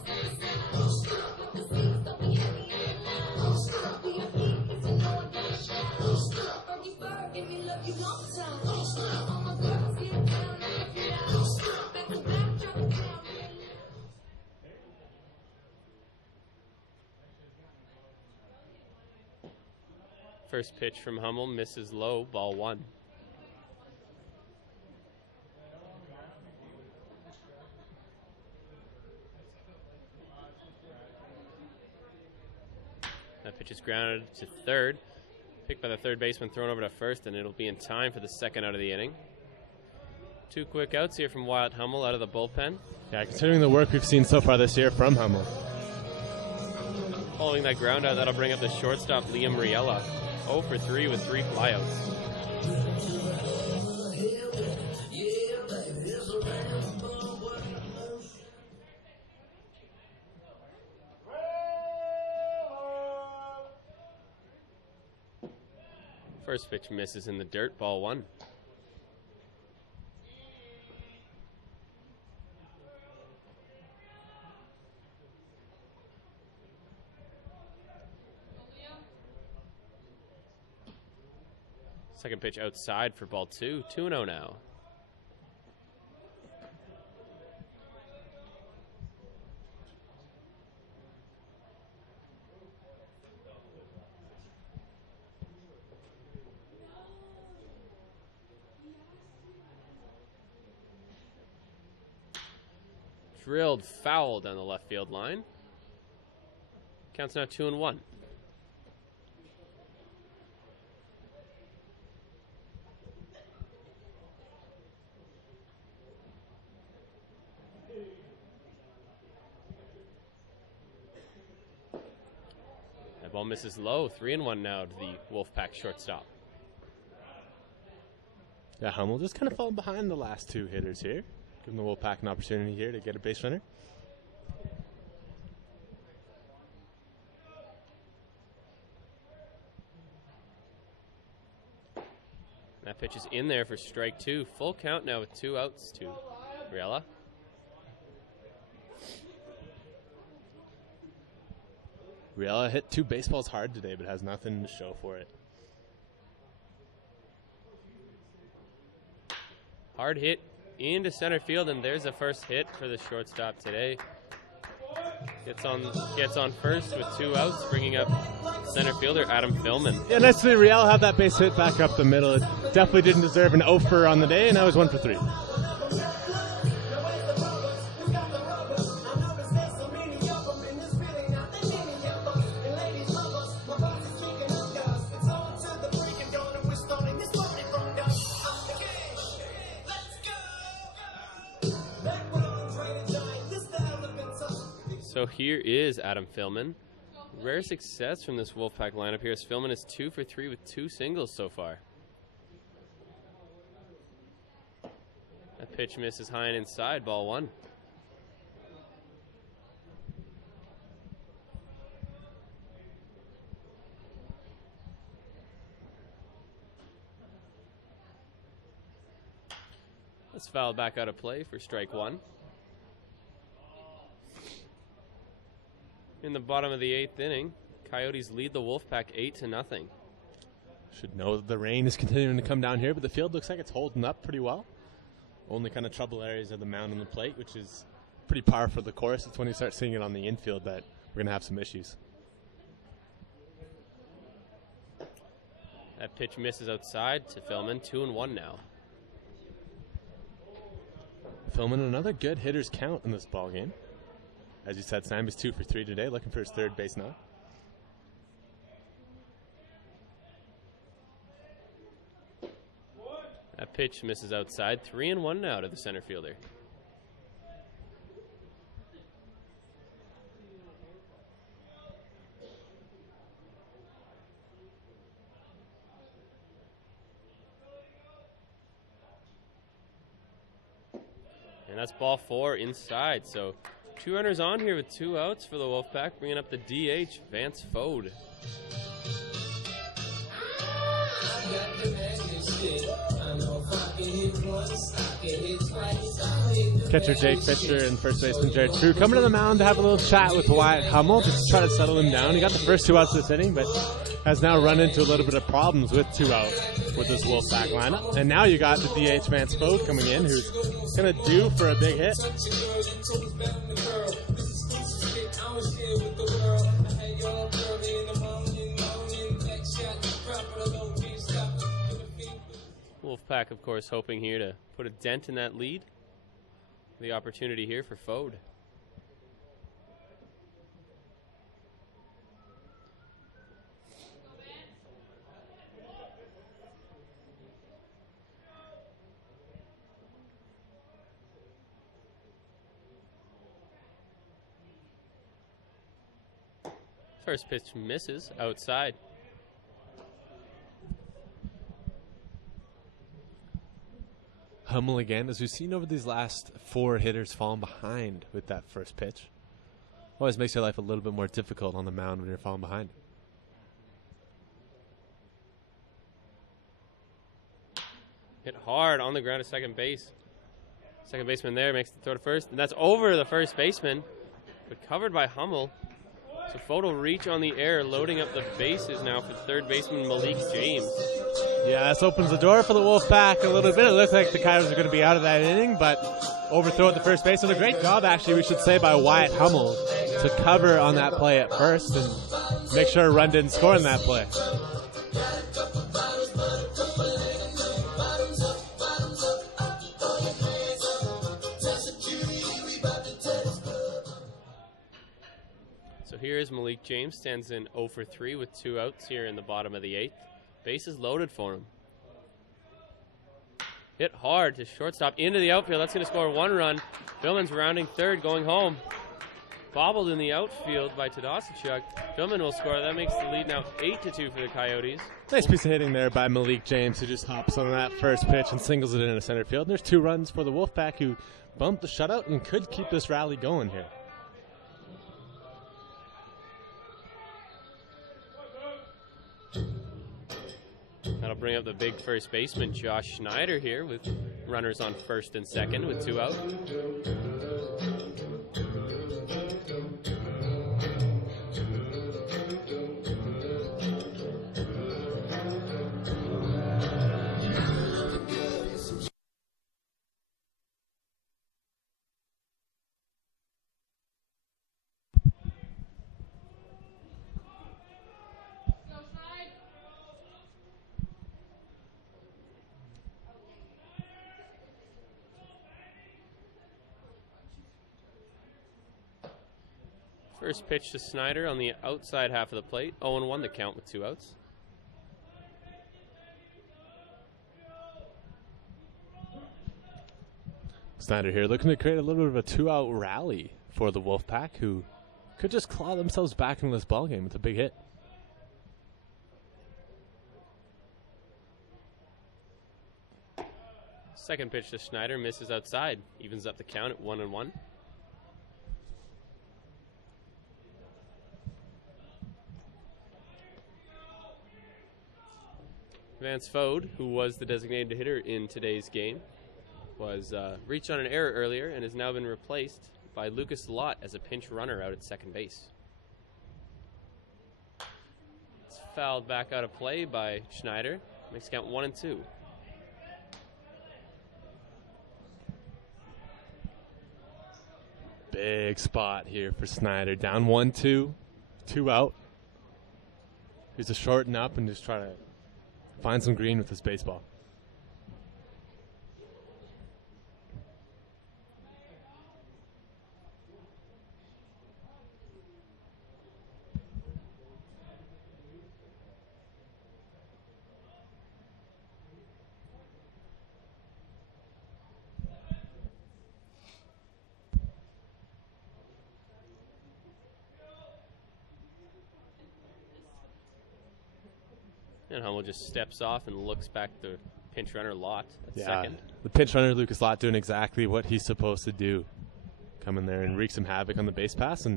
First pitch from Hummel misses low, ball 1. That pitch is grounded to third. Picked by the third baseman, thrown over to first, and it'll be in time for the second out of the inning. 2 quick outs here from Wyatt Hummel out of the bullpen. Yeah, considering the work we've seen so far this year from Hummel. Following that ground out, that'll bring up the shortstop, Liam Riella. 0 for 3 with 3 flyouts. First pitch misses in the dirt, ball 1. Second pitch outside for ball 2. 2-0 now. Drilled foul down the left field line. Counts now 2-1. That ball misses low. 3-1 now to the Wolfpack shortstop. Yeah, Hummel just kind of falling behind the last 2 hitters here. Giving the Wolfpack an opportunity here to get a base runner. That pitch is in there for strike 2. Full count now with 2 outs to Riella. Riella hit 2 baseballs hard today, but has nothing to show for it. Hard hit into center field, and there's the first hit for the shortstop today. Gets on first with 2 outs, bringing up center fielder Adam Philman. Yeah, nice to see Riella have that base hit back up the middle. It definitely didn't deserve an 0-for on the day, and now he's 1 for 3. So here is Adam Philman. Rare success from this Wolfpack lineup here as Philman is 2 for 3 with 2 singles so far. That pitch misses high and inside, ball 1. That's fouled back out of play for strike 1. In the bottom of the 8th inning, Coyotes lead the Wolfpack 8-0. Should know that the rain is continuing to come down here, but the field looks like it's holding up pretty well. Only kind of trouble areas are the mound and the plate, which is pretty par for the course. It's when you start seeing it on the infield that we're going to have some issues. That pitch misses outside to Philman, 2-1 now. Philman, another good hitter's count in this ball game. As you said, Sam is 2 for 3 today, looking for his third base now. That pitch misses outside, 3-1 now to the center fielder. And that's ball 4 inside. So 2 runners on here with 2 outs for the Wolfpack, bringing up the DH, Vance Fode. Catcher Jake Fisher and first baseman Jared TRU coming to the mound to have a little chat with Wyatt Hummel, just to try to settle him down. He got the first 2 outs this inning, but has now run into a little bit of problems with 2 out with this Wolfpack lineup. And now you got the DH Vance Fode coming in, who's going to do for a big hit. Wolfpack, of course, hoping here to put a dent in that lead. The opportunity here for Fode. First pitch misses outside. Hummel again, as we've seen over these last 4 hitters falling behind with that first pitch. Always makes your life a little bit more difficult on the mound when you're falling behind. Hit hard on the ground at second base. Second baseman there makes the throw to first, and that's over the first baseman, but covered by Hummel. So Fode will reach on the air, loading up the bases now for third baseman Malik James. Yeah, this opens the door for the Wolfpack a little bit. It looks like the Coyotes are going to be out of that inning, but overthrow at the first base. And a great job, actually, we should say, by Wyatt Hummel to cover on that play at first and make sure a run didn't score in that play. So here is Malik James, stands in 0 for 3 with 2 outs here in the bottom of the 8th. Bases loaded for him. Hit hard to shortstop into the outfield. That's going to score 1 run. Philman's rounding third, going home. Bobbled in the outfield by Tadasachuk. Philman will score. That makes the lead now 8-2 for the Coyotes. Nice piece of hitting there by Malik James, who just hops on that first pitch and singles it into center field. And there's 2 runs for the Wolfpack, who bumped the shutout and could keep this rally going here. That'll bring up the big first baseman, Josh Schneider, here with runners on first and second with 2 out. First pitch to Snyder on the outside half of the plate. 0-1 the count with 2 outs. Snyder here looking to create a little bit of a 2-out rally for the Wolfpack, who could just claw themselves back into this ball game with a big hit. Second pitch to Schneider, misses outside, evens up the count at 1-1. Vance Fode, who was the designated hitter in today's game, was reached on an error earlier and has now been replaced by Lucas Lott as a pinch runner out at second base. It's fouled back out of play by Schneider. Makes count 1-2. Big spot here for Snyder. Down 1-2, 2 out. He's to shorten up and just try to find some green with this baseball. And Hummel just steps off and looks back the pinch runner Lott at second. The pinch runner, Lucas Lott, doing exactly what he's supposed to do. Come in there and wreak some havoc on the base pass,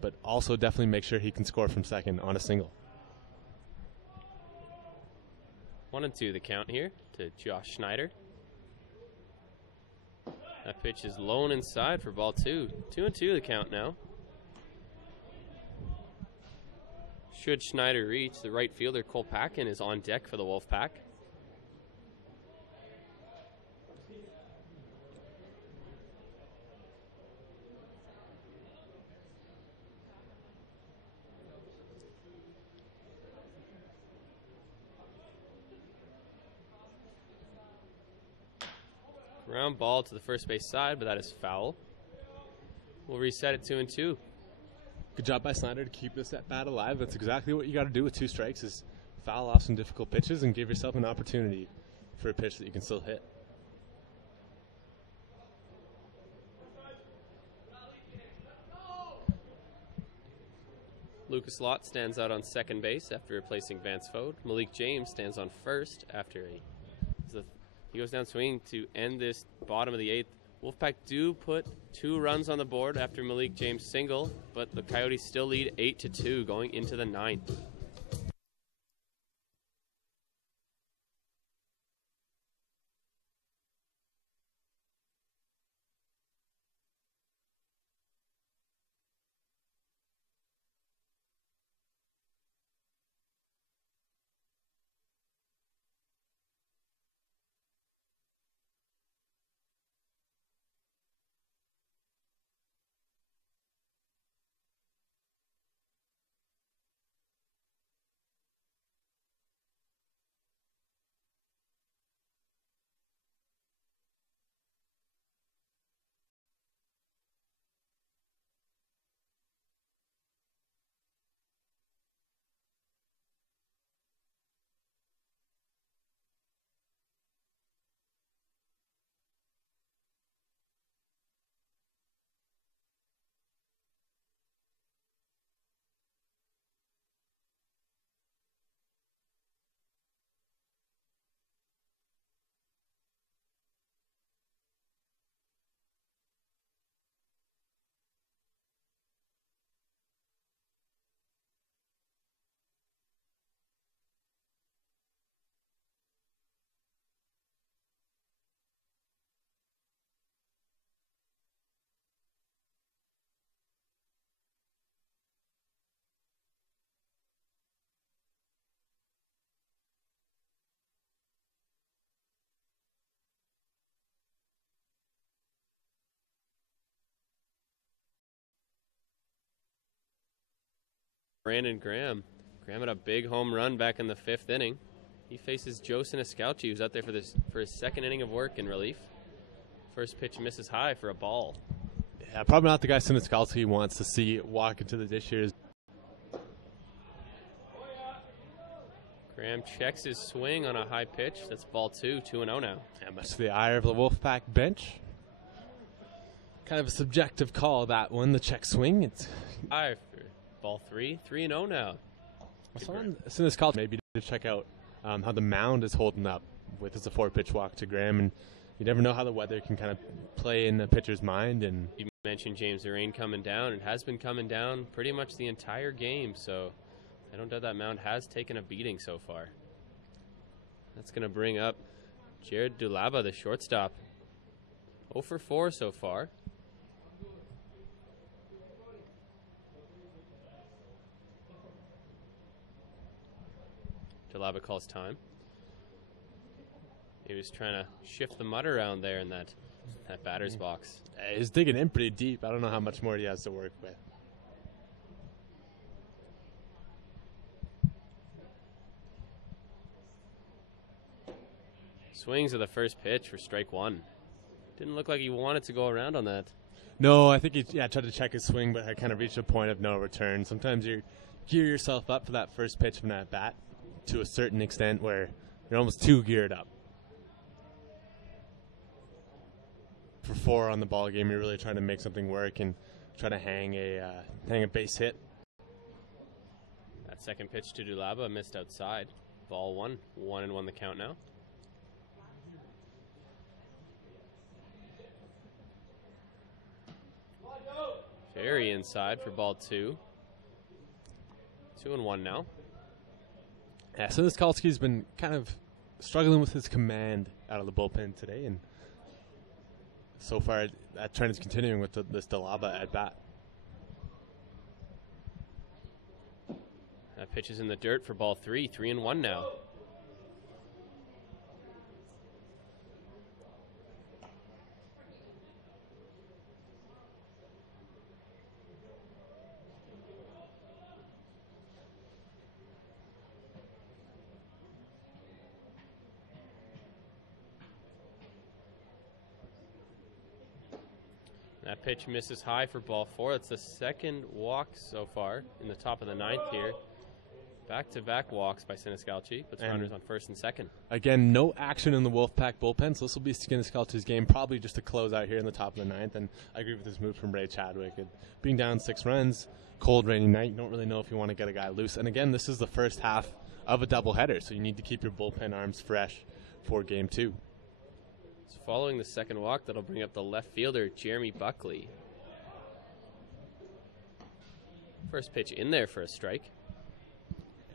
but also definitely make sure he can score from second on a single. 1-2 the count here to Josh Schneider. That pitch is low and inside for ball 2. 2-2 the count now. Should Schneider reach, the right fielder Cole Packin is on deck for the Wolfpack. Ground ball to the first base side, but that is foul. We'll reset at 2-2. Good job by Snyder to keep this at bat alive. That's exactly what you got to do with 2 strikes, is foul off some difficult pitches and give yourself an opportunity for a pitch that you can still hit. Lucas Lott stands out on second base after replacing Vance Fode. Malik James stands on first after he goes down swinging to end this bottom of the 8th. Wolfpack do put 2 runs on the board after Malik James' single, but the Coyotes still lead 8-2 going into the 9th. Brandon Graham. Graham had a big home run back in the 5th inning. He faces Joe Siniscalchi, who's out there for his 2nd inning of work in relief. First pitch misses high for a ball. Yeah, probably not the guy Siniscalchi wants to see walk into the dish here. Graham checks his swing on a high pitch. That's ball 2, 2-0 now. Yeah, much to the ire of the Wolfpack bench. kind of a subjective call, that one, the check swing. It's High for ball 3. 3-0 now. I saw on Siniscal maybe to check out how the mound is holding up with a 4-pitch walk to Graham, and you never know how the weather can kind of play in the pitcher's mind. And You mentioned, James, the rain coming down. It has been coming down pretty much the entire game, so I don't doubt that mound has taken a beating so far. That's going to bring up Jared Dulaba, the shortstop. 0 for 4 so far. Dulaba calls time. He was trying to shift the mud around there in that batter's box. he's digging in pretty deep. I don't know how much more he has to work with. Swings of the first pitch for strike 1. Didn't look like he wanted to go around on that. No, I think he tried to check his swing, but had kind of reached a point of no return. Sometimes you gear yourself up for that first pitch from that bat to a certain extent where you're almost too geared up. For 4 on the ball game, you're really trying to make something work and try to hang a base hit. That second pitch to Dulaba missed outside. Ball 1. 1-1 the count now. Very inside for ball 2. 2-1 now. Yeah, so Niskalski's been kind of struggling with his command out of the bullpen today, and so far that trend is continuing with this Dulaba at bat. That pitch is in the dirt for ball 3. 3-1 now. That pitch misses high for ball 4. That's the second walk so far in the top of the 9th here. Back-to-back walks by Siniskalchi. Puts runners on first and second. Again, no action in the Wolfpack bullpen, so this will be Siniskalchi's game, probably just to close out here in the top of the 9th. And I agree with this move from Ray Chadwick. Being down 6 runs, cold, rainy night, you don't really know if you want to get a guy loose. And again, this is the first half of a doubleheader, so you need to keep your bullpen arms fresh for game 2. So following the second walk, that'll bring up the left fielder, Jeremy Buckley. First pitch in there for a strike.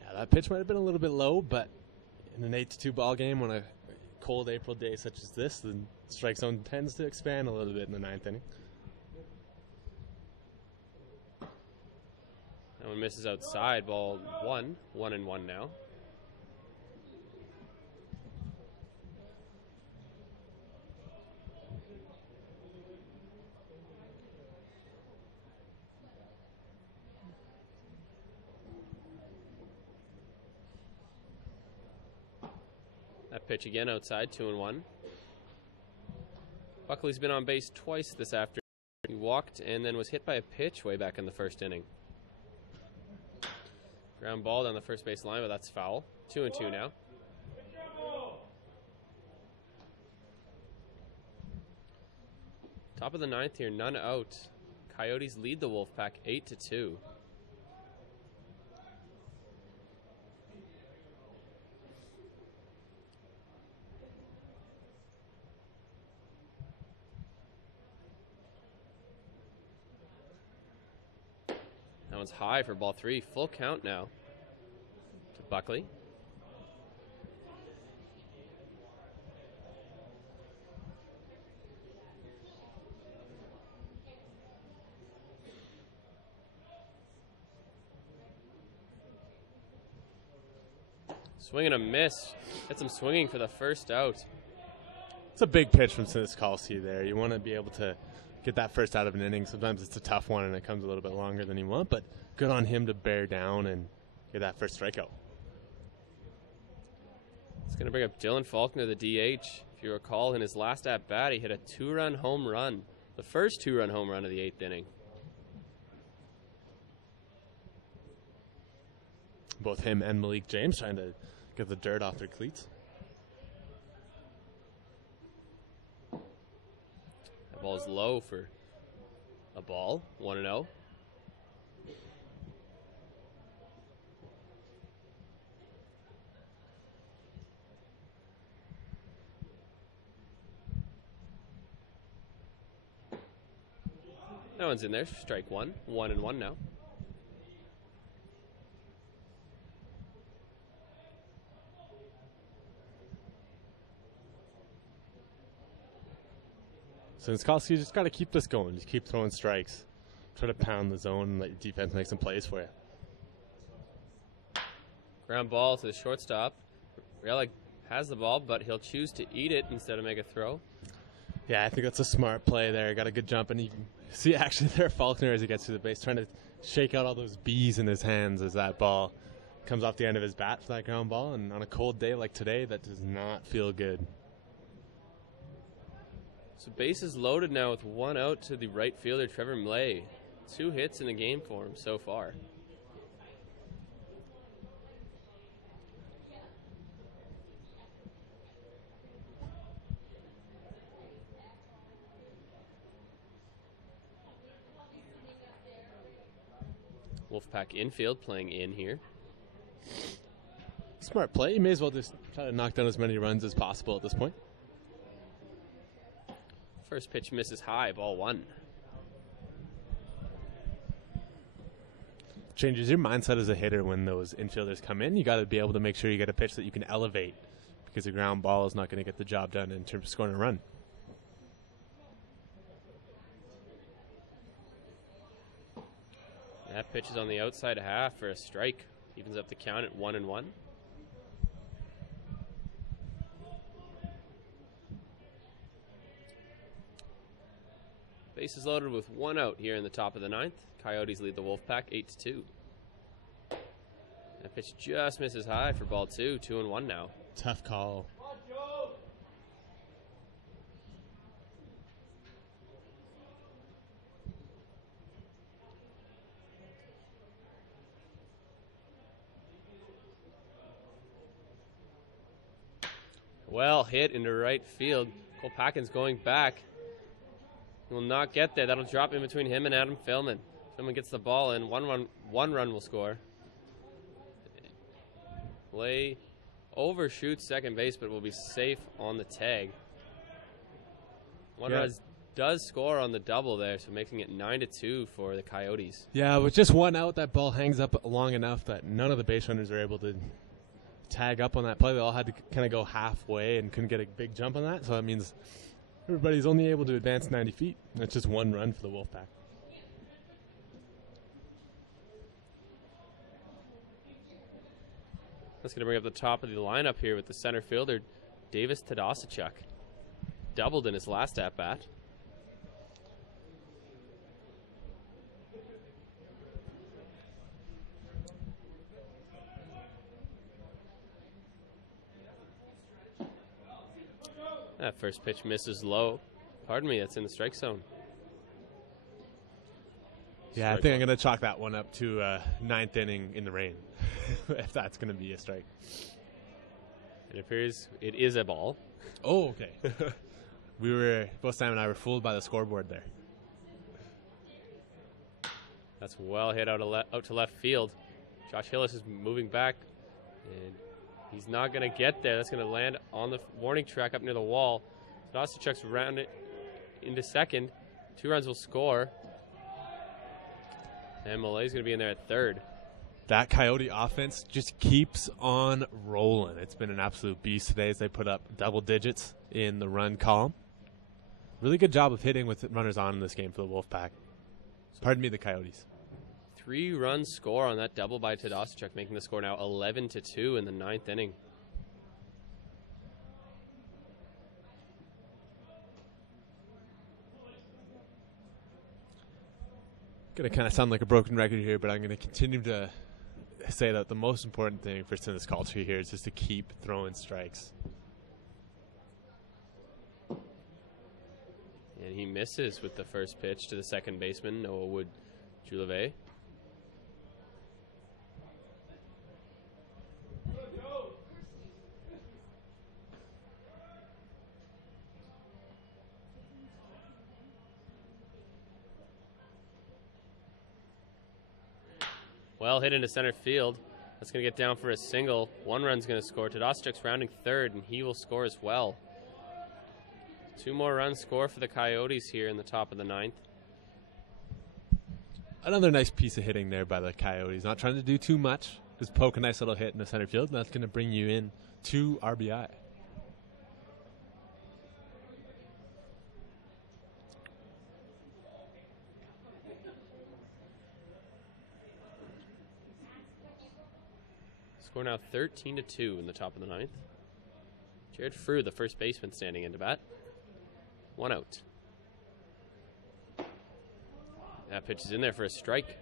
Yeah, that pitch might have been a little bit low, but in an 8-2 ball game on a cold April day such as this, the strike zone tends to expand a little bit in the 9th inning. That one misses outside. Ball 1. 1-1 now. That pitch again outside, 2-1. Buckley's been on base twice this afternoon. He walked and then was hit by a pitch way back in the first inning. Ground ball down the first base line, but that's foul. 2-2 now. Top of the 9th here, none out. Coyotes lead the Wolfpack 8-2. That one's high for ball 3. Full count now to Buckley. Swing and a miss. Hit some swinging for the first out. It's a big pitch from Siniskalski there. You want to be able to get that first out of an inning. Sometimes it's a tough one and it comes a little bit longer than you want, but good on him to bear down and get that first strikeout. It's going to bring up Dylan Faulkner, the DH. If you recall, in his last at-bat, he hit a 2-run home run. The first 2-run home run of the 8th inning. Both him and Malik James trying to get the dirt off their cleats. That ball is low for A ball, 1-0. That one's in there. Strike one. 1-1 now. So Niskowski just got to keep this going. Just keep throwing strikes. Try to pound the zone and let your defense make some plays for you. Ground ball to the shortstop. Riella has the ball, but he'll choose to eat it instead of make a throw. Yeah, I think that's a smart play there. Got a good jump, and you can see actually there Faulkner as he gets to the base, trying to shake out all those bees in his hands as that ball comes off the end of his bat for that ground ball. And on a cold day like today, that does not feel good. So bases loaded now with one out to the right fielder, Trevor Mlay. 2 hits in the game for him so far. Wolfpack infield playing in here. Smart play. You may as well just try to knock down as many runs as possible at this point. First pitch misses high, ball 1. Changes your mindset as a hitter when those infielders come in. You got to be able to make sure you get a pitch that you can elevate, because a ground ball is not going to get the job done in terms of scoring a run. That pitch is on the outside half for a strike. Evens up the count at 1-1. Bases loaded with 1 out here in the top of the 9th. Coyotes lead the Wolfpack 8-2. That pitch just misses high for ball 2. 2-1 now. Tough call. Well hit into right field. Cole Packin's going back. He will not get there. That'll drop in between him and Adam Philman. Philman gets the ball in. One run will score. Lay overshoots second base, but will be safe on the tag. One run does score on the double there, so making it 9-2 for the Coyotes. Yeah, with just 1 out, that ball hangs up long enough that none of the base runners are able to tag up on that play. They all had to kind of go halfway and couldn't get a big jump on that, so that means everybody's only able to advance 90 feet. That's just 1 run for the Wolfpack. That's going to bring up the top of the lineup here with the center fielder, Davis Tadasachuk. Doubled in his last at-bat. That first pitch misses low. Pardon me, that's in the strike zone. Yeah, I think I'm going to chalk that one up to 9th inning in the rain, if that's going to be a strike. It appears it is a ball. Oh, okay. Both Sam and I were fooled by the scoreboard there. That's well hit out to left field. Josh Hillis is moving back, and he's not going to get there. That's going to land on the warning track up near the wall. Tadasachuk's round it into second. 2 runs will score. And Malay's going to be in there at third. That Coyote offense just keeps on rolling. It's been an absolute beast today as they put up double digits in the run column. Really good job of hitting with runners on in this game for the Wolfpack. Pardon me, the Coyotes. 3 runs score on that double by Tadasachuk, making the score now 11-2 in the 9th inning. Going to kind of sound like a broken record here, but I'm going to continue to say that the most important thing for this culture here is just to keep throwing strikes. And he misses with the first pitch to the second baseman, Noah Wood-Juleve. Well hit into center field. That's going to get down for a single. 1 run's going to score. Tadasic's rounding third, and he will score as well. 2 more runs score for the Coyotes here in the top of the 9th. Another nice piece of hitting there by the Coyotes. Not trying to do too much. Just poke a nice little hit in the center field, and that's going to bring you in 2 RBI. Score now 13-2 in the top of the 9th. Jared Frew, the first baseman, standing into bat. 1 out. That pitch is in there for a strike.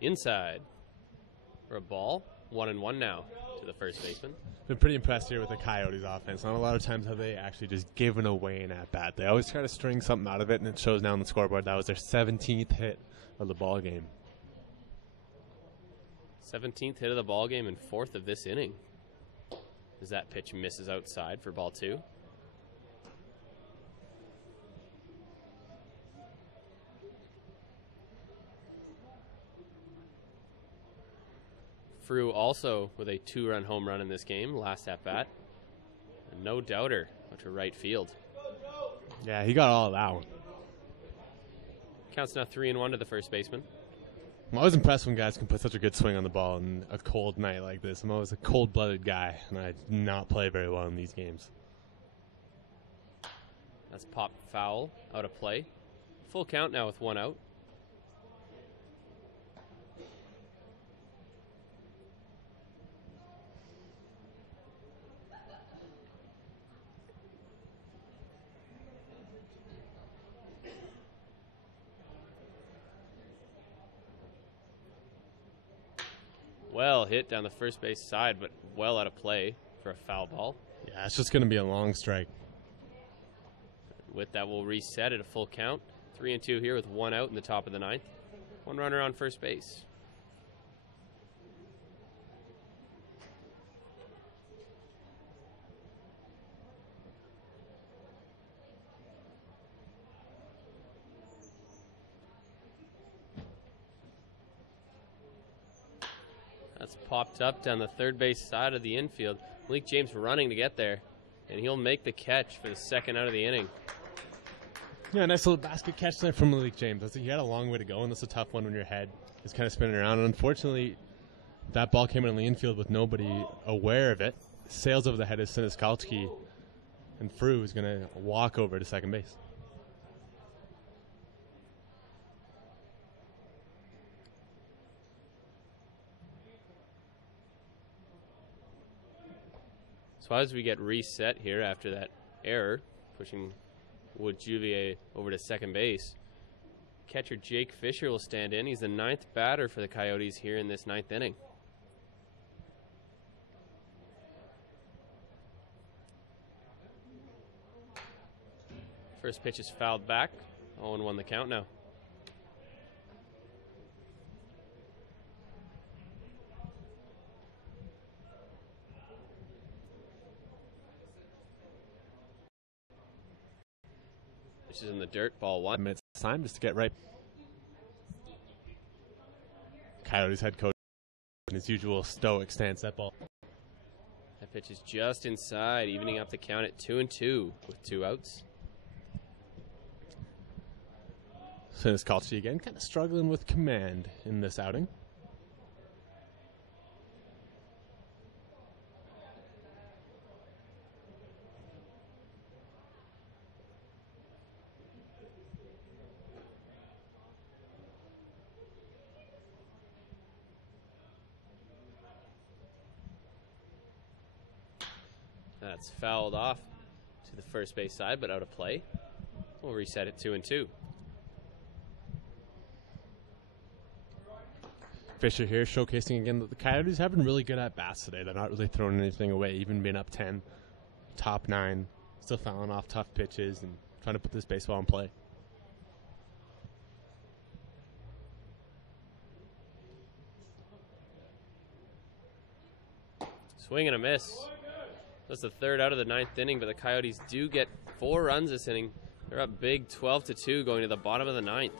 Inside for a ball. 1-1 now to the first baseman. Been pretty impressed here with the Coyotes offense. Not a lot of times have they actually just given away an at-bat. They always try to string something out of it, and it shows now on the scoreboard. That was their 17th hit of the ball game. 17th hit of the ball game and 4th of this inning. As that pitch misses outside for ball 2. Frew also with a 2-run home run in this game, last at bat. And no doubter out to right field. Yeah, he got all of that one. Counts now 3-1 to the first baseman. I'm always impressed when guys can put such a good swing on the ball on a cold night like this. I'm always a cold-blooded guy, and I do not play very well in these games. That's popped foul, out of play. Full count now with 1 out. Well hit down the first base side, but well out of play for a foul ball. Yeah, it's just going to be a long strike. With that, we'll reset at a full count. 3-2 here with 1 out in the top of the 9th. 1 runner on first base. That's popped up down the third base side of the infield. Malik James running to get there, and he'll make the catch for the 2nd out of the inning. Yeah, nice little basket catch there from Malik James. He had a long way to go, and that's a tough one when your head is kind of spinning around. And unfortunately, that ball came in the infield with nobody aware of it. Sails over the head of Siniskalski, and Frew is going to walk over to second base. So as we get reset here after that error, pushing Wood Juvier over to second base, catcher Jake Fisher will stand in. He's the 9th batter for the Coyotes here in this 9th inning. First pitch is fouled back. 0-1 the count now. Pitch is in the dirt, ball 1. It's time just to get right. Coyotes head coach in his usual stoic stance, that ball. That pitch is just inside, evening up the count at 2-2 with 2 outs. Siniskalski again, kind of struggling with command in this outing. That's fouled off to the first base side, but out of play. We'll reset at 2-2. Fisher here showcasing again that the Coyotes have been really good at bats today. They're not really throwing anything away, even being up 10, top 9, still fouling off tough pitches and trying to put this baseball in play. Swing and a miss. That's the third out of the ninth inning, but the Coyotes do get 4 runs this inning. They're up big 12-2 going to the bottom of the ninth.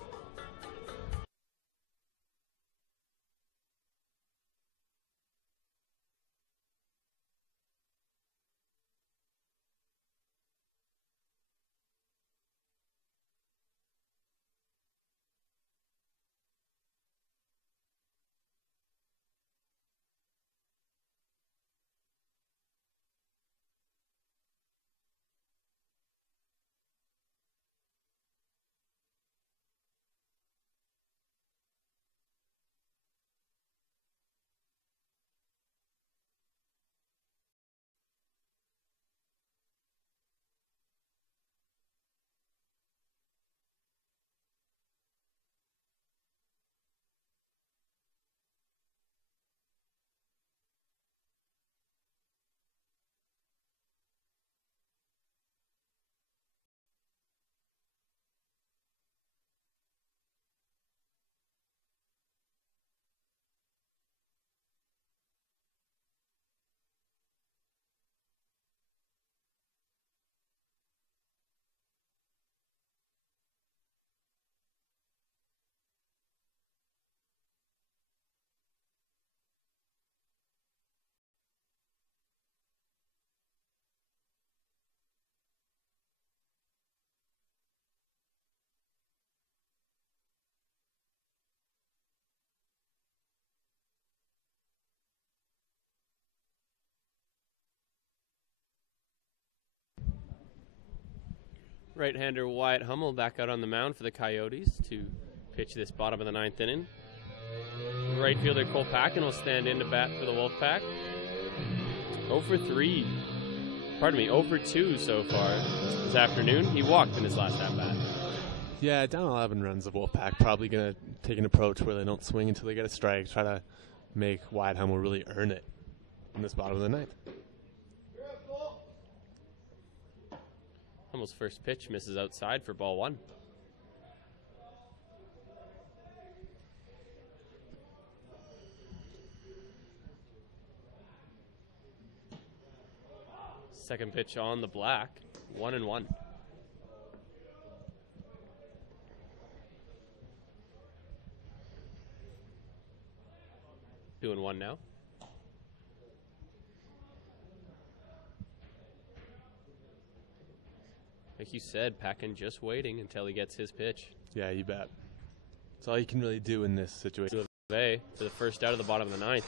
Right-hander Wyatt Hummel back out on the mound for the Coyotes to pitch this bottom of the ninth inning. Right fielder Cole Packin will stand in to bat for the Wolfpack. 0 for 3. Pardon me, 0 for 2 so far this afternoon. He walked in his last at-bat. Yeah, down 11 runs, the Wolfpack probably going to take an approach where they don't swing until they get a strike, try to make Wyatt Hummel really earn it in this bottom of the ninth. Hummel's first pitch misses outside for ball 1. Second pitch on the black, 1-1. Doing 1 now. Like you said, Packin just waiting until he gets his pitch. Yeah, you bet. That's all you can really do in this situation. For the first out of the bottom of the ninth.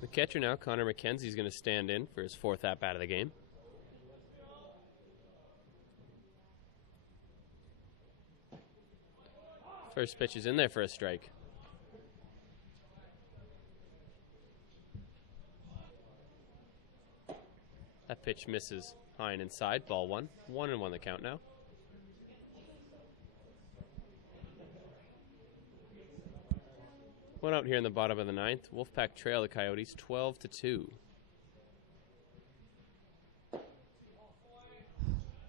The catcher now, Connor McKenzie, is going to stand in for his 4th at-bat of the game. First pitch is in there for a strike. That pitch misses high and inside, ball 1. 1-1 the count now. One out here in the bottom of the ninth. Wolfpack trail the Coyotes 12-2.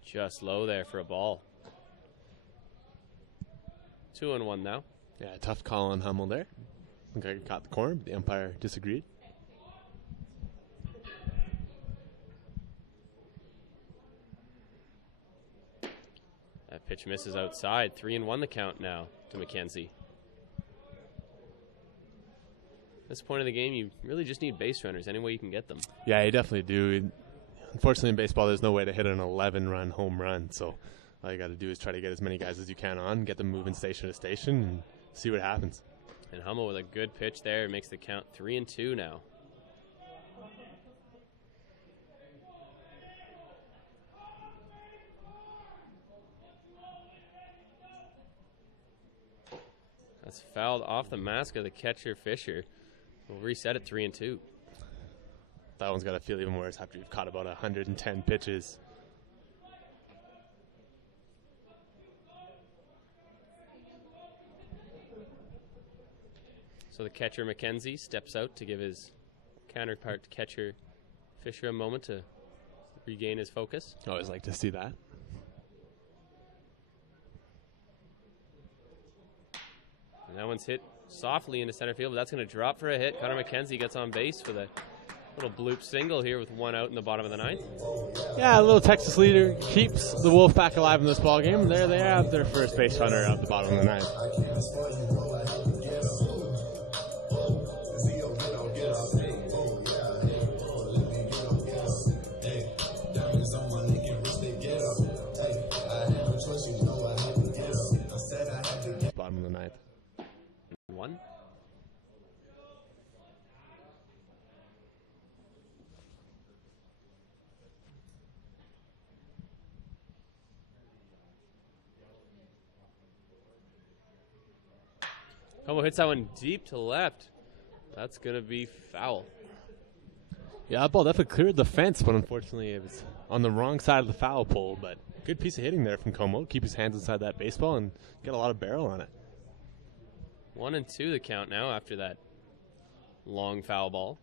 Just low there for a ball. 2-1 now. Yeah, tough call on Hummel there. I think I caught the corner, but the umpire disagreed. That pitch misses outside. 3-1 the count now to McKenzie. At this point of the game, you really just need base runners any way you can get them. Yeah, you definitely do. Unfortunately, in baseball, there's no way to hit an 11-run home run, so all you got to do is try to get as many guys as you can on, get them moving station to station, and see what happens. And Hummel with a good pitch there makes the count 3-2 now. That's fouled off the mask of the catcher, Fisher. We'll reset at 3-2. That one's got to feel even worse after you've caught about 110 pitches. So the catcher, McKenzie, steps out to give his counterpart catcher, Fisher, a moment to regain his focus. Always like to see that. And that one's hit softly into center field, but that's going to drop for a hit. Connor McKenzie gets on base for the little bloop single here with 1 out in the bottom of the 9th. Yeah, a little Texas leader keeps the Wolfpack alive in this ball game. There they have their first base runner at the bottom of the 9th. Bottom of the 9th. 1. Como hits that one deep to left. That's going to be foul. Yeah, that ball definitely cleared the fence, but unfortunately it was on the wrong side of the foul pole. But good piece of hitting there from Como. Keep his hands inside that baseball and get a lot of barrel on it. 1-2 the count now after that long foul ball.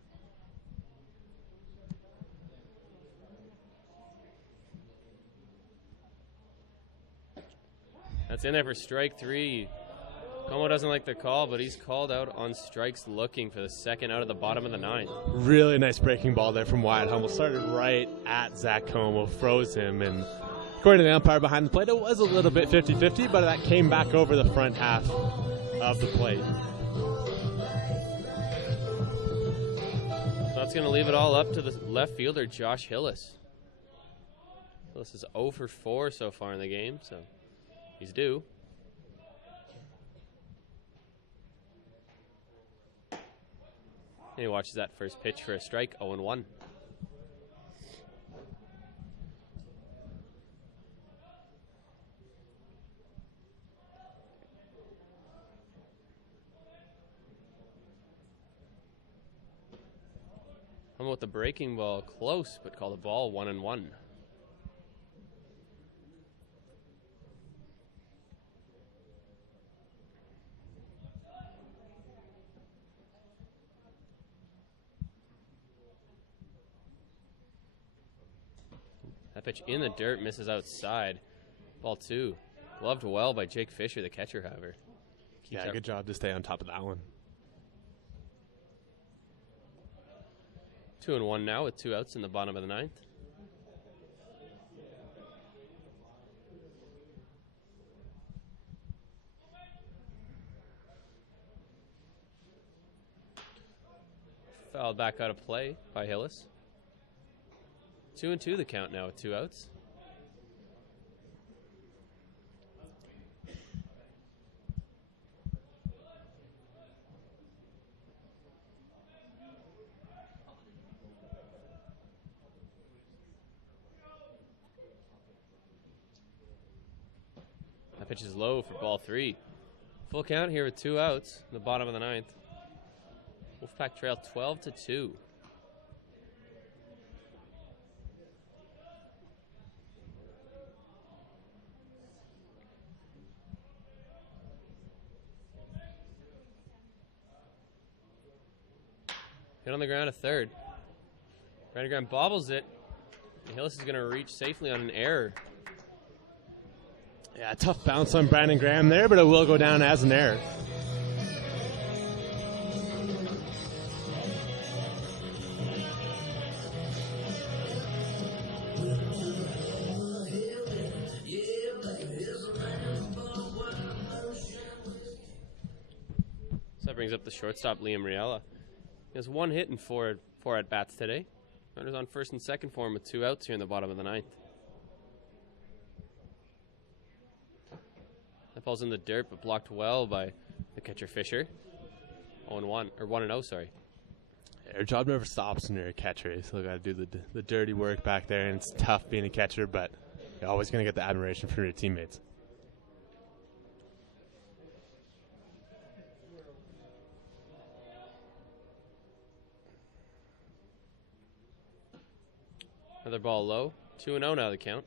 That's in there for strike 3. Como doesn't like the call, but he's called out on strikes looking for the second out of the bottom of the 9th. Really nice breaking ball there from Wyatt Hummel. Started right at Zach Como, froze him, and according to the umpire behind the plate, it was a little bit 50-50, but that came back over the front half of the plate. So that's going to leave it all up to the left fielder, Josh Hillis. Hillis is 0 for 4 so far in the game, so he's due. And he watches that first pitch for a strike, 0-1. Hummel with the breaking ball close, but called the ball 1-1. That pitch in the dirt misses outside. Ball 2. Gloved well by Jake Fisher, the catcher, however. Yeah, good job to stay on top of that one. 2-1 now with 2 outs in the bottom of the 9th. Fouled back out of play by Hillis. 2-2 the count now with 2 outs. That pitch is low for ball 3. Full count here with 2 outs in the bottom of the 9th. Wolfpack trail 12-2. Hit on the ground, a third. Brandon Graham bobbles it. And Hillis is going to reach safely on an error. Yeah, tough bounce on Brandon Graham there, but it will go down as an error. So that brings up the shortstop, Liam Riella. He has 1 hit and 4 at-bats today. Runners on first and second for him with 2 outs here in the bottom of the 9th. That ball's in the dirt, but blocked well by the catcher Fisher. 0-1, or 1-0, sorry. Your job never stops when you're a catcher. You still got to do the dirty work back there, and it's tough being a catcher, but you're always going to get the admiration from your teammates. Another ball low. 2-0 now the count.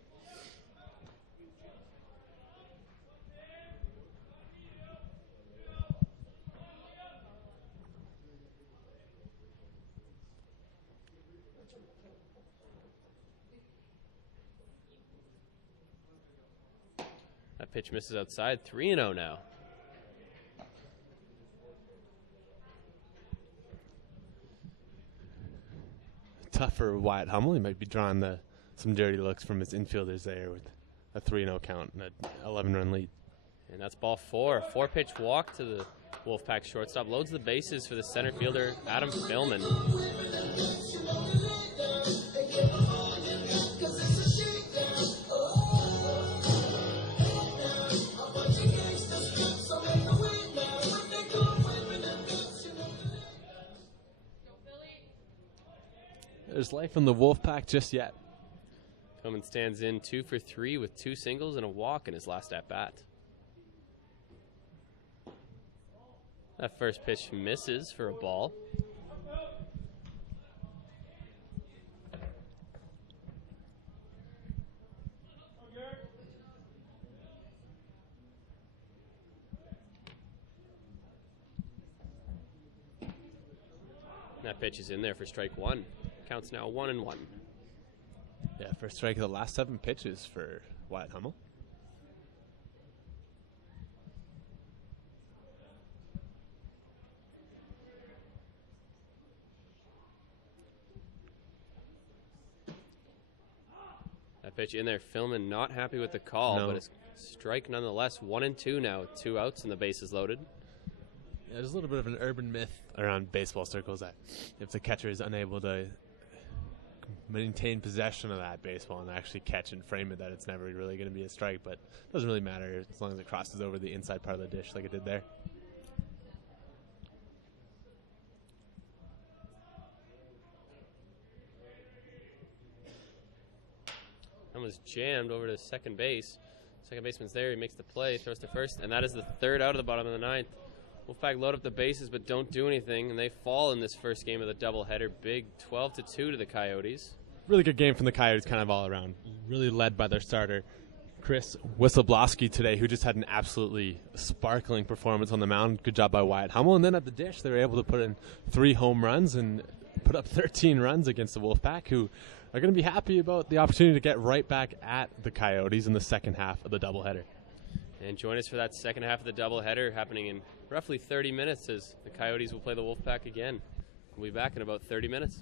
That pitch misses outside. 3-0 now. Tough for Wyatt Hummel. He might be drawing some dirty looks from his infielders there with a 3-0 count and an 11-run lead. And that's ball 4. 4-pitch walk to the Wolfpack shortstop. Loads the bases for the center fielder, Adam Philman. There's life in the Wolfpack just yet. Philman stands in 2 for 3 with 2 singles and a walk in his last at-bat. That first pitch misses for a ball. That pitch is in there for strike 1. Counts now 1-1. Yeah, first strike of the last 7 pitches for Wyatt Hummel. That pitch in there. Philman not happy with the call, but it's strike nonetheless. 1-2 now. 2 outs and the bases loaded. Yeah, there's a little bit of an urban myth around baseball circles that if the catcher is unable to maintain possession of that baseball and actually catch and frame it, that it's never really going to be a strike, but it doesn't really matter as long as it crosses over the inside part of the dish like it did there. That was jammed over to second base. Second baseman's there. He makes the play, throws to first, and that is the 3rd out of the bottom of the 9th. Wolfpack load up the bases but don't do anything, and they fall in this first game of the doubleheader. Big 12-2 to the Coyotes. Really good game from the Coyotes kind of all around. Really led by their starter, Chris Wisloblosky today, who just had an absolutely sparkling performance on the mound. Good job by Wyatt Hummel. And then at the dish, they were able to put in 3 home runs and put up 13 runs against the Wolfpack, who are going to be happy about the opportunity to get right back at the Coyotes in the second half of the doubleheader. And join us for that second half of the doubleheader happening in roughly 30 minutes as the Coyotes will play the Wolfpack again. We'll be back in about 30 minutes.